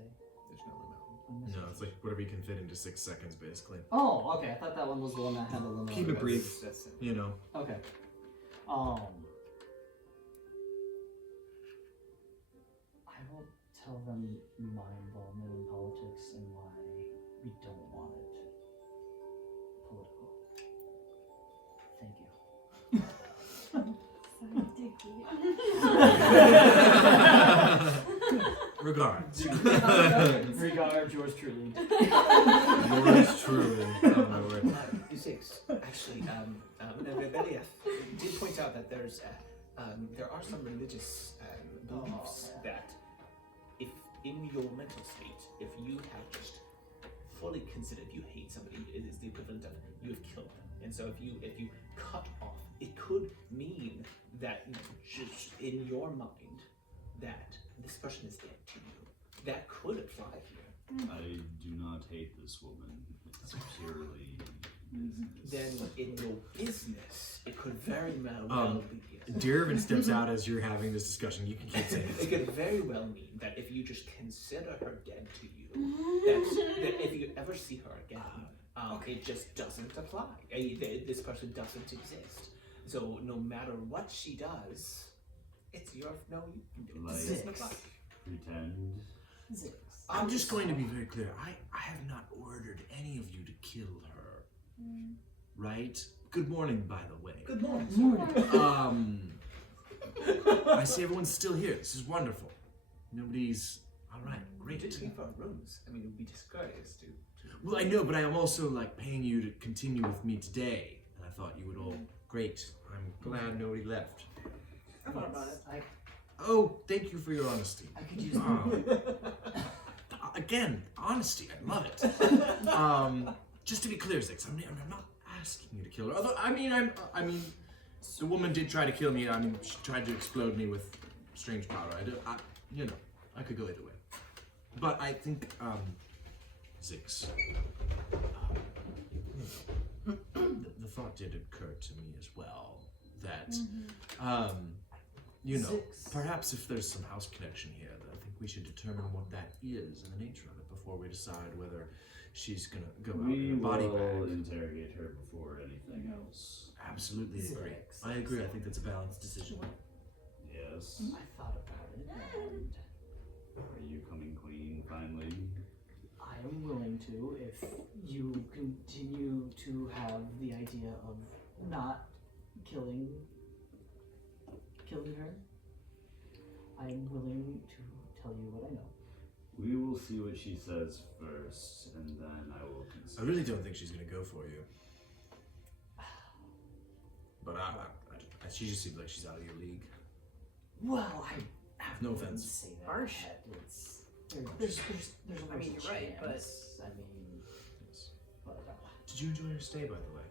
There's no limit. No, it's like whatever you can fit into 6 seconds, basically. Oh, okay. I thought that one was the one that had a limit. Keep it brief. Okay. I will tell them my involvement in politics and why we don't want it political. Regards. Regards, yours truly. Yours truly. Oh my word. D6. Actually, Belief did point out that there are some religious beliefs that if in your mental state, if you have just fully consider if you hate somebody, it is the equivalent of you have killed them. And so if you cut off, it could mean that just in your mind that this person is dead to you. That could apply here. I do not hate this woman. It's purely business. Then in your business, it could very well be. Dervin steps out as you're having this discussion. You can keep saying It could very well mean that if you just consider her dead to you, that if you ever see her again, it just doesn't apply. This person doesn't exist. So no matter what she does, it's your it doesn't apply. Pretend. I'm just going to be very clear. I have not ordered any of you to kill her. Right? Good morning, by the way. Good morning. I see everyone's still here. This is wonderful. Nobody's... Alright, We great. did leave our rooms. I mean, it would be discourteous to... Well, I know, but I am also, like, paying you to continue with me today. And I thought you would all... Great. I'm glad nobody left. I thought about it. Oh, thank you for your honesty. I could use Again, honesty. I love it. Just to be clear, Zix, I'm not asking you to kill her. Although, I mean, the woman did try to kill me. I mean, she tried to explode me with strange power. I could go either way. But I think, Zix, the thought did occur to me as well that, perhaps if there's some house connection here, I think we should determine what that is and the nature of it before we decide whether she's gonna go out in a body We will bag. interrogate her before anything else. Absolutely agree. I agree. I think that's a balanced decision. Yes. I thought about it, and Are you coming clean finally? I am willing to if you continue to have the idea of not killing her. I am willing to tell you what I know. We will see what she says first, and then I will consider. I really don't think she's gonna go for you. But she just seems like she's out of your league. Well, I have No to offense. say that. Harsh. It's there's a I mean, you're right, but- chance. I mean, but Did you enjoy your stay, by the way?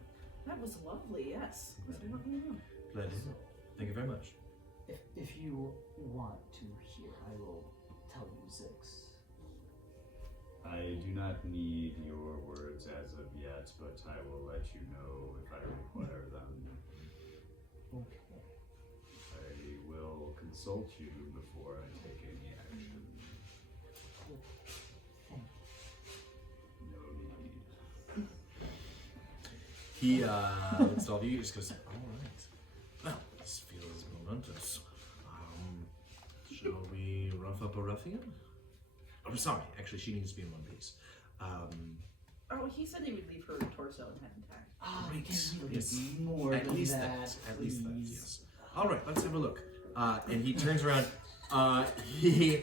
That was lovely, yes. What can you do? Glad to hear. Thank you very much. if you want to hear, I will tell you Zix. I do not need your words as of yet, but I will let you know if I require them. Okay. I will consult you before I take any action. No need. He looks at all of you, just goes, alright. Well, this feels momentous. Shall we rough up a ruffian? Oh, sorry, actually she needs to be in one piece. Oh, he said he would leave her torso and head intact. Oh, Great. yes. Yes. More At than least that. At least that, please. yes. Alright, let's have a look. And he turns around, he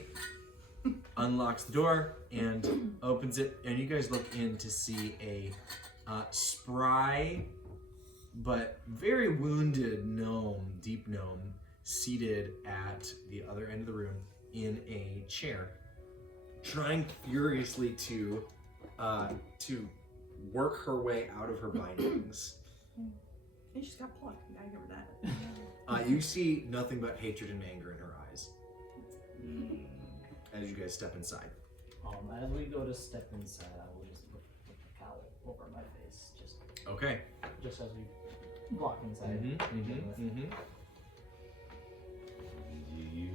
unlocks the door and opens it, and you guys look in to see a spry but very wounded gnome, deep gnome, seated at the other end of the room in a chair, trying furiously to work her way out of her bindings. And she's got pluck. You gotta give her that. You see nothing but hatred and anger in her eyes as you guys step inside. As we go to step inside, I will just put the cowl over my face, Okay. just as we walk inside. And you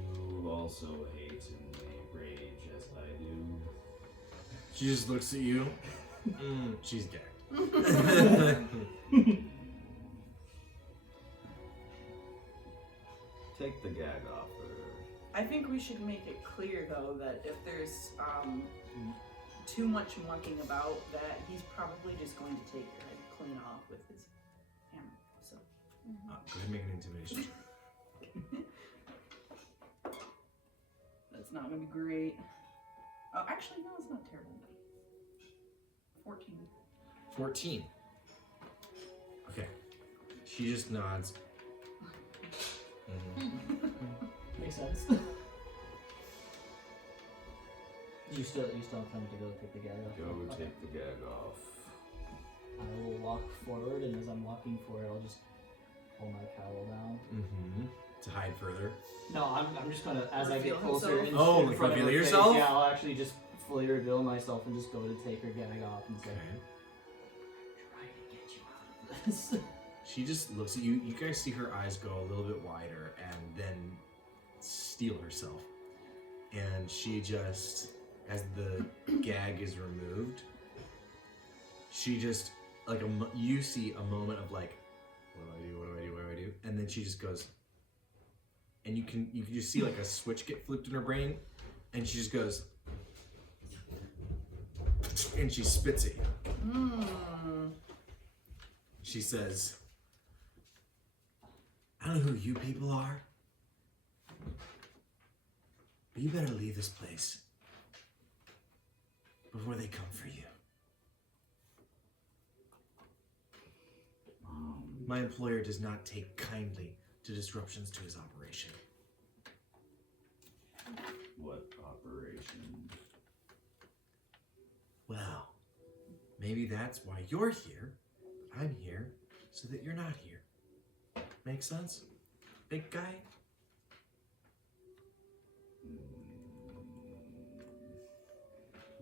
also hate and rage as I do. She just looks at you. She's gagged. Take the gag off her. I think we should make it clear, though, that if there's too much mucking about, that he's probably just going to take your head clean off with his hammer. So. Go ahead and make an intimidation. That's not gonna be great. Oh, actually, no, it's not terrible. 14. 14. Okay. She just nods. Makes sense. You still have time to go take the gag off? Go Okay. take the gag off. I will walk forward, and as I'm walking forward, I'll just pull my cowl down. Mm-hmm. To hide further. No, I'm just gonna, as I Reveal get closer himself? in, Oh, in like front of reveal her face, yourself? yeah, I'll actually just fully reveal myself and just go to take her gag off and say, Okay. trying to get you out of this. She just looks at you. You guys see her eyes go a little bit wider and then steel herself. And she just, as the gag is removed, she just, like, you see a moment of like, what do I do, what do I do, what do I do? And then she just goes, and you can just see like a switch get flipped in her brain, and she just goes, and she spits at you. She says, I don't know who you people are, but you better leave this place before they come for you. My employer does not take kindly to disruptions to his operation. What operation? Well, maybe that's why you're here. I'm here so that you're not here. Make sense? Big guy?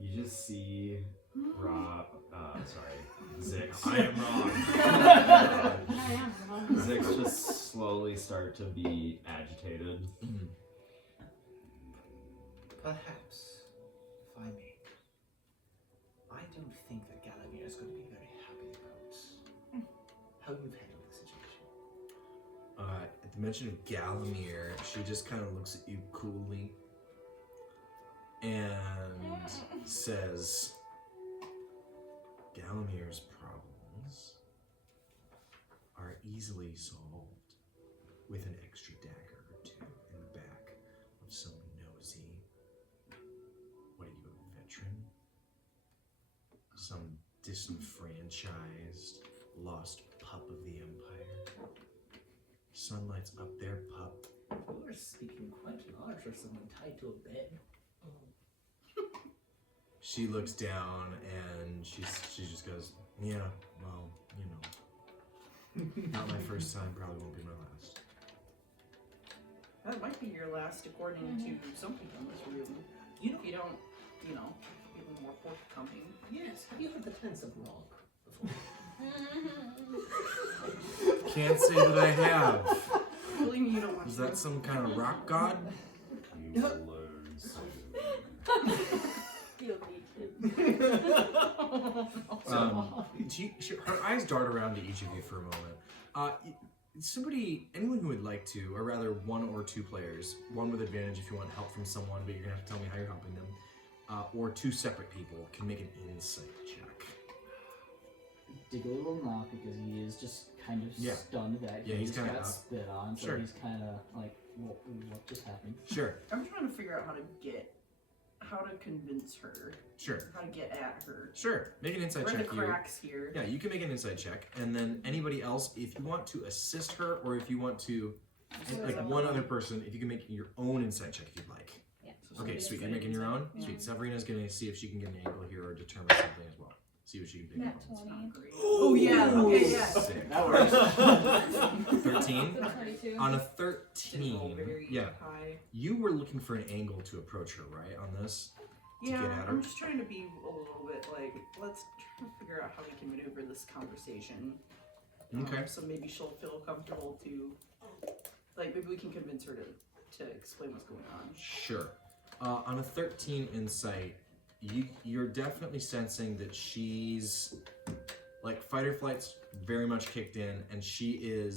You just see Zix. I am wrong. I am wrong. Zix just slowly start to be agitated. Perhaps, if I may, I don't think that Galamir is going to be very happy about how you've handled the situation. At the mention of Galamir, she just kind of looks at you coolly and says, Galamir's problems are easily solved with an extra dagger or two in the back of some nosy, what are you, a veteran? Some disenfranchised, lost pup of the Empire. Sunlight's up there, pup. You are speaking quite large for someone tied to a bed. She looks down and she just goes, yeah, well, you know, not my first time, probably won't be my last. That might be your last, according to some people in this room. You know, If you don't, you know, give them more forthcoming. yes, have you heard the tense of rock before? Can't say that I have. Believe me, you don't want Is to. that some kind of rock god? You will learn soon. You'll need to. Her eyes dart around to each of you for a moment. Anyone who would like to, or rather one or two players, one with advantage if you want help from someone, but you're gonna have to tell me how you're helping them, or two separate people can make an insight check. Diggly will not, because he is just kind of Yeah. stunned that Yeah, he he's just kinda got out. spit on, so Sure. he's kind of like, what just happened? Sure, I'm trying to figure out how to convince her, sure, how to get at her. sure. Make an insight Where are the check. You. cracks here? Yeah, you can make an insight check, and then anybody else, if you want to assist her, or if you want to, like one other person, if you can make your own insight check if you'd like. Yeah. Okay, sweet. You're making your own? Sweet. Sabrina's gonna see if she can get an angle here or determine something as well. See what she can pick Nat up. 20. Oh yeah. Okay. Yeah. Sick. That works. 13? So 22. On a Didn't roll 13, very yeah, high. you were looking for an angle to approach her, right, on this? To Yeah, get at her? I'm just trying to be a little bit like, let's try to figure out how we can maneuver this conversation. Okay. So maybe she'll feel comfortable to, like, maybe we can convince her to explain what's going on. Sure. On a 13 insight, you're definitely sensing that she's, like, fight or flight's very much kicked in, and she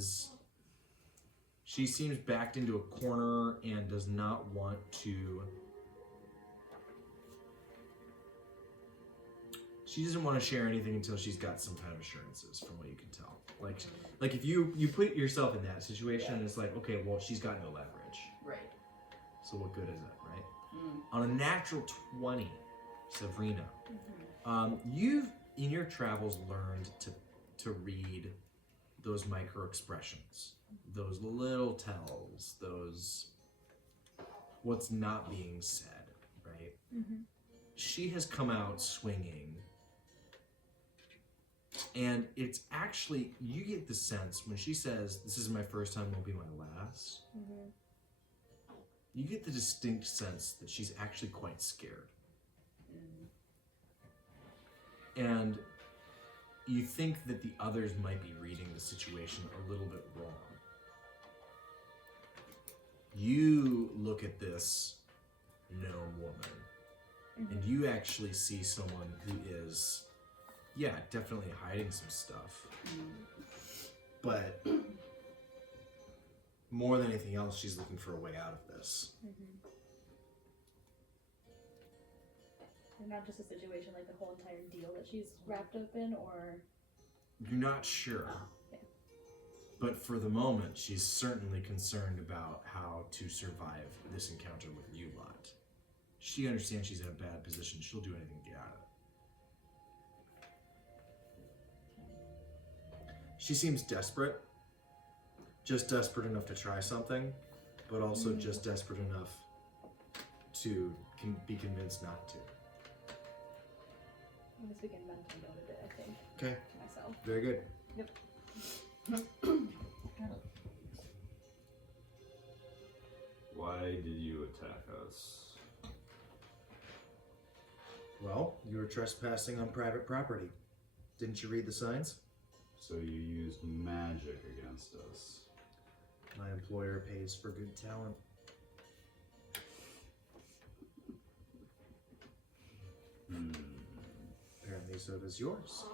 seems backed into a corner and does not want to, she doesn't want to share anything until she's got some kind of assurances, from what you can tell. Like if you put yourself in that situation, it's like, okay, well, she's got no leverage. Right. So what good is it, right? On a natural 20, Sabrina, you've in your travels learned to read those micro expressions, those little tells, those what's not being said, right? she has come out swinging. And it's actually, you get the sense when she says, "This is my first time, won't be my last." Mm-hmm. You get the distinct sense that she's actually quite scared. And you think that the others might be reading the situation a little bit wrong. You look at this gnome woman, and you actually see someone who is, yeah, definitely hiding some stuff. But more than anything else, she's looking for a way out of this. And not just a situation like the whole entire deal that she's wrapped up in, or... You're not sure. Yeah. But for the moment, she's certainly concerned about how to survive this encounter with you lot. She understands she's in a bad position. She'll do anything to get out of it. She seems desperate. Just desperate enough to try something, but also just desperate enough to be convinced not to. I'm just speaking mental note of it, I think. Okay. To myself. Very good. Yep. Why did you attack us? Well, you were trespassing on private property. Didn't you read the signs? So you used magic against us. My employer pays for good talent. Apparently so does yours.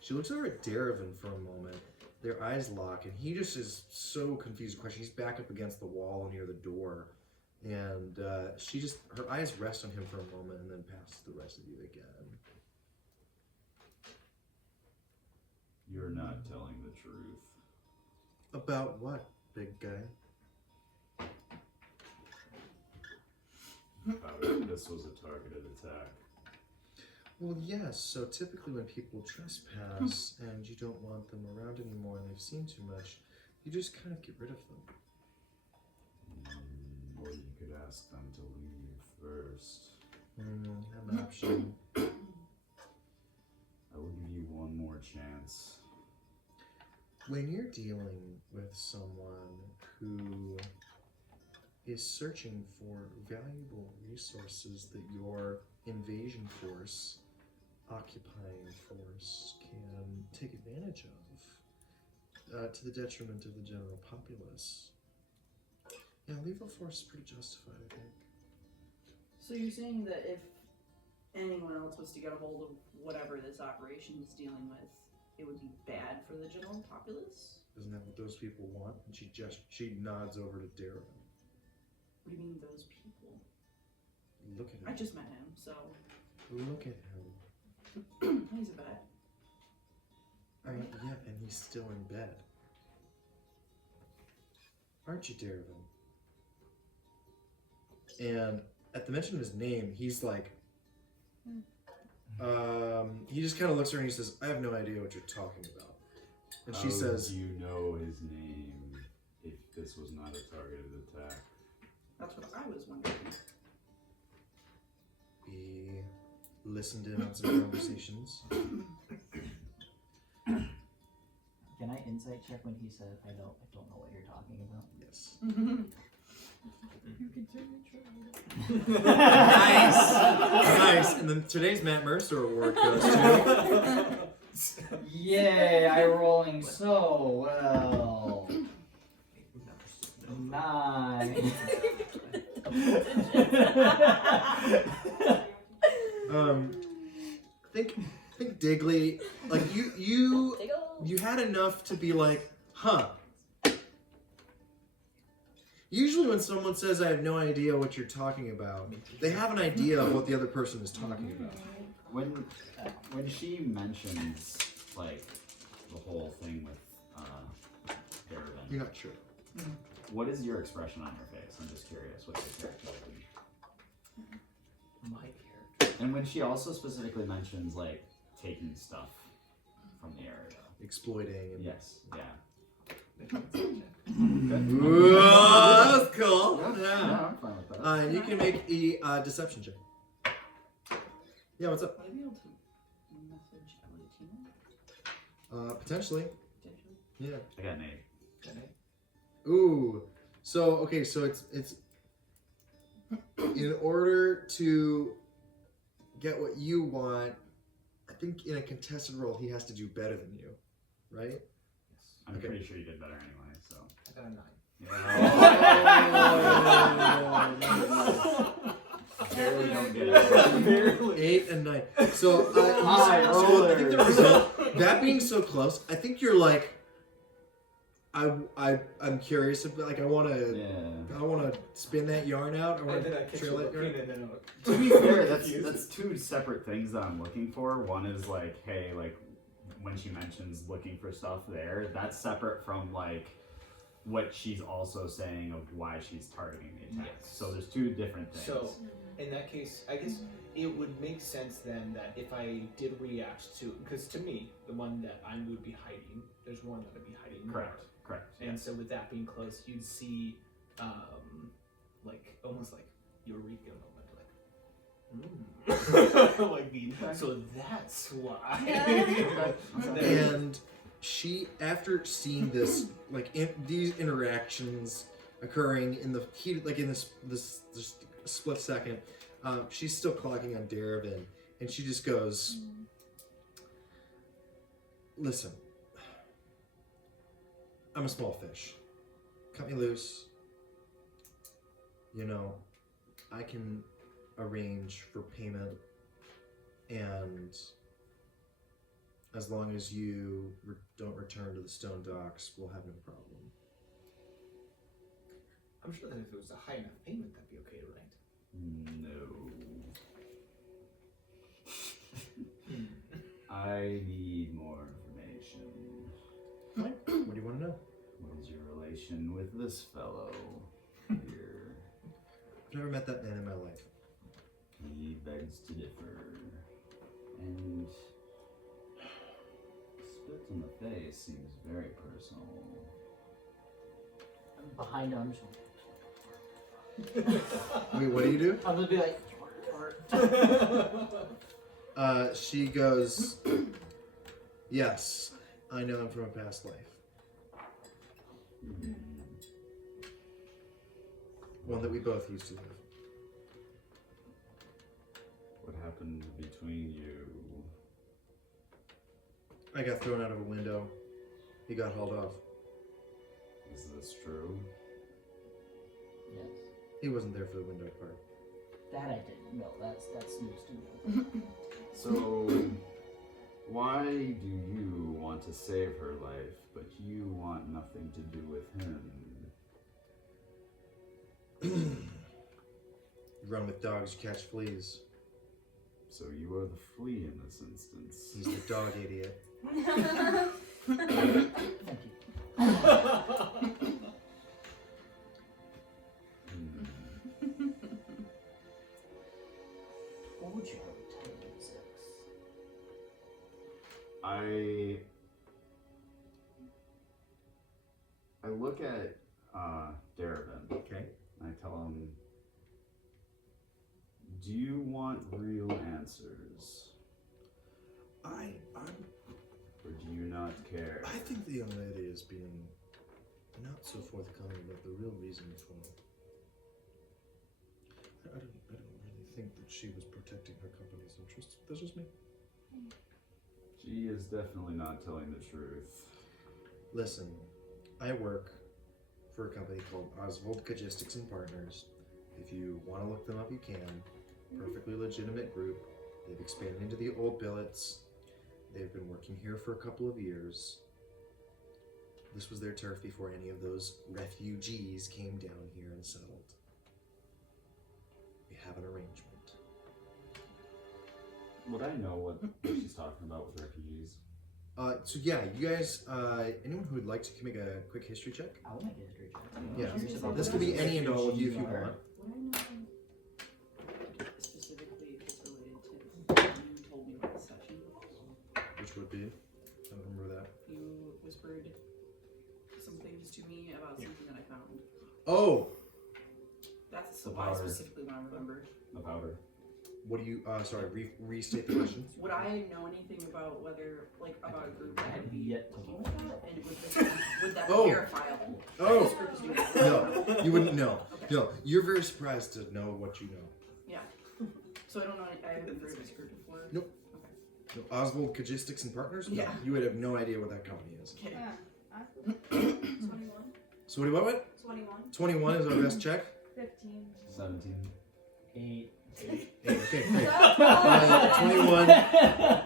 She looks over at Darevin for a moment. Their eyes lock, and he just is so confused. He's back up against the wall near the door, and her eyes rest on him for a moment, and then passes the rest of you again. You're not telling the truth. About what, big guy? This was a targeted attack. Well, yes. So typically when people trespass and you don't want them around anymore and they've seen too much, you just kind of get rid of them. Or you could ask them to leave first. An option. I will give you one more chance. When you're dealing with someone who is searching for valuable resources that your invasion force, occupying force, can take advantage of to the detriment of the general populace, yeah, lethal force is pretty justified, I think. So you're saying that if anyone else was to get a hold of whatever this operation is dealing with, it would be bad for the general populace? Isn't that what those people want? And she nods over to Darren. What do you mean those people? Look at him. I just met him, so... Look at him. He's a vet. Yeah, and he's still in bed. Aren't you, Darevin? And at the mention of his name, he's like... he just kind of looks at her and he says, "I have no idea what you're talking about." And she says... How do you know his name if this was not a targeted attack? That's what I was wondering. We listened in on some conversations. Can I insight check when he said, I don't know what you're talking about? Yes. You can try. Nice! Nice! And then today's Matt Mercer award goes to... Yay, I'm rolling so well. 9. think Digley, like you had enough to be like, huh. Usually when someone says, "I have no idea what you're talking about," they have an idea of what the other person is talking about. When she mentions like the whole thing with Darevin, You're not sure. what is your expression on your face? I'm just curious. What's your character like? My character. And when she also specifically mentions like taking stuff from the area, Exploiting. And... yes, yeah. Ooh, that was cool. Yeah, Yeah. I'm fine with that. You can make a deception check. Yeah, what's up? Will I be able to message Valentina? Potentially. Potentially. Yeah. I got an 8. Ooh. So it's in order to get what you want, I think in a contested role he has to do better than you, right? Yes. I'm Okay. pretty sure you did better anyway, so. I got a 9. Barely don't get it. Barely. 8 and 9. So, High so I think the rollers. result, that being so close, I think you're like, I'm curious about, like, I want to spin that yarn out. I want And then I to catch trail you that looking, yarn. and then To be fair, that's two separate things that I'm looking for. One is like, hey, like when she mentions looking for stuff there, that's separate from like what she's also saying of why she's targeting the attack. Yes. So there's two different things. So, in that case, I guess it would make sense then that if I did react to, because to me, the one that I would be hiding, there's one that would be hiding more. Correct. And so with that being close, you'd see, like almost like Eureka moment, like, like the. So that's why. And she, after seeing this, like these interactions occurring in the heat, like in this split second, she's still clocking on Darabin, and she just goes, "Listen, I'm a small fish. Cut me loose. You know, I can arrange for payment, and as long as you don't return to the stone docks, we'll have no problem." I'm sure that if it was a high enough payment, that'd be okay, right? No. I need more information. What do you want to know? What is your relation with this fellow here? I've never met that man in my life. He begs to differ. And spit in the face seems very personal. I'm behind him. Wait, what do you do? I'm gonna be like. She goes, "Yes, I know him from a past life. One that we both used to live." What happened between you? I got thrown out of a window. He got hauled off. Is this true? Yes. He wasn't there for the window part. That I didn't know. That's news to me. So, why do you want to save her life, but you want nothing to do with him? Run with dogs, you catch fleas. So you are the flea in this instance. He's the dog idiot. Thank you. What would you have to tell me, Six? I look at Darabin. Okay. And I tell him, do you want real answers? Or do you not care? I think the young lady is being not so forthcoming about the real reason for. I don't really think that she was protecting her company's interests. That's just me. She is definitely not telling the truth. Listen, I work for a company called Oswald Logistics and Partners. If you want to look them up, you can. Perfectly legitimate group. They've expanded into the old billets. They've been working here for a couple of years. This was their turf before any of those refugees came down here and settled. We have an arrangement. Would I know what she's talking about with refugees? So yeah, you guys, anyone who would like to make a quick history check? I will make a history check. Yeah, this could be any and all of you if you want. Would I know specifically if it's related to you told me about the session? Which would be? I don't remember that. You whispered some things to me about something that I found. Oh! That's The why powder. specifically what I remember. The powder. What do you? Sorry. Restate the question. Would I know anything about whether, like, about a group that would be Yet to working with that? And would that be Oh. verifiable? Oh. This group is doing it. No, you wouldn't know. Okay. No, you're very surprised to know what you know. Yeah. So I don't know. I haven't heard of this group before. Nope. Okay. No, Oswald Logistics and Partners. No, Yeah. you would have no idea what that company is. Okay. 21. So what? 21. 21 is our best check. 15. 17. 8. Okay, great. 21.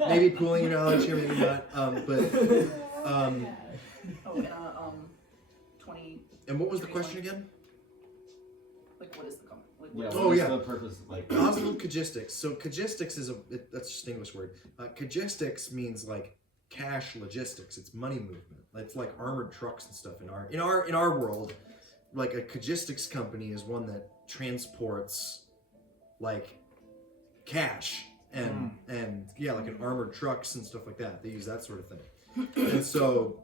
Maybe pooling your knowledge here, maybe not. Oh, and 20. And what was the question again? Like, what is the company? Like, Yeah, what Oh, what's yeah. the purpose? Like, Oswald Logistics. So Logistics is that's just an English word. Logistics means like cash logistics. It's money movement. It's like armored trucks and stuff in our world. Like a logistics company is one that transports like cash and yeah, like an armored trucks and stuff like that. They use that sort of thing. And so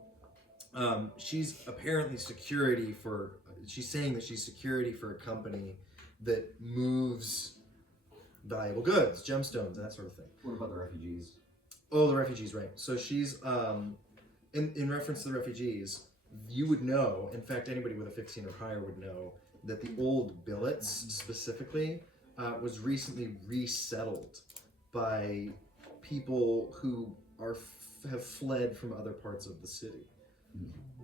she's apparently security for. She's saying that she's security for a company that moves valuable goods, gemstones, that sort of thing. what about the refugees? Oh, the refugees, right. So she's, in reference to the refugees, you would know, in fact, anybody with a 15 or higher would know, that the old billets, specifically, was recently resettled by people who have fled from other parts of the city,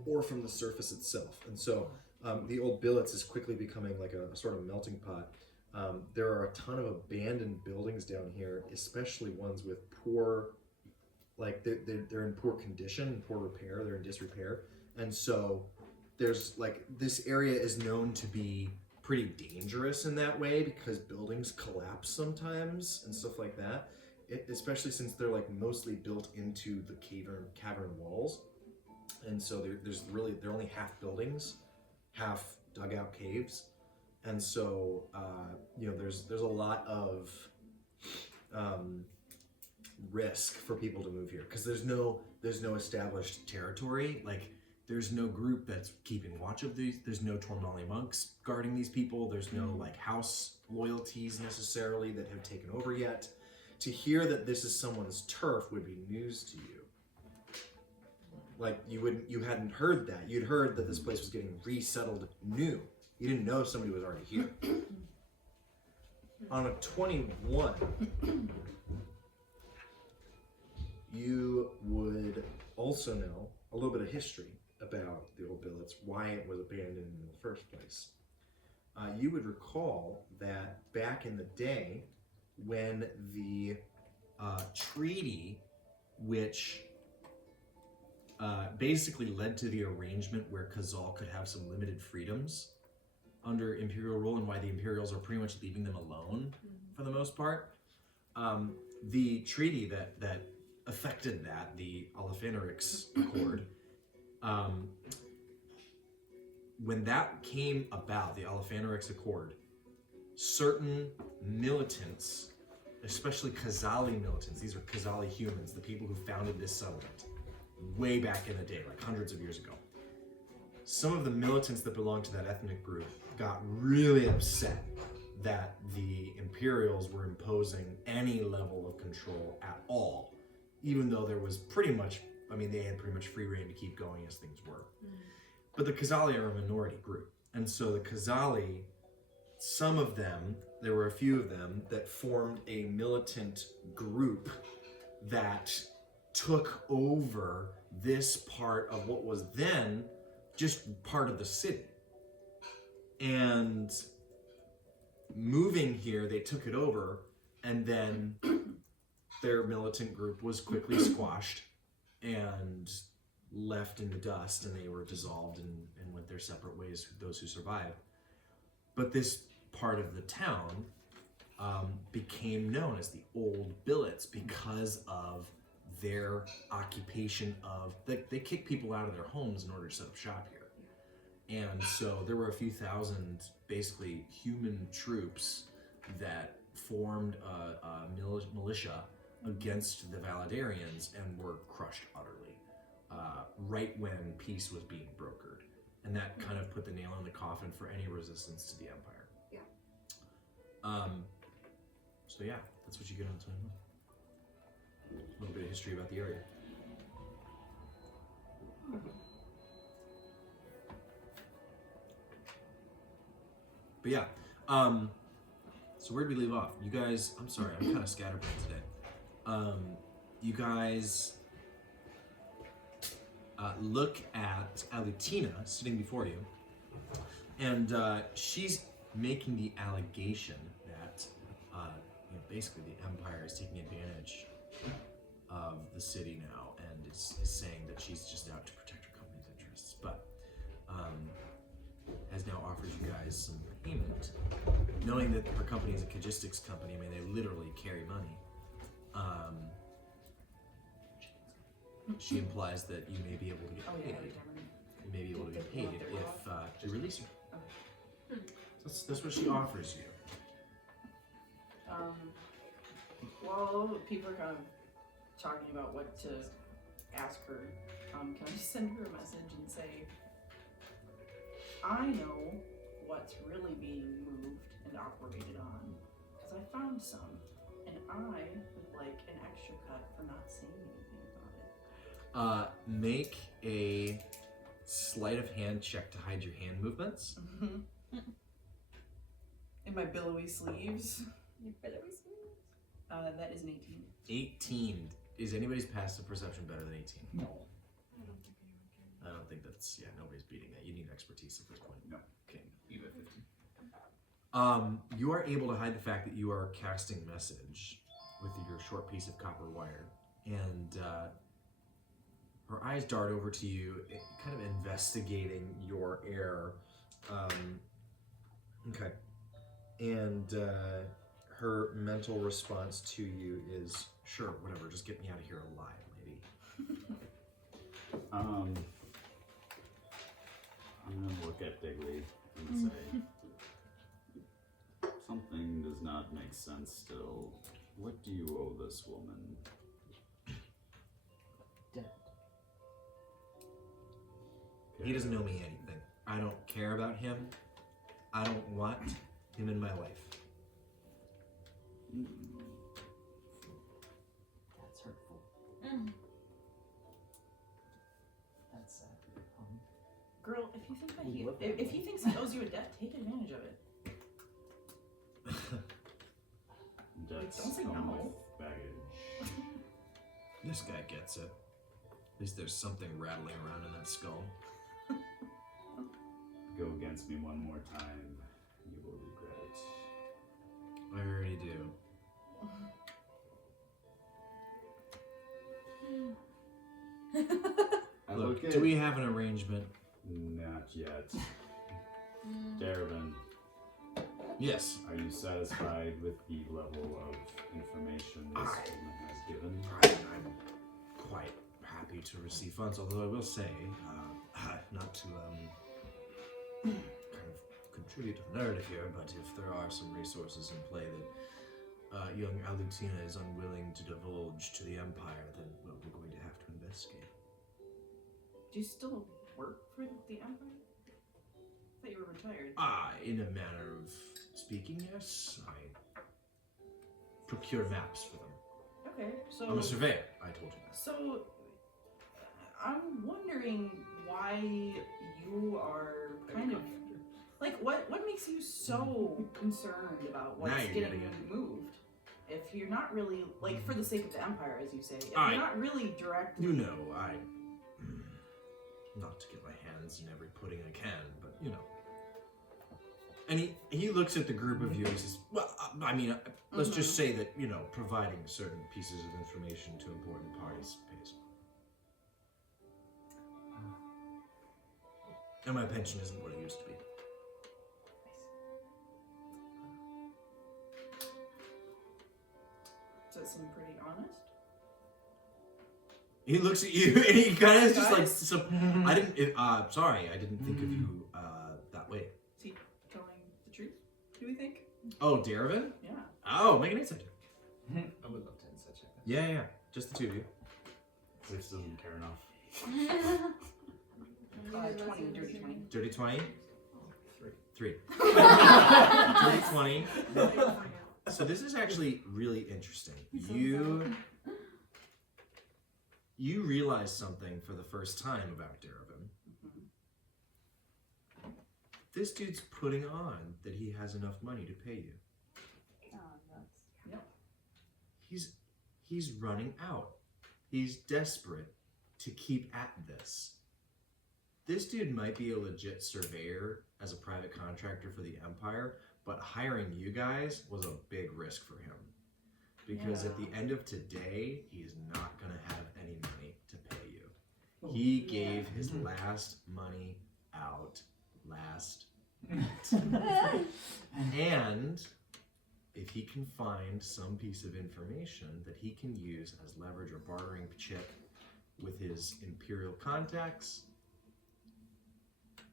or from the surface itself. And so the old billets is quickly becoming like a sort of melting pot. There are a ton of abandoned buildings down here, especially ones with poor, like they're in poor condition, poor repair, they're in disrepair. And so there's like, this area is known to be pretty dangerous in that way because buildings collapse sometimes and stuff like that. Especially since they're like mostly built into the cavern walls. And so they're only half buildings, half dugout caves. And so, there's a lot of risk for people to move here because there's no established territory. Like, there's no group that's keeping watch of these. There's no Tornali monks guarding these people. There's no like house loyalties necessarily that have taken over yet. To hear that this is someone's turf would be news to you. Like, you hadn't heard that. You'd heard that this place was getting resettled new. You didn't know somebody was already here. On a 21, you would also know a little bit of history about the old billets, why it was abandoned in the first place. You would recall that back in the day, when the treaty, which basically led to the arrangement where Kazal could have some limited freedoms under Imperial rule, and why the Imperials are pretty much leaving them alone for the most part. The treaty that affected that, the Aliphanerix Accord, when that came about, the Aliphanerix Accord, certain militants, especially Kazali militants, these are Kazali humans, the people who founded this settlement, way back in the day, like hundreds of years ago. Some of the militants that belonged to that ethnic group got really upset that the Imperials were imposing any level of control at all, even though there was pretty much, they had pretty much free reign to keep going as things were. But the Kazali are a minority group. And so the Kazali, some of them, there were a few of them that formed a militant group that took over this part of what was then just part of the city. And moving here, they took it over, and then their militant group was quickly squashed and left in the dust, and they were dissolved and went their separate ways, those who survived. But this part of the town became known as the Old Billets because of their occupation of, they kicked people out of their homes in order to set up shop here. And so there were a few thousand basically human troops that formed a militia against the Valadarians and were crushed utterly right when peace was being brokered. And that kind of put the nail in the coffin for any resistance to the Empire. Yeah. So So yeah, that's what you get on to know. A little bit of history about the area. But yeah, so where did we leave off? You guys, I'm sorry, I'm kind of scatterbrained today. You guys look at Alutina sitting before you, and she's making the allegation that basically the Empire is taking advantage of the city now, and is saying that she's just out to protect her company's interests, but has now offered you guys some payment, knowing that her company is a logistics company. I mean, they literally carry money. She implies that you may be able to get paid. You may be able to get paid if you release her. That's what she offers you. Well, people are kind of talking about what to ask her. Can I just send her a message and say, I know what's really being moved and operated on, because I found some, and I would like an extra cut for not saying anything about it. Make a sleight of hand check to hide your hand movements. In my billowy sleeves. Your billowy sleeves? That is an 18. 18. Is anybody's passive perception better than 18? No. I don't think that's, nobody's beating that. You need expertise at this point. No. Okay. You have 15. You are able to hide the fact that you are casting message with your short piece of copper wire, and her eyes dart over to you, kind of investigating your air. Okay. And her mental response to you is, sure, whatever, just get me out of here alive, lady. I'm gonna look at Digley and say, something does not make sense still. What do you owe this woman? Dead. He doesn't owe me anything. I don't care about him. I don't want him in my life. That's hurtful. That's sad. Girl, if you think that We look at if he thinks he owes you a debt, take advantage of it. Debts Don't say come no. with baggage. This guy gets it. At least there's something rattling around in that skull. Go against me one more time, you will regret it. I already do. Look, do we have an arrangement? Not yet. Darwin, Yes. are you satisfied with the level of information this woman has given? I'm quite happy to receive funds, although I will say, not to kind of contribute to the narrative here, but if there are some resources in play that young Alutina is unwilling to divulge to the Empire, then well, we're going to have to investigate. Do you still work for the Empire? I thought you were retired. In a manner of speaking, yes. I procure maps for them. Okay, so I'm a surveyor, I told you that. So I'm wondering why you are kind of like what makes you so concerned about what's Now you're getting getting it. moved? If you're not really like for the sake of the Empire, as you say, if I- you're not really directly, You know, not to get my hands in every pudding I can, but you know. And he looks at the group of you and he says, well, I mean, let's just say that, you know, providing certain pieces of information to important parties pays. And my pension isn't what it used to be. Does that seem pretty honest? He looks at you and he kind of just like, Guys? so, sorry, I didn't think of you that way. Is he telling the truth? Do we think? Oh, Darvin? Yeah. Oh, make an insight. I would love to insight check that. Yeah, just the two of you. This doesn't care enough. 20, dirty 20. Dirty 20? 3. Three. Dirty 20. So this is actually really interesting. You realize something for the first time about Darabin. This dude's putting on that he has enough money to pay you. Yep. He's running out. He's desperate to keep at this. This dude might be a legit surveyor as a private contractor for the Empire, but hiring you guys was a big risk for him. Because at the end of today, he's not going to have any money to pay you. He gave his last money out last night. And if he can find some piece of information that he can use as leverage or bartering chip with his Imperial contacts,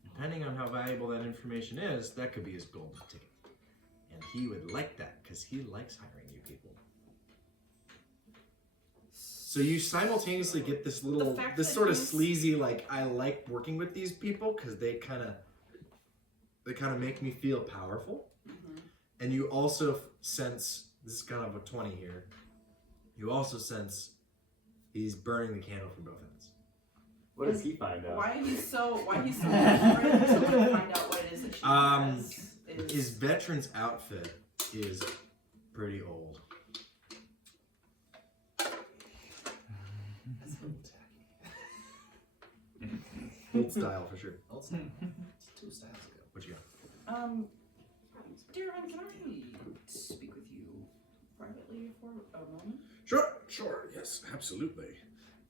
depending on how valuable that information is, that could be his golden ticket. And he would like that because he likes hiring you people. So you simultaneously get this sort of sleazy, like, I like working with these people because they kind of make me feel powerful. And you also sense, this is kind of a 20 here, you also sense he's burning the candle from both ends. What does he find out? Why he's so desperate to find out what it is that she has? His veteran's outfit is pretty old. Old style for sure. Old style. It's 2 styles ago. What you got? Darren, can I speak with you privately for a moment? Sure, yes, absolutely.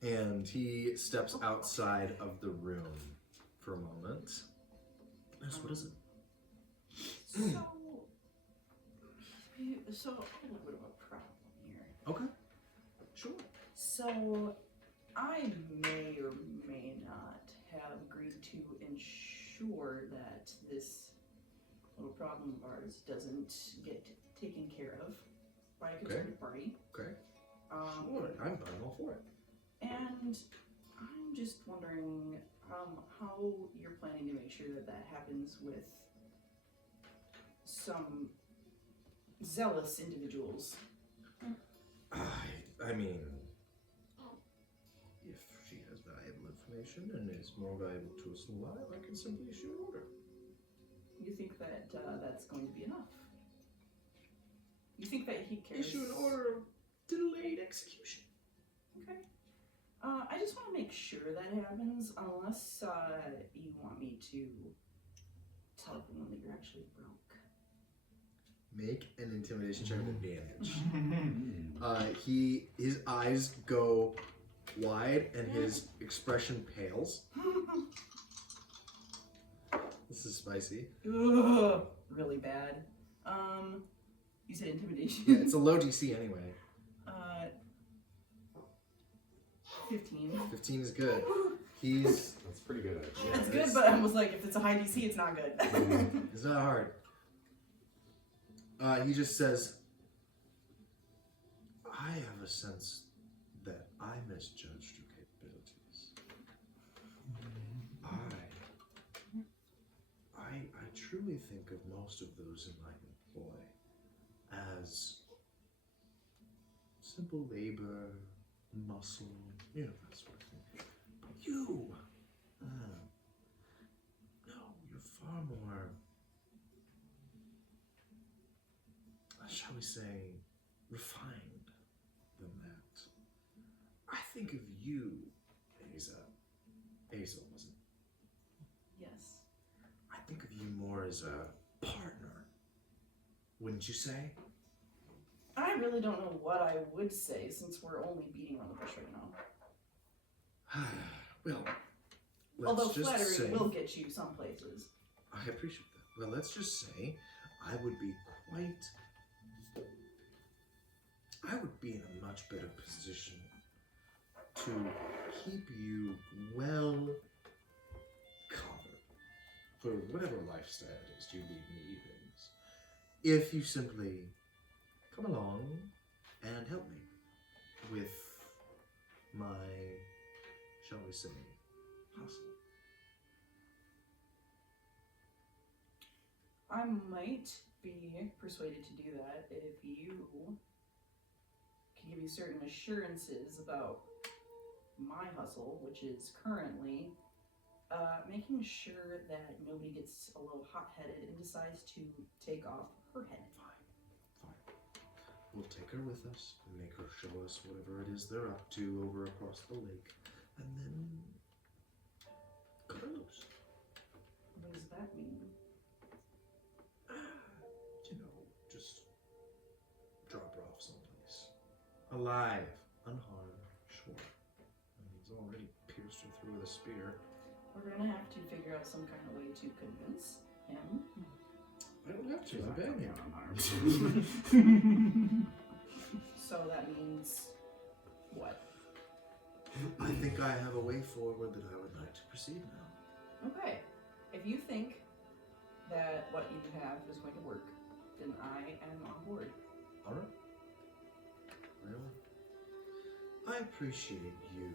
And he steps outside of the room for a moment. Yes, what is it? So I have a little bit of a problem here. Okay, sure. So I may or may not have agreed to ensure that this little problem of ours doesn't get taken care of by a concerned party. Okay. Sure, I'm all for it. And I'm just wondering how you're planning to make sure that that happens with some zealous individuals. I mean, if she has valuable information and is more valuable to us than alive, I can simply issue an order. You think that that's going to be enough? You think that he cares? Issue an order of delayed execution. Okay. I just want to make sure that happens, unless you want me to tell everyone that you're actually broke. Make an intimidation check with advantage. His eyes go wide and his expression pales. This is spicy. Ugh, really bad. You said intimidation? Yeah, it's a low DC anyway. 15. 15 is good. That's pretty good, actually. It's good, but I was like, if it's a high DC, it's not good. It's not hard. He just says, I have a sense that I misjudged your capabilities. I truly think of most of those in my employ as simple labor, muscle, you know, that sort of thing. But you, no, you're far more, shall we say, refined than that. I think of you, Azel, wasn't it? Yes. I think of you more as a partner, wouldn't you say? I really don't know what I would say, since we're only beating around the bush right now. Well, let's Although just flattery say, will get you some places. I appreciate that. Well, let's just say I would be in a much better position to keep you well covered for whatever lifestyle it is you lead in the evenings, if you simply come along and help me with my, shall we say, hustle. I might be persuaded to do that if you can give me certain assurances about my hustle, which is currently making sure that nobody gets a little hot-headed and decides to take off her head. Fine. We'll take her with us and make her show us whatever it is they're up to over across the lake, and then cut her loose. What does that mean? You know, just drop her off someplace. Alive, unharmed, sure. I mean, he's already pierced her through with a spear. We're gonna have to figure out some kind of way to convince him. I don't have to, She's I'm not begging coming him. unharmed. So that means what? I think I have a way forward that I would like to proceed now. Okay. If you think that what you have is going to work, then I am on board. Alright. Very well. I appreciate you.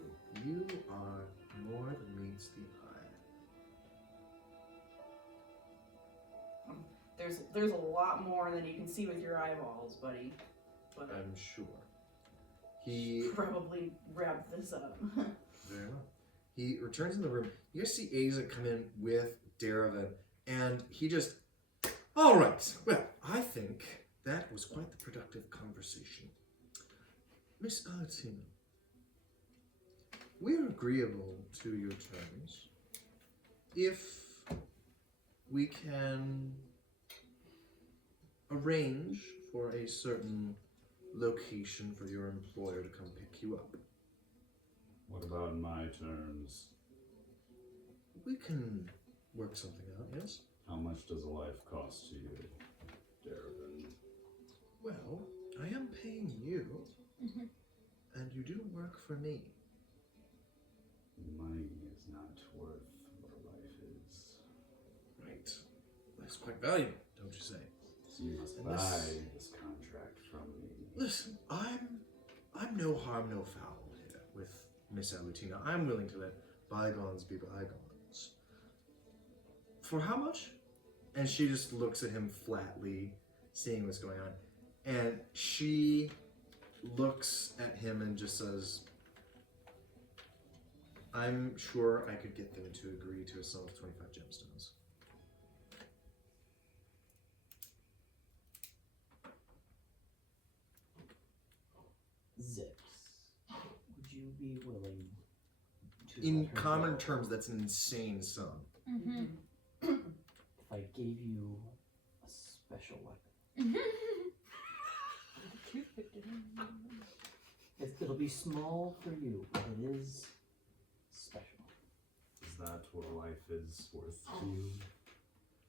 You are more than meets the eye. There's a lot more than you can see with your eyeballs, buddy. But I'm sure. He probably wrap this up. very well. He returns in the room. You guys see Aza come in with Daravan, and he just, all right. Well, I think that was quite the productive conversation. Miss Alatina, we're agreeable to your terms if we can arrange for a certain location for your employer to come pick you up. What about my terms? We can work something out, yes? How much does a life cost to you, Daravan? Well, I am paying you, and you do work for me. Money is not worth what a life is. Right. That's quite valuable, don't you say? So you must And buy this contract from me. Listen, I'm no harm, no foul here with Miss Alutina. I'm willing to let bygones be bygones. For how much? And she just looks at him flatly, seeing what's going on. And she looks at him and just says, I'm sure I could get them to agree to a sum of 25 gemstones. Zips. Would you be willing to In let her common go terms, that's an insane sum. Mm-hmm. if I gave you a special weapon? It'll be small for you, but it is special. Is that what a life is worth to you?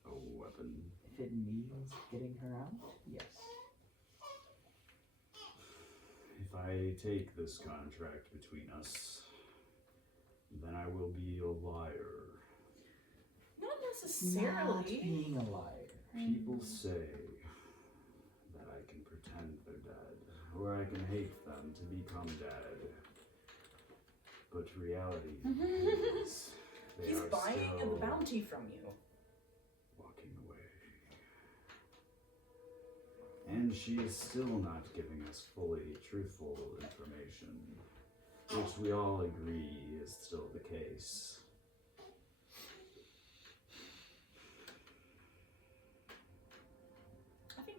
A weapon? If it means getting her out, yes. If I take this contract between us, then I will be a liar. Not Not necessarily. being a liar. People say that I can pretend they're dead, or I can hate them to become dead. But reality is they He's are buying still the bounty from you. walking away. And she is still not giving us fully truthful information, which we all agree is still the case. I think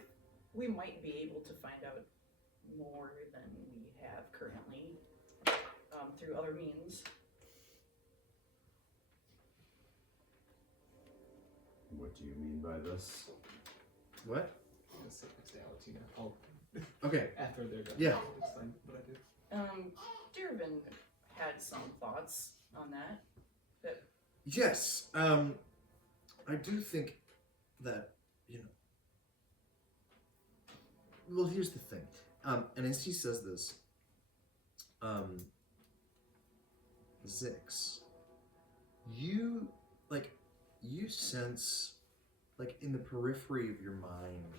we might be able to find out more than we have currently through other means. What do you mean by this? What? I'm gonna sit next to Alatina. I'll Okay. after they're done. Yeah. I'll explain what I did. Daravan had some thoughts on that. Yes, I do think that, you know, well, here's the thing, and as he says this, Zix, you sense, like, in the periphery of your mind,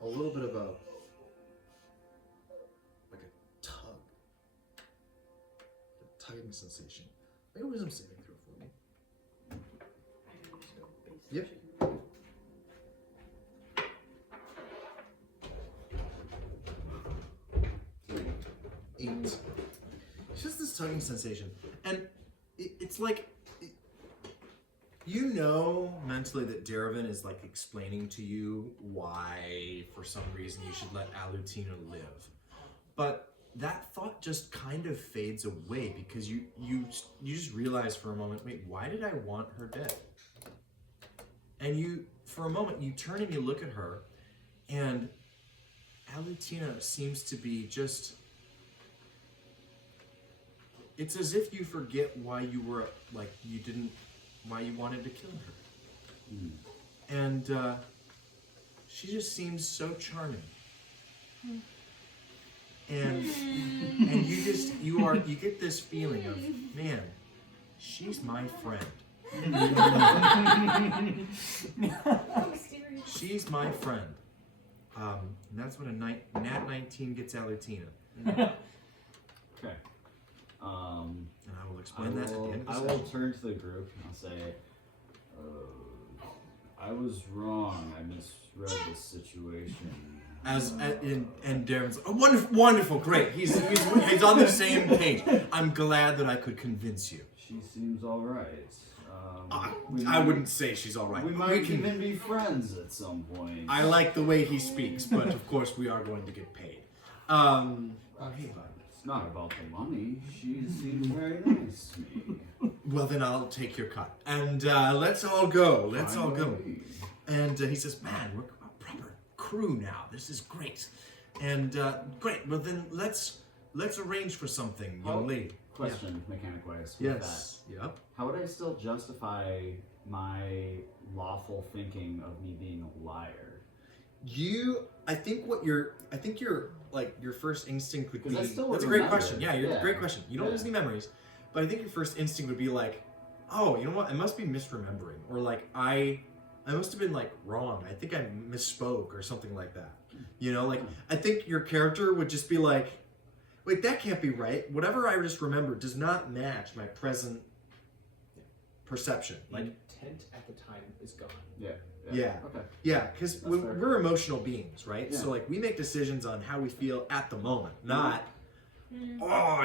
a little bit of a tugging sensation. Make a wisdom saving throw for me. I can just go base Yep. searching. 8. It's just this tugging sensation. And it's like, you know mentally that Deravan is like explaining to you why, for some reason, you should let Alutina live. But that thought just kind of fades away because you just realize for a moment, wait, why did I want her dead? And you, for a moment, you turn and you look at her, and Alutina seems to be just... It's as if you forget why you were, like, why you wanted to kill her. And she just seems so charming. And you get this feeling of, man, she's my friend. She's my friend. And that's when a nat 19 gets Alutina. Okay. And I will explain that at the end of the I session. will turn to the group and I'll say, I was wrong. I misread the situation. And Darren's like, oh, wonderful, great. He's on the same page. I'm glad that I could convince you. She seems all right. I wouldn't say she's all right. We might even be friends at some point. I like the way he speaks, but of course we are going to get paid. Hey, bud. It's not about the money. She seems very nice to me. Well, then I'll take your cut. And let's all go. Let's all go. Finally. And he says, man, we're a proper crew now. This is great. And great. Well, then let's arrange for something, young lady. Question, mechanic-wise. With Yes. That. Yep. How would I still justify my lawful thinking of me being a liar? I think your first instinct would be. I still That's a would great remember. question. Yeah, great question. You don't lose any memories, but I think your first instinct would be like, oh, you know what? I must be misremembering, or like I must have been like wrong. I think I misspoke or something like that. You know, like I think your character would just be like, wait, that can't be right. Whatever I just remembered does not match my present perception. Like intent at the time is gone. Yeah. Okay. Yeah, because fair. we're emotional beings, right? Yeah. So like we make decisions on how we feel at the moment, not oh,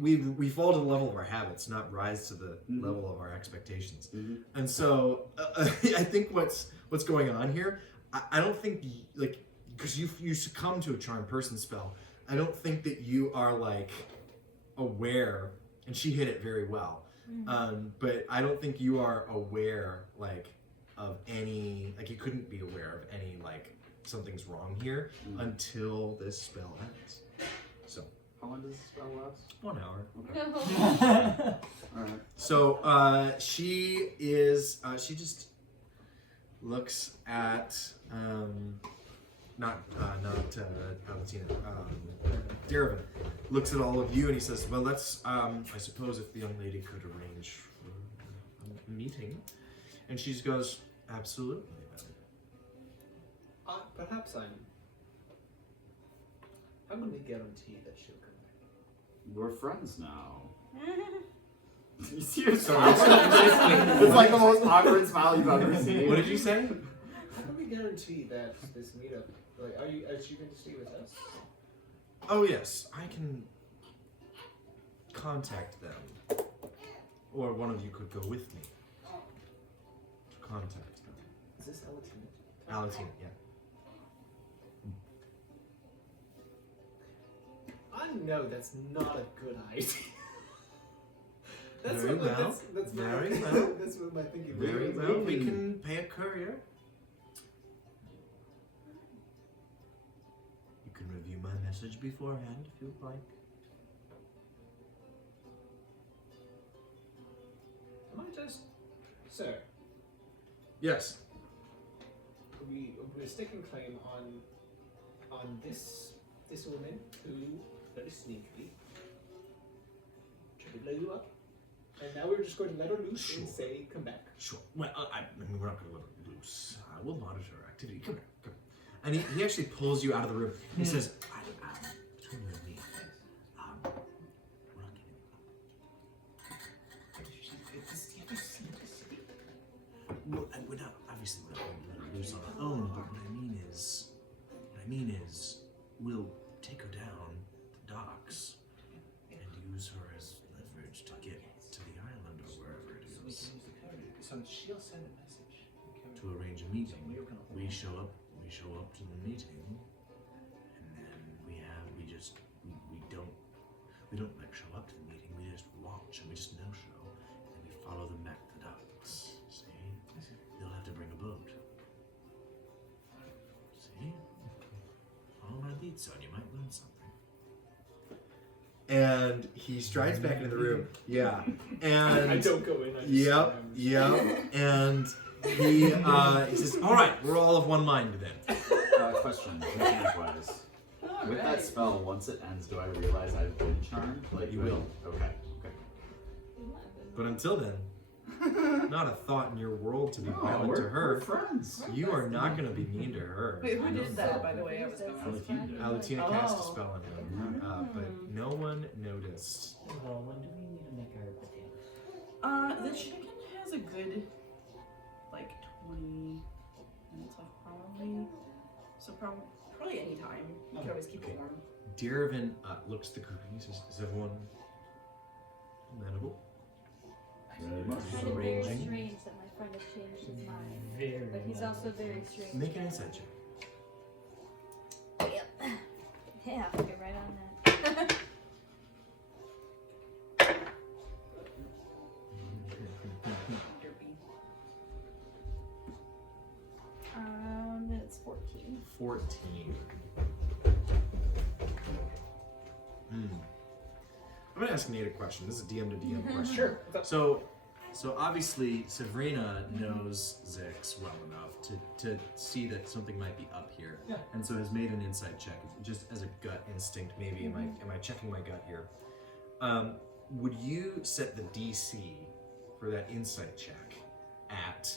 we fall to the level of our habits, not rise to the level of our expectations. And so I think what's going on here, I don't think like because you succumb to a charmed person spell. I don't think that you are like aware, and she hit it very well. But I don't think you are aware like of any, like you couldn't be aware of any like something's wrong here until this spell ends. So How long does the spell last? 1 hour. Okay. Alright. So she just looks at not Valentina, Deravan looks at all of you and he says, well, let's I suppose if the young lady could arrange for a meeting. And she just goes, absolutely. Perhaps I'm going to guarantee that she'll come back. We're friends now. You see her smile? It's like the most awkward smile you've ever seen. What did you say? How can we guarantee that this meetup, like, are you going to stay with us? Oh yes, I can contact them. Or one of you could go with me to contact them. Is this Alatina? Alatina, yeah. I know that's not a good idea. That's Very what, well. That's Very my, well. That's what my thinking. Very well. We can pay a courier. You can review my message beforehand if you'd like. Am I just, sir? Yes. We're sticking claim on this woman who very sneakily tried to blow you up, and now we're just going to let her loose and say, "Come back." Sure. Well, I mean, we're not going to let her loose. We'll monitor her activity. Come here. Come here. And he actually pulls you out of the room. He says, between you and me, we're not giving up. Well, and we're not, obviously, we're not going to let her loose on our own, but what I mean is, we'll take her down the docks use her as leverage to get to the island or wherever it is. So she'll send a message. To arrange a meeting. We show up to the meeting, and then we don't like show up to the meeting, we just watch and we just no show, and then we follow them back to the docks. See? They'll have to bring a boat. See? Follow my lead, son, you might learn something. And he strides back into the room. Yeah. And I don't go in. I just Yep. And he says, "All right, we're all of one mind then." Question, mechanic-wise. With that spell, once it ends, do I realize I've been charmed? You will. Okay. But until then, not a thought in your world to be violent to her. We're friends. You are not going to be mean to her. Wait, who did that, by the way? I was confused. Alatina cast a spell on him, but no one noticed. Well, when do we need to make our potato? The chicken has a good, like, 20 minutes left, probably. So probably any time. You can always keep it warm. Dervin looks at the group and he says, "Is everyone amenable?" I find it very strange that my friend has changed his mind. But he's also very strange. Make an insight check. Yep. Yeah, I'll get right on that. It's 14. 14. I'm gonna ask Nate a question. This is a DM to DM question. Sure. So obviously Sabrina knows Zix well enough to see that something might be up here, and so has made an insight check just as a gut instinct. Maybe am I checking my gut here? Would you set the DC for that insight check at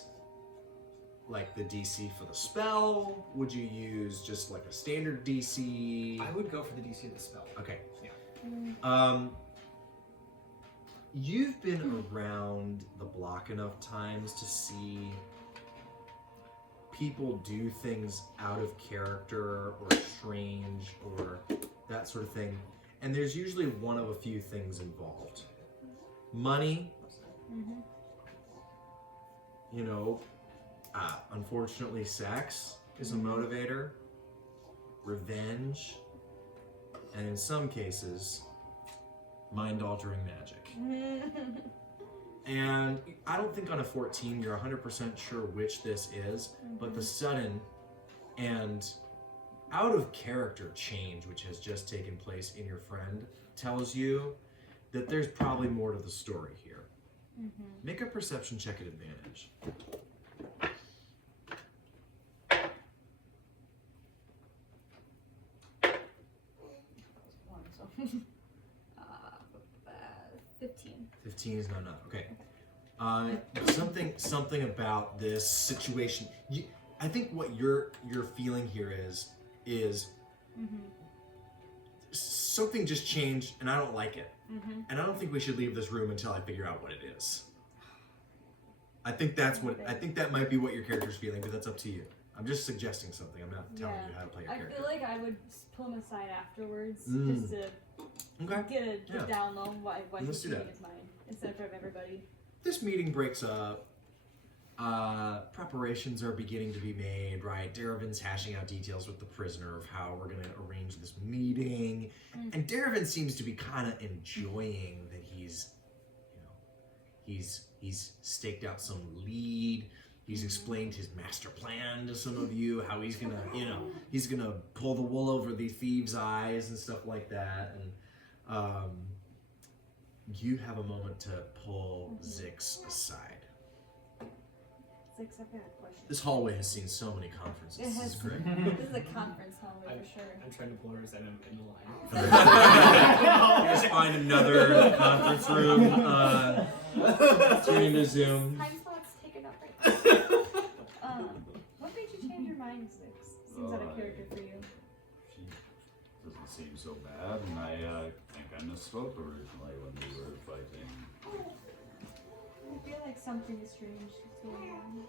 like the DC for the spell? Would you use just like a standard DC? I would go for the DC of the spell. Okay. Yeah. You've been around the block enough times to see people do things out of character or strange or that sort of thing. And there's usually one of a few things involved. Money, you know, unfortunately sex is a motivator, revenge, and in some cases, mind-altering magic. And I don't think on a 14 you're 100% sure which this is, but the sudden and out of character change which has just taken place in your friend tells you that there's probably more to the story here. Make a perception check at advantage. So 15. 15 is not enough. Okay. Something about this situation. I think what you're feeling here is something just changed, and I don't like it. And I don't think we should leave this room until I figure out what it is. I think that might be what your character's feeling, but that's up to you. I'm just suggesting something. I'm not telling you how to play your character. I feel like I would pull him aside afterwards just to get a down low why he's changing his mind instead of everybody. This meeting breaks up. Preparations are beginning to be made, right? Daravin's hashing out details with the prisoner of how we're going to arrange this meeting. And Daravin seems to be kind of enjoying that he's staked out some lead. He's explained his master plan to some of you, how he's gonna, he's gonna pull the wool over the thieves' eyes and stuff like that. And you have a moment to pull Zix aside. Zix, I've got a question. This hallway has seen so many conferences. This is great. This is a conference hallway for sure. I'm trying to pull her aside in the line. You just find another conference room. Tune into Zoom. Time slot's taken up right now. What made you change your mind, Zix? Seems out of character for you. She doesn't seem so bad, and I think I misspoke originally when we were fighting. I feel like something is strange is going on.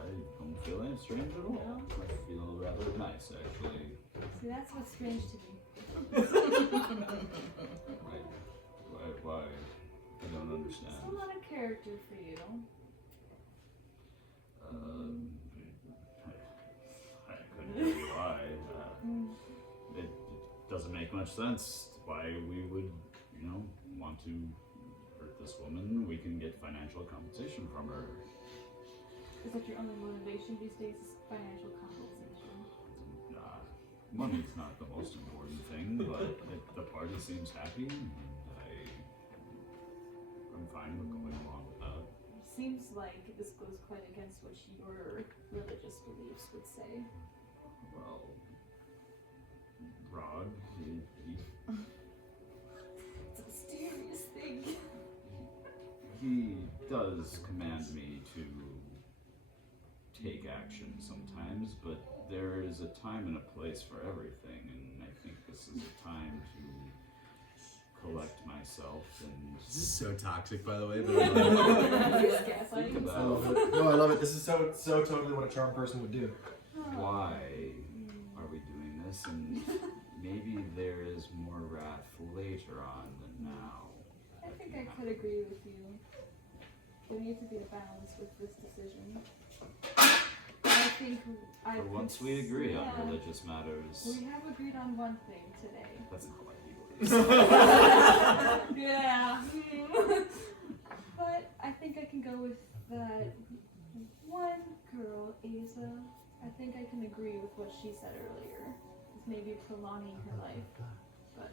I don't feel any strange at all. I feel rather nice, actually. See, that's what's strange to me. Why? I don't understand. It's a lot of character for you. I couldn't tell you why. It doesn't make much sense why we would, want to hurt this woman. We can get financial compensation from her. Is that your only motivation these days? Is financial compensation? Money's not the most important thing, but the party seems happy, and I'm fine with going along with that. Seems like this goes quite against what your religious beliefs would say. Well, Rod, It's a mysterious thing. he does command me to take action sometimes, but there is a time and a place for everything, and I think this is a time to collect myself and This is so toxic, by the way. But think I about love it. No, I love it. This is so totally what a charm person would do. why are we doing this, and maybe there is more wrath later on than now. I think I could agree with you. There needs to be a balance with this decision. I think For once we agree on religious matters. We have agreed on one thing today. That's not what he believes. Yeah. But I think I can go with that one girl, Asa. I think I can agree with what she said earlier. It's maybe prolonging her life. But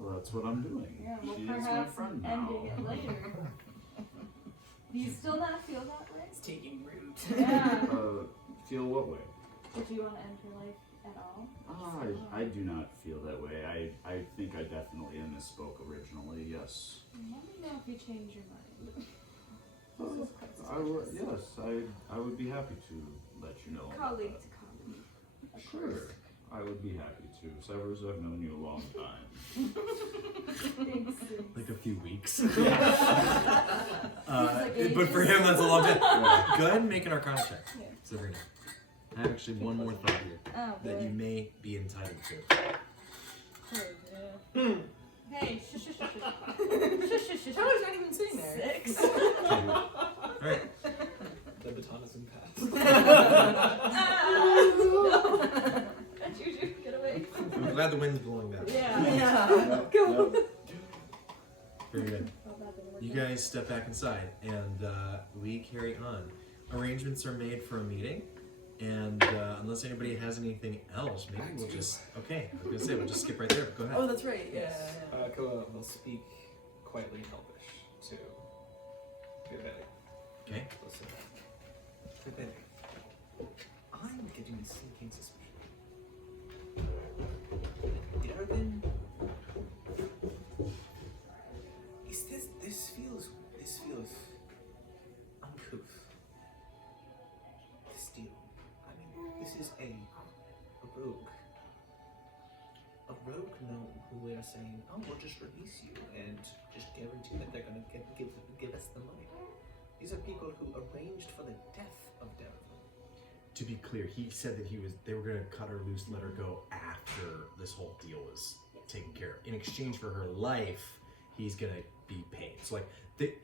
Well, that's what I'm doing. yeah, well, She is my perhaps friend now. ending it later. Do you still not feel that way? It's taking root. Yeah. Feel what way? Would you want to end her life at all? I do not feel that way. I think I definitely misspoke originally, yes. Let me know if you change your mind. I would be happy to let you know. about Colleague that. to colleague. Of Sure, course. I would be happy to. Severs, I've known you a long time. Thanks. like a few weeks. like But for ages. him, that's a long time. Yeah. Go ahead and make an Arcana check, Yeah. Sabrina. I have actually one more thought here Oh, that boy. you may be entitled to. Hey, shush, shush, shush, shush. Tyler's not even sitting there. 6. Alright. The baton has been No. That's you. Get away. I'm glad the wind's blowing that way. Yeah. Go. Very good. Oh, that didn't work You out. guys step back inside, and we carry on. Arrangements are made for a meeting, and unless anybody has anything else, maybe we'll just... Okay, I was going to say, we'll just skip right there, but go ahead. Oh, that's right. Yeah. Koa will speak quietly in Elvish to Vivek. Okay. Listen. Vivek, I'm getting a sinking suspicion. Darwin, is this feels uncouth. This deal. I mean, this is a rogue. A rogue gnome who we are saying, oh, we'll just release you and just guarantee that they're gonna give us the money. These are people who arranged for the death of Darwin. To be clear, he said that they were going to cut her loose, let her go after this whole deal was taken care of. In exchange for her life, he's going to be paid. So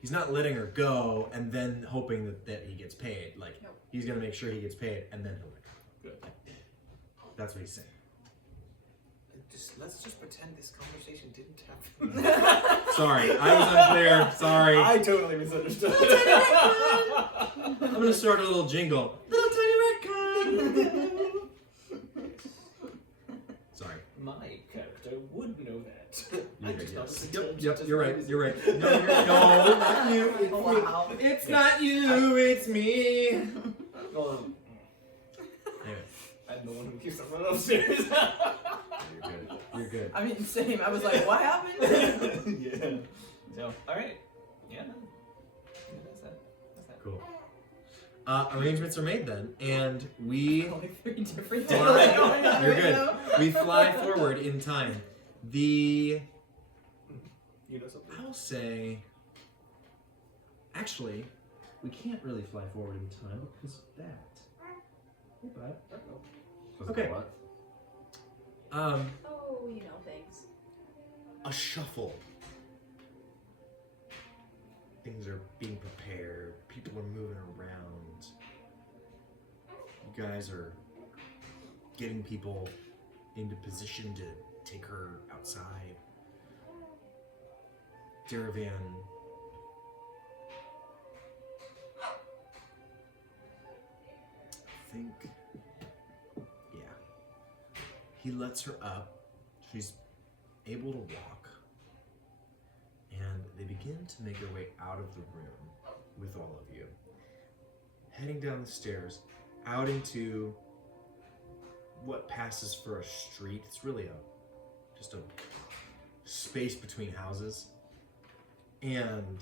he's not letting her go and then hoping that he gets paid. Nope. He's going to make sure he gets paid and then he'll let her go. Good. That's what he's saying. Let's just pretend this conversation didn't happen. Sorry, I was unclear. Sorry. I totally misunderstood. I'm going to start a little jingle. Little tiny retcon. Sorry. My character would know that. You're I good, just not yes. pretend Yep, to you're right. just- You're right. No, not you. It's Wow. me. It's not you. It's me. Well, Anyway, I'm the one who keeps everyone upstairs. you're good. You're good. I mean, same. I was like, what happened? Yeah. So, alright. Yeah. That's that. Cool. Arrangements are made then, and we Only 3 different fly. things going on You're right good. now. We fly forward in time. You know something? I'll say. Actually, we can't really fly forward in time because of that. Hey, bud. Okay. What? Oh, you know things. A shuffle things are being prepared. People are moving around. You guys are getting people into position to take her outside. Deravan I think, yeah. He lets her up. She's able to walk. And they begin to make their way out of the room with all of you. Heading down the stairs, out into what passes for a street. It's really just a space between houses. And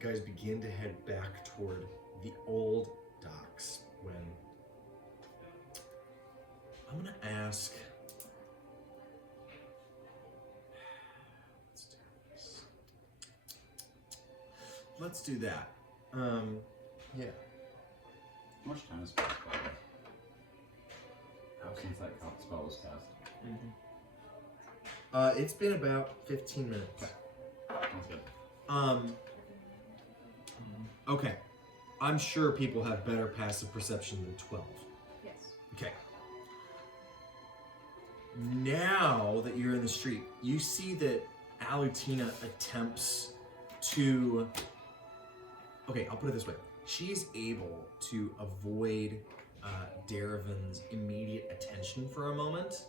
you guys begin to head back toward the old docks when I'm gonna ask. Let's do that. Yeah. How much time has passed by? Since that spell was cast. It's been about 15 minutes. Sounds good. Okay. I'm sure people have better passive perception than 12. Yes. Okay. Now that you're in the street, you see that Alutina attempts to... Okay, I'll put it this way. She's able to avoid Deravan's immediate attention for a moment.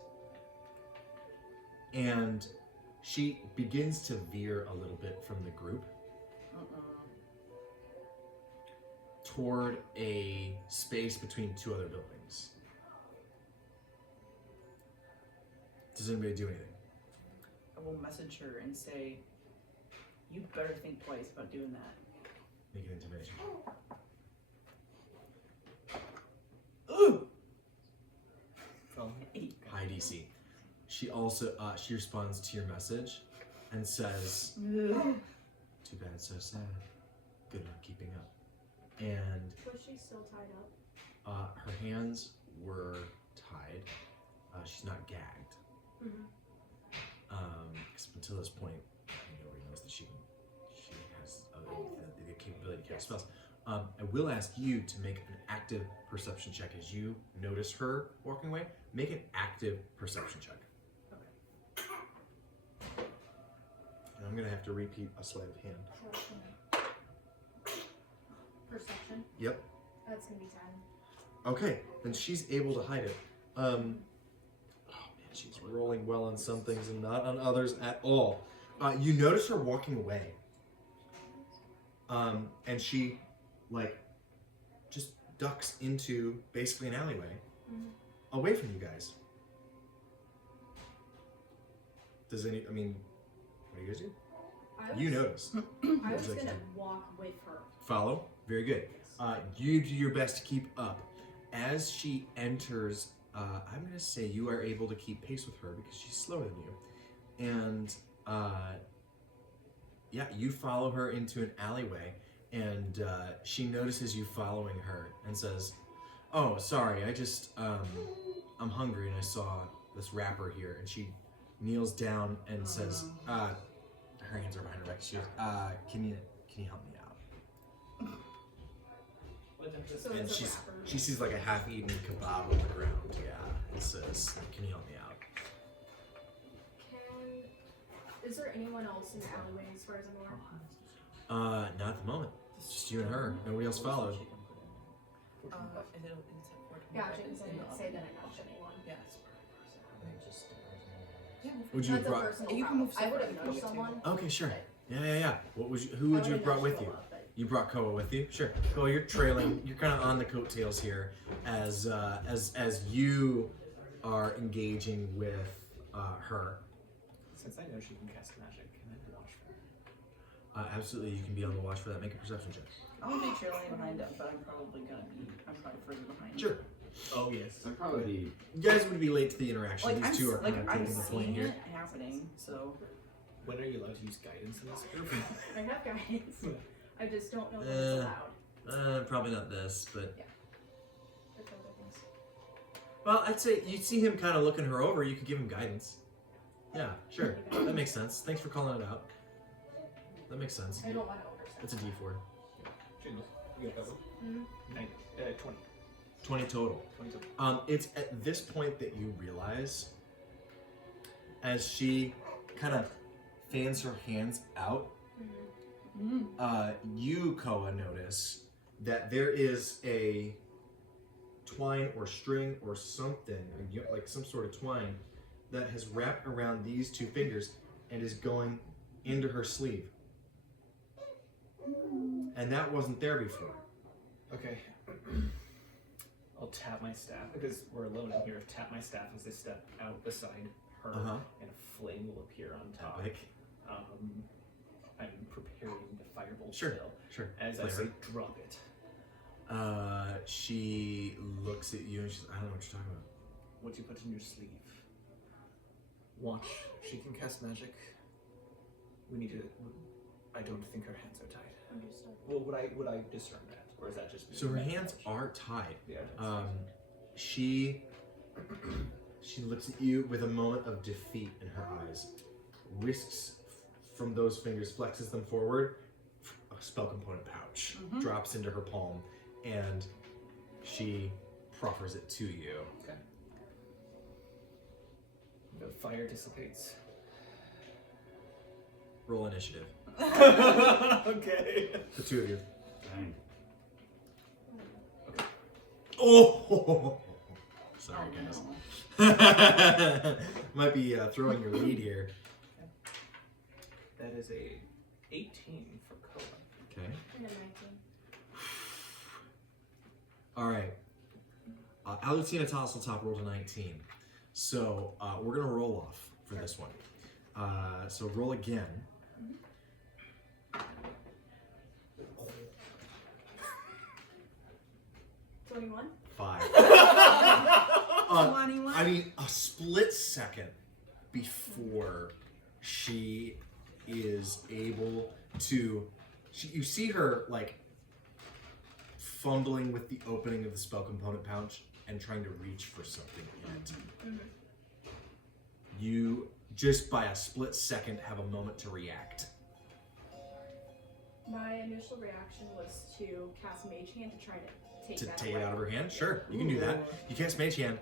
And she begins to veer a little bit from the group toward a space between two other buildings. Does anybody do anything? I will message her and say, you better think twice about doing that. Make an intimidation. Ooh! High DC. She also she responds to your message and says, "Too bad, so sad. Good luck keeping up." And Was she still tied up? her hands were tied. She's not gagged. Because until this point, nobody knows that she has the capability to cast spells. I will ask you to make an active perception check as you notice her walking away. Make an active perception check. And I'm gonna have to repeat a sleight of hand. Perception? Yep. That's gonna be 10. Okay, then she's able to hide it. Oh man, she's rolling well on some things and not on others at all. You notice her walking away. And she, just ducks into basically an alleyway away from you guys. What do you guys do? You notice. I was gonna walk with her. Follow. Very good. You do your best to keep up. As she enters, I'm going to say you are able to keep pace with her because she's slower than you. And you follow her into an alleyway, and she notices you following her and says, "Oh, sorry, I just, I'm hungry and I saw this wrapper here." And she kneels down and says, her hands are behind her back. She goes, can you help me out? So And it's a wrapper. she sees like a half-eaten kebab on the ground, and says, "Can you help me out?" Is there anyone else in the alleyway as far as I'm aware? Not at the moment. It's just you and her. Nobody else followed. Gotcha, because I didn't say that I knocked anyone. Yes. Would you have That's a brought? personal You can problem. move I would have separately pushed if you someone. Okay, sure. Yeah. Who would you have brought with you? You brought Koa with you? Sure. Koa, you're trailing. You're kind of on the coattails here as you are engaging with her. Since I know she can cast magic, can I watch for her? Absolutely, you can be on the watch for that. Make a perception check. I'll be trailing behind them, but I'm probably further behind. Sure. Oh yes. They're probably. You guys would be late to the interaction. Like, These two are kind of I'm taking the point seeing here. it happening, so. When are you allowed to use guidance in this group? I have guidance. I just don't know that it's allowed. Probably not this, but That's other things. well, I'd say you see him kind of looking her over. You could give him guidance. Yeah, sure. That makes sense. Thanks for calling it out. that makes sense. I don't want to overstep. It's a D4. Shingles. You got that one? 20. 20 total. 20 total. It's at this point that you realize, as she kind of fans her hands out, you, Koa, notice that there is a twine or string or something, like some sort of twine, that has wrapped around these two fingers and is going into her sleeve. And that wasn't there before. Okay. I'll tap my staff, because we're alone in here. Tap my staff as I step out beside her, and a flame will appear on top. Epic. I'm preparing the firebolt Sure, still. sure. As I say, drop it. She looks at you and she's, I don't know what you're talking about. What you put in your sleeve. Watch. She can cast magic. We need to. I don't think her hands are tied. Understood. Well, would I discern that, or is that just me? So her hands are tied. Yeah. She looks at you with a moment of defeat in her eyes, whisks from those fingers, flexes them forward, a spell component pouch drops into her palm, and she proffers it to you. Okay. The fire dissipates. Roll initiative. Okay. The two of you. Dang. Okay. Oh! Sorry, guys. Might be throwing your lead here. That is a 18 for Koa. Okay. I got 19. All right. Alutina Tasseltop rolled a 19. So we're going to roll off for this one. So roll again. 21? 5. 21? I mean, a split second before she is able to... you see her, like, fumbling with the opening of the spell component pouch and trying to reach for something in it. You, just by a split second, have a moment to react. My initial reaction was to cast Mage Hand to try to take It out of her hand? Sure, you can do that. You cast Mage Hand.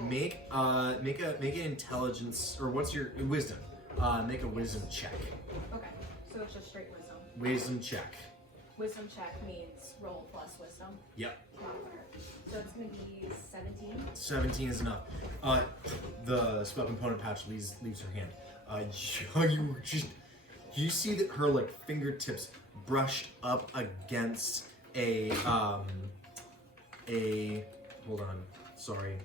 Make an intelligence, or what's your wisdom? Make a wisdom check. Okay, so it's just straight wisdom. Wisdom check. Wisdom check means roll plus wisdom. Yep. Modifier. So it's gonna be 17. 17 is enough. The spell component pouch leaves her hand. You see that her like fingertips brushed up against a hold on, sorry.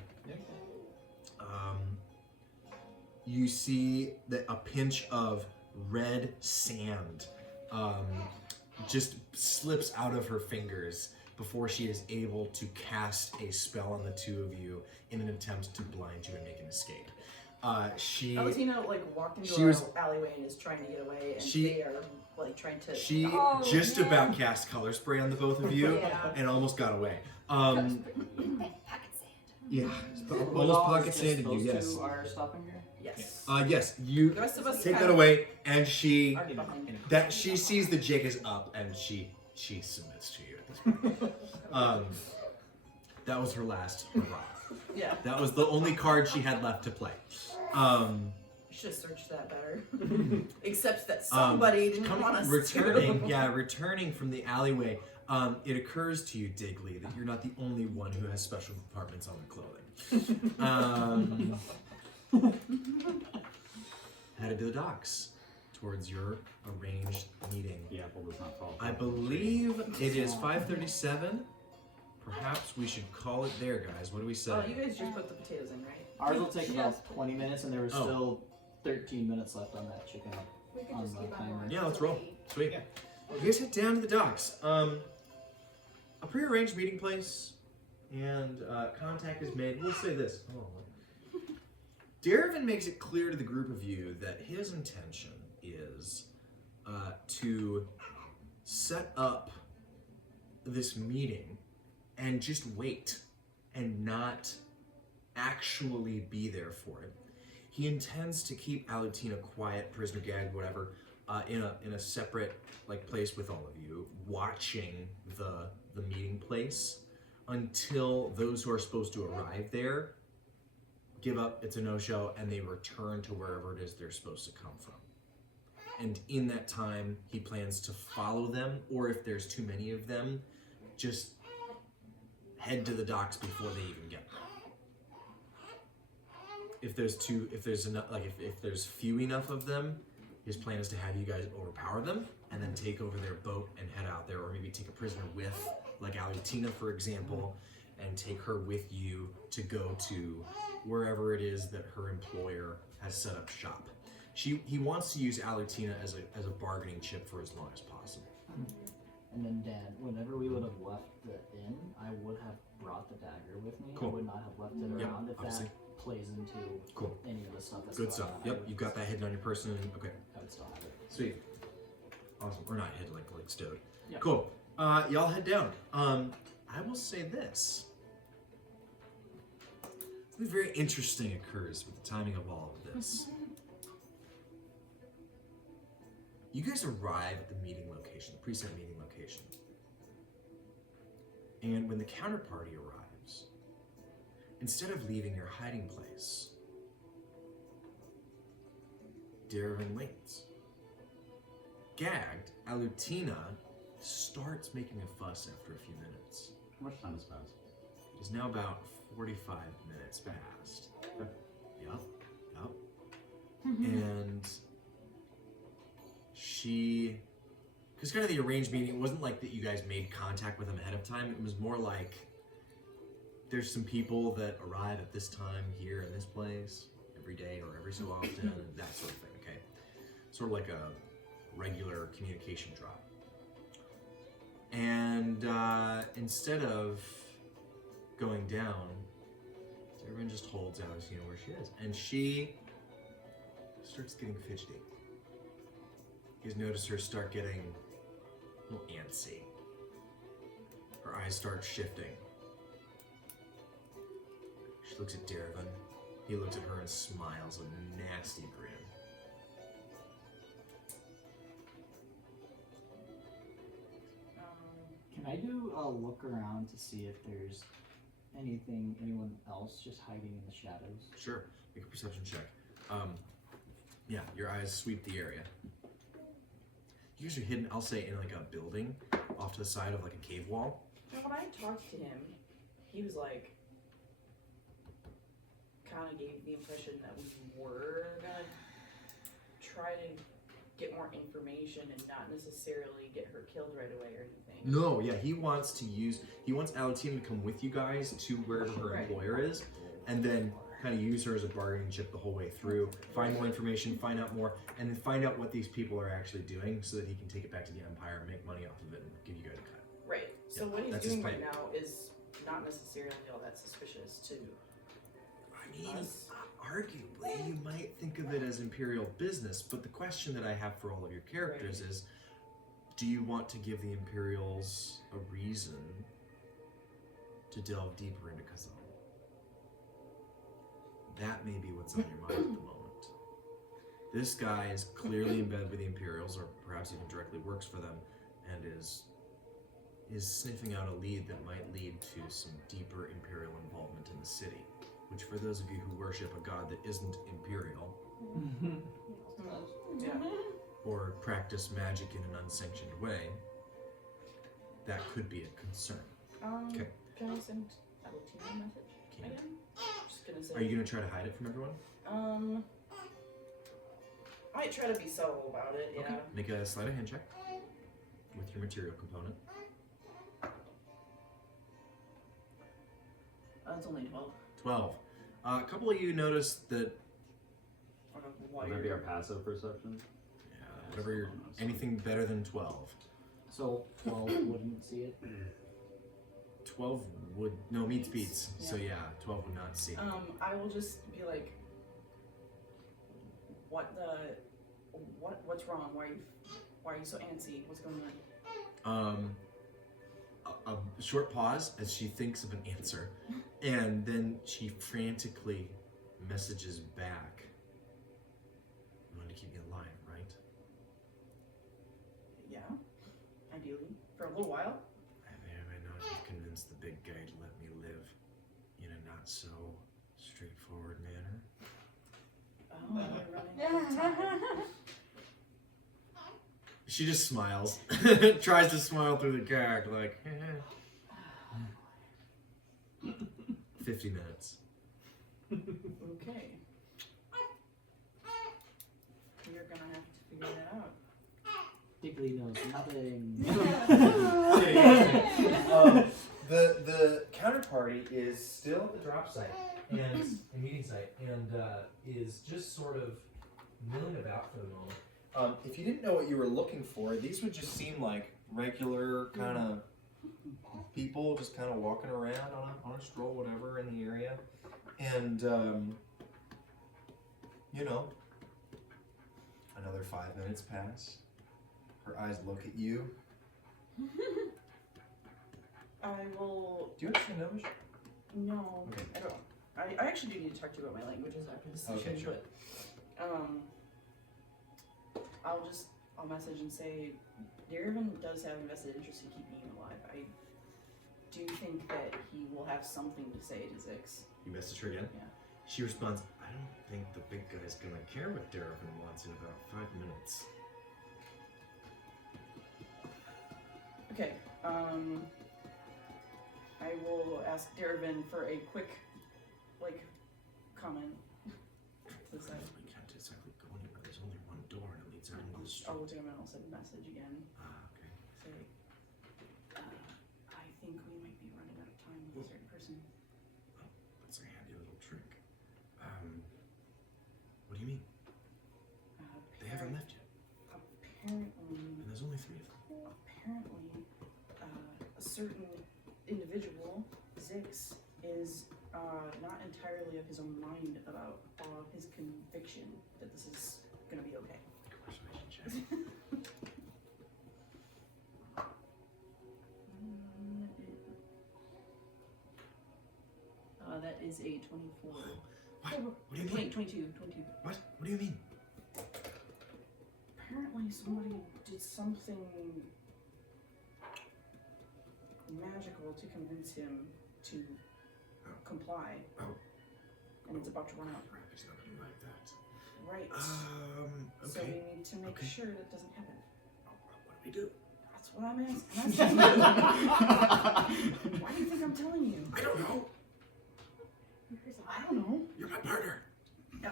You see that a pinch of red sand just slips out of her fingers before she is able to cast a spell on the two of you in an attempt to blind you and make an escape. Valentina like walked into she an was- alleyway and is trying to get away, and She- they are like trying to. She Oh, just yeah. about cast color spray on the both of you Yeah. and almost got away. Pocket sand. Yeah, Was almost all pocket just sanded you. those Yes. two are stopping her? Yes. Yes. You The rest of us take kind that of away, and she are behind. she sees the jig is up, and she submits to you at this point. That was her last hurrah. Yeah. That was the only card she had left to play. Should have searched that better. Except that somebody didn't want us returning from the alleyway, it occurs to you, Digley, that you're not the only one who has special compartments on the clothing. Headed to the docks towards your arranged meeting. The apple does not fall. I believe it is 5:37. Perhaps we should call it there, guys. What do we say? Oh, you guys just put the potatoes in, right? Ours will take Yes. about 20 minutes, and there was Oh. still 13 minutes left on that chicken. We could On just the keep on timer. going. Yeah, let's roll. Sweet. Yeah. You guys head down to the docks. A prearranged meeting place, and contact is made. We'll say this. Darvin makes it clear to the group of you that his intention is to set up this meeting and just wait and not actually be there for it. He intends to keep Alutina quiet, prisoner gagged, whatever, in a separate like place with all of you, watching the meeting place until those who are supposed to arrive there give up, it's a no-show, and they return to wherever it is they're supposed to come from. And in that time, he plans to follow them, or if there's too many of them, just head to the docks before they even get there. If there's enough, like if there's few enough of them, his plan is to have you guys overpower them and then take over their boat and head out there, or maybe take a prisoner with, like Alutina, for example, and take her with you to go to wherever it is that her employer has set up shop. He wants to use Alutina as a bargaining chip for as long as possible. And then, Dad, whenever we would have left the inn, I would have brought the dagger with me. Cool. I would not have left it Yep, around if obviously. that plays into Cool. any of the stuff that's Good going stuff. on. Yep, you've got that hidden on your person. Okay, I would still have it. sweet, awesome. Or not hidden, like stowed. Yeah. Cool. Y'all head down. I will say this. Something very interesting occurs with the timing of all of this. You guys arrive at the meeting location, the preset meeting location. And when the counterparty arrives, instead of leaving your hiding place, Darvin waits. Gagged, Alutina starts making a fuss after a few minutes. How much time has passed? It is now about 45 minutes past. Okay. Yup. And she, because kind of the arranged meeting, it wasn't like that you guys made contact with them ahead of time. It was more like there's some people that arrive at this time here in this place every day or every so often, and that sort of thing, okay? Sort of like a regular communication drop. And instead of going down, everyone just holds out as you know where she is. And she starts getting fidgety. You guys notice her start getting a little antsy. Her eyes start shifting. She looks at Darvin. He looks at her and smiles a nasty grin. Can I do a look around to see if there's anyone else just hiding in the shadows? Sure, make a perception check. Yeah, your eyes sweep the area. You guys are hidden, I'll say, in like a building off to the side of like a cave wall. Now, when I talked to him, he was like, kind of gave the impression that we were gonna try to get more information and not necessarily get her killed right away or anything. No, yeah, he wants Alutina to come with you guys to wherever her Right. employer is, and then kind of use her as a bargaining chip the whole way through, find more information, find out more, and then find out what these people are actually doing so that he can take it back to the Empire, make money off of it, and give you guys a cut. Right. So Yeah, what he's that's his doing right plan. now is not necessarily all that suspicious to I mean, us. arguably, you might think of it as Imperial business, but the question that I have for all of your characters is, do you want to give the Imperials a reason to delve deeper into Kazal? That may be what's on your mind at the moment. This guy is clearly in bed with the Imperials, or perhaps even directly works for them, and is sniffing out a lead that might lead to some deeper Imperial involvement in the city. Which, for those of you who worship a god that isn't Imperial, Yeah. or practice magic in an unsanctioned way, that could be a concern. Okay. Can I send Alutina a message Can. again? Just gonna say. Are you going to try to hide it from everyone? I might try to be subtle about it. Yeah. Okay. Make a sleight of hand check with your material component. It's only 12. 12. A couple of you noticed that, Or Would that be our passive perception? whatever you're, anything better than 12. So 12 wouldn't see it. 12 would, no, meets beats. So yeah, 12 would not see. I will just be like, what's wrong? Why are you so antsy? What's going on? A short pause as she thinks of an answer, and then she frantically messages back. You want to keep me alive, right? ideally, for a little while. I may or may not have convinced the big guy to let me live in a not so straightforward manner. Oh, we're running out of time. She just smiles. Tries to smile through the gag, like, 50 minutes. Okay. You're gonna have to figure that out. Digley knows nothing. The counterparty is still at the drop site and the meeting site and is just sort of milling about for the moment. If you didn't know what you were looking for, these would just seem like regular kind of people just kind of walking around on a stroll, whatever, in the area. And, you know, another 5 minutes pass. Her eyes look at you. I will. Do you understand Gnomish? No, Okay. I don't. I actually do need to talk to you about my languages after this session, Okay, sure. but I'll message and say, Darvin does have a vested interest in keeping you alive. I do think that he will have something to say to Zix. You message her again? Yeah. She responds, I don't think the big guy's gonna care what Darvin wants in about 5 minutes. Okay, I will ask Darvin for a quick, comment. We can't exactly go anywhere. There's only one door and it leads out into the street. I'll look at him and I'll send a message again. Okay. Say, I think we might be running out of time with a certain person. That's a handy little trick. What do you mean? They haven't left yet. Apparently, And there's only 3 of them. apparently, a certain individual, Zix, is not entirely of his own mind about his conviction that this is gonna be okay. Persuasion check. That is a 24. What? What do you mean? 22. What? What do you mean? Apparently somebody did something magical to convince him to comply. Oh. And it's about to run out. Right, there's nobody like that. Right. So Okay. we need to make Okay. sure that doesn't happen. What do we do? That's what I'm asking. Why do you think I'm telling you? I don't know. I don't know. You're my partner.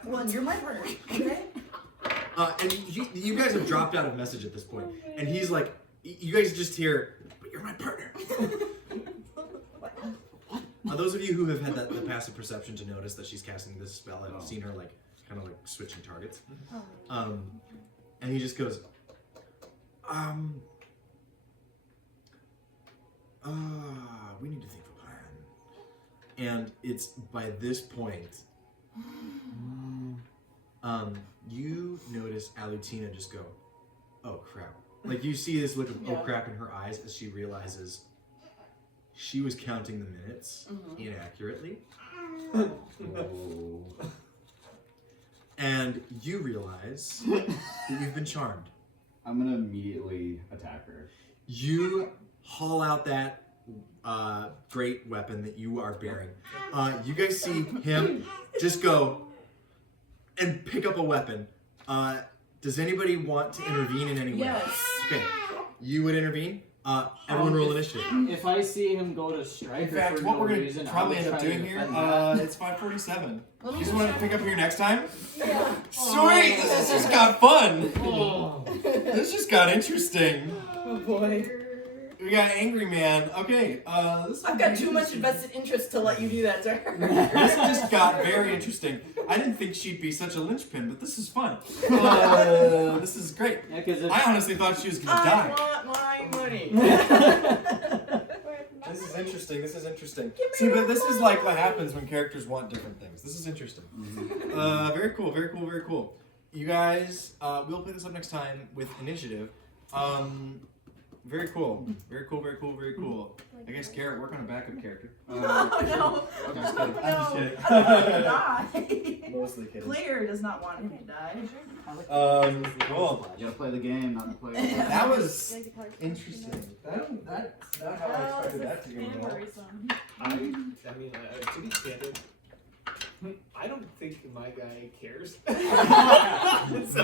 Well, and you're my partner, okay? And you guys have dropped out of message at this point. And he's like, you guys just hear, but you're my partner. Those of you who have had the passive perception to notice that she's casting this spell, I've seen her like kind of like switching targets. And he just goes, we need to think of a plan. And it's by this point, you notice Alutina just go, oh crap. Like you see this look of oh crap in her eyes as she realizes she was counting the minutes inaccurately. And you realize that you've been charmed. I'm gonna immediately attack her. You haul out that great weapon that you are bearing. You guys see him just go and pick up a weapon. Does anybody want to intervene in any way? Yes. Okay, you would intervene. Everyone roll initiative. If I see him go to strike In her fact, for what no we're gonna reason, probably I end will up try to doing here, defend that. it's 5:47. Let me You just want to check. pick up here next time? Yeah. Sweet! This just got fun! This just got interesting. Oh boy. We got Angry Man. Okay, this I've got too much invested interest to let you do that to her. This just got very interesting. I didn't think she'd be such a linchpin, but this is fun. This is great. Yeah, 'cause if I honestly thought she was gonna I die. want my money. This is interesting. This is interesting. See, but this is like what happens when characters want different things. This is interesting. Very cool. Very cool. Very cool. You guys, we'll pick this up next time with initiative. Very cool. Very cool. Very cool. Very cool. I guess Garrett, work on a backup character. No. I'm just kidding. I'm just kidding. I don't want him to die. Mostly kidding. Claire does not want him to die. Cool. You gotta play the game, not the player. That was Like the cards interesting. That's not how I Oh, expected it's that to go. Well. aneurysm. I mean, to be candid, I don't think my guy cares. So,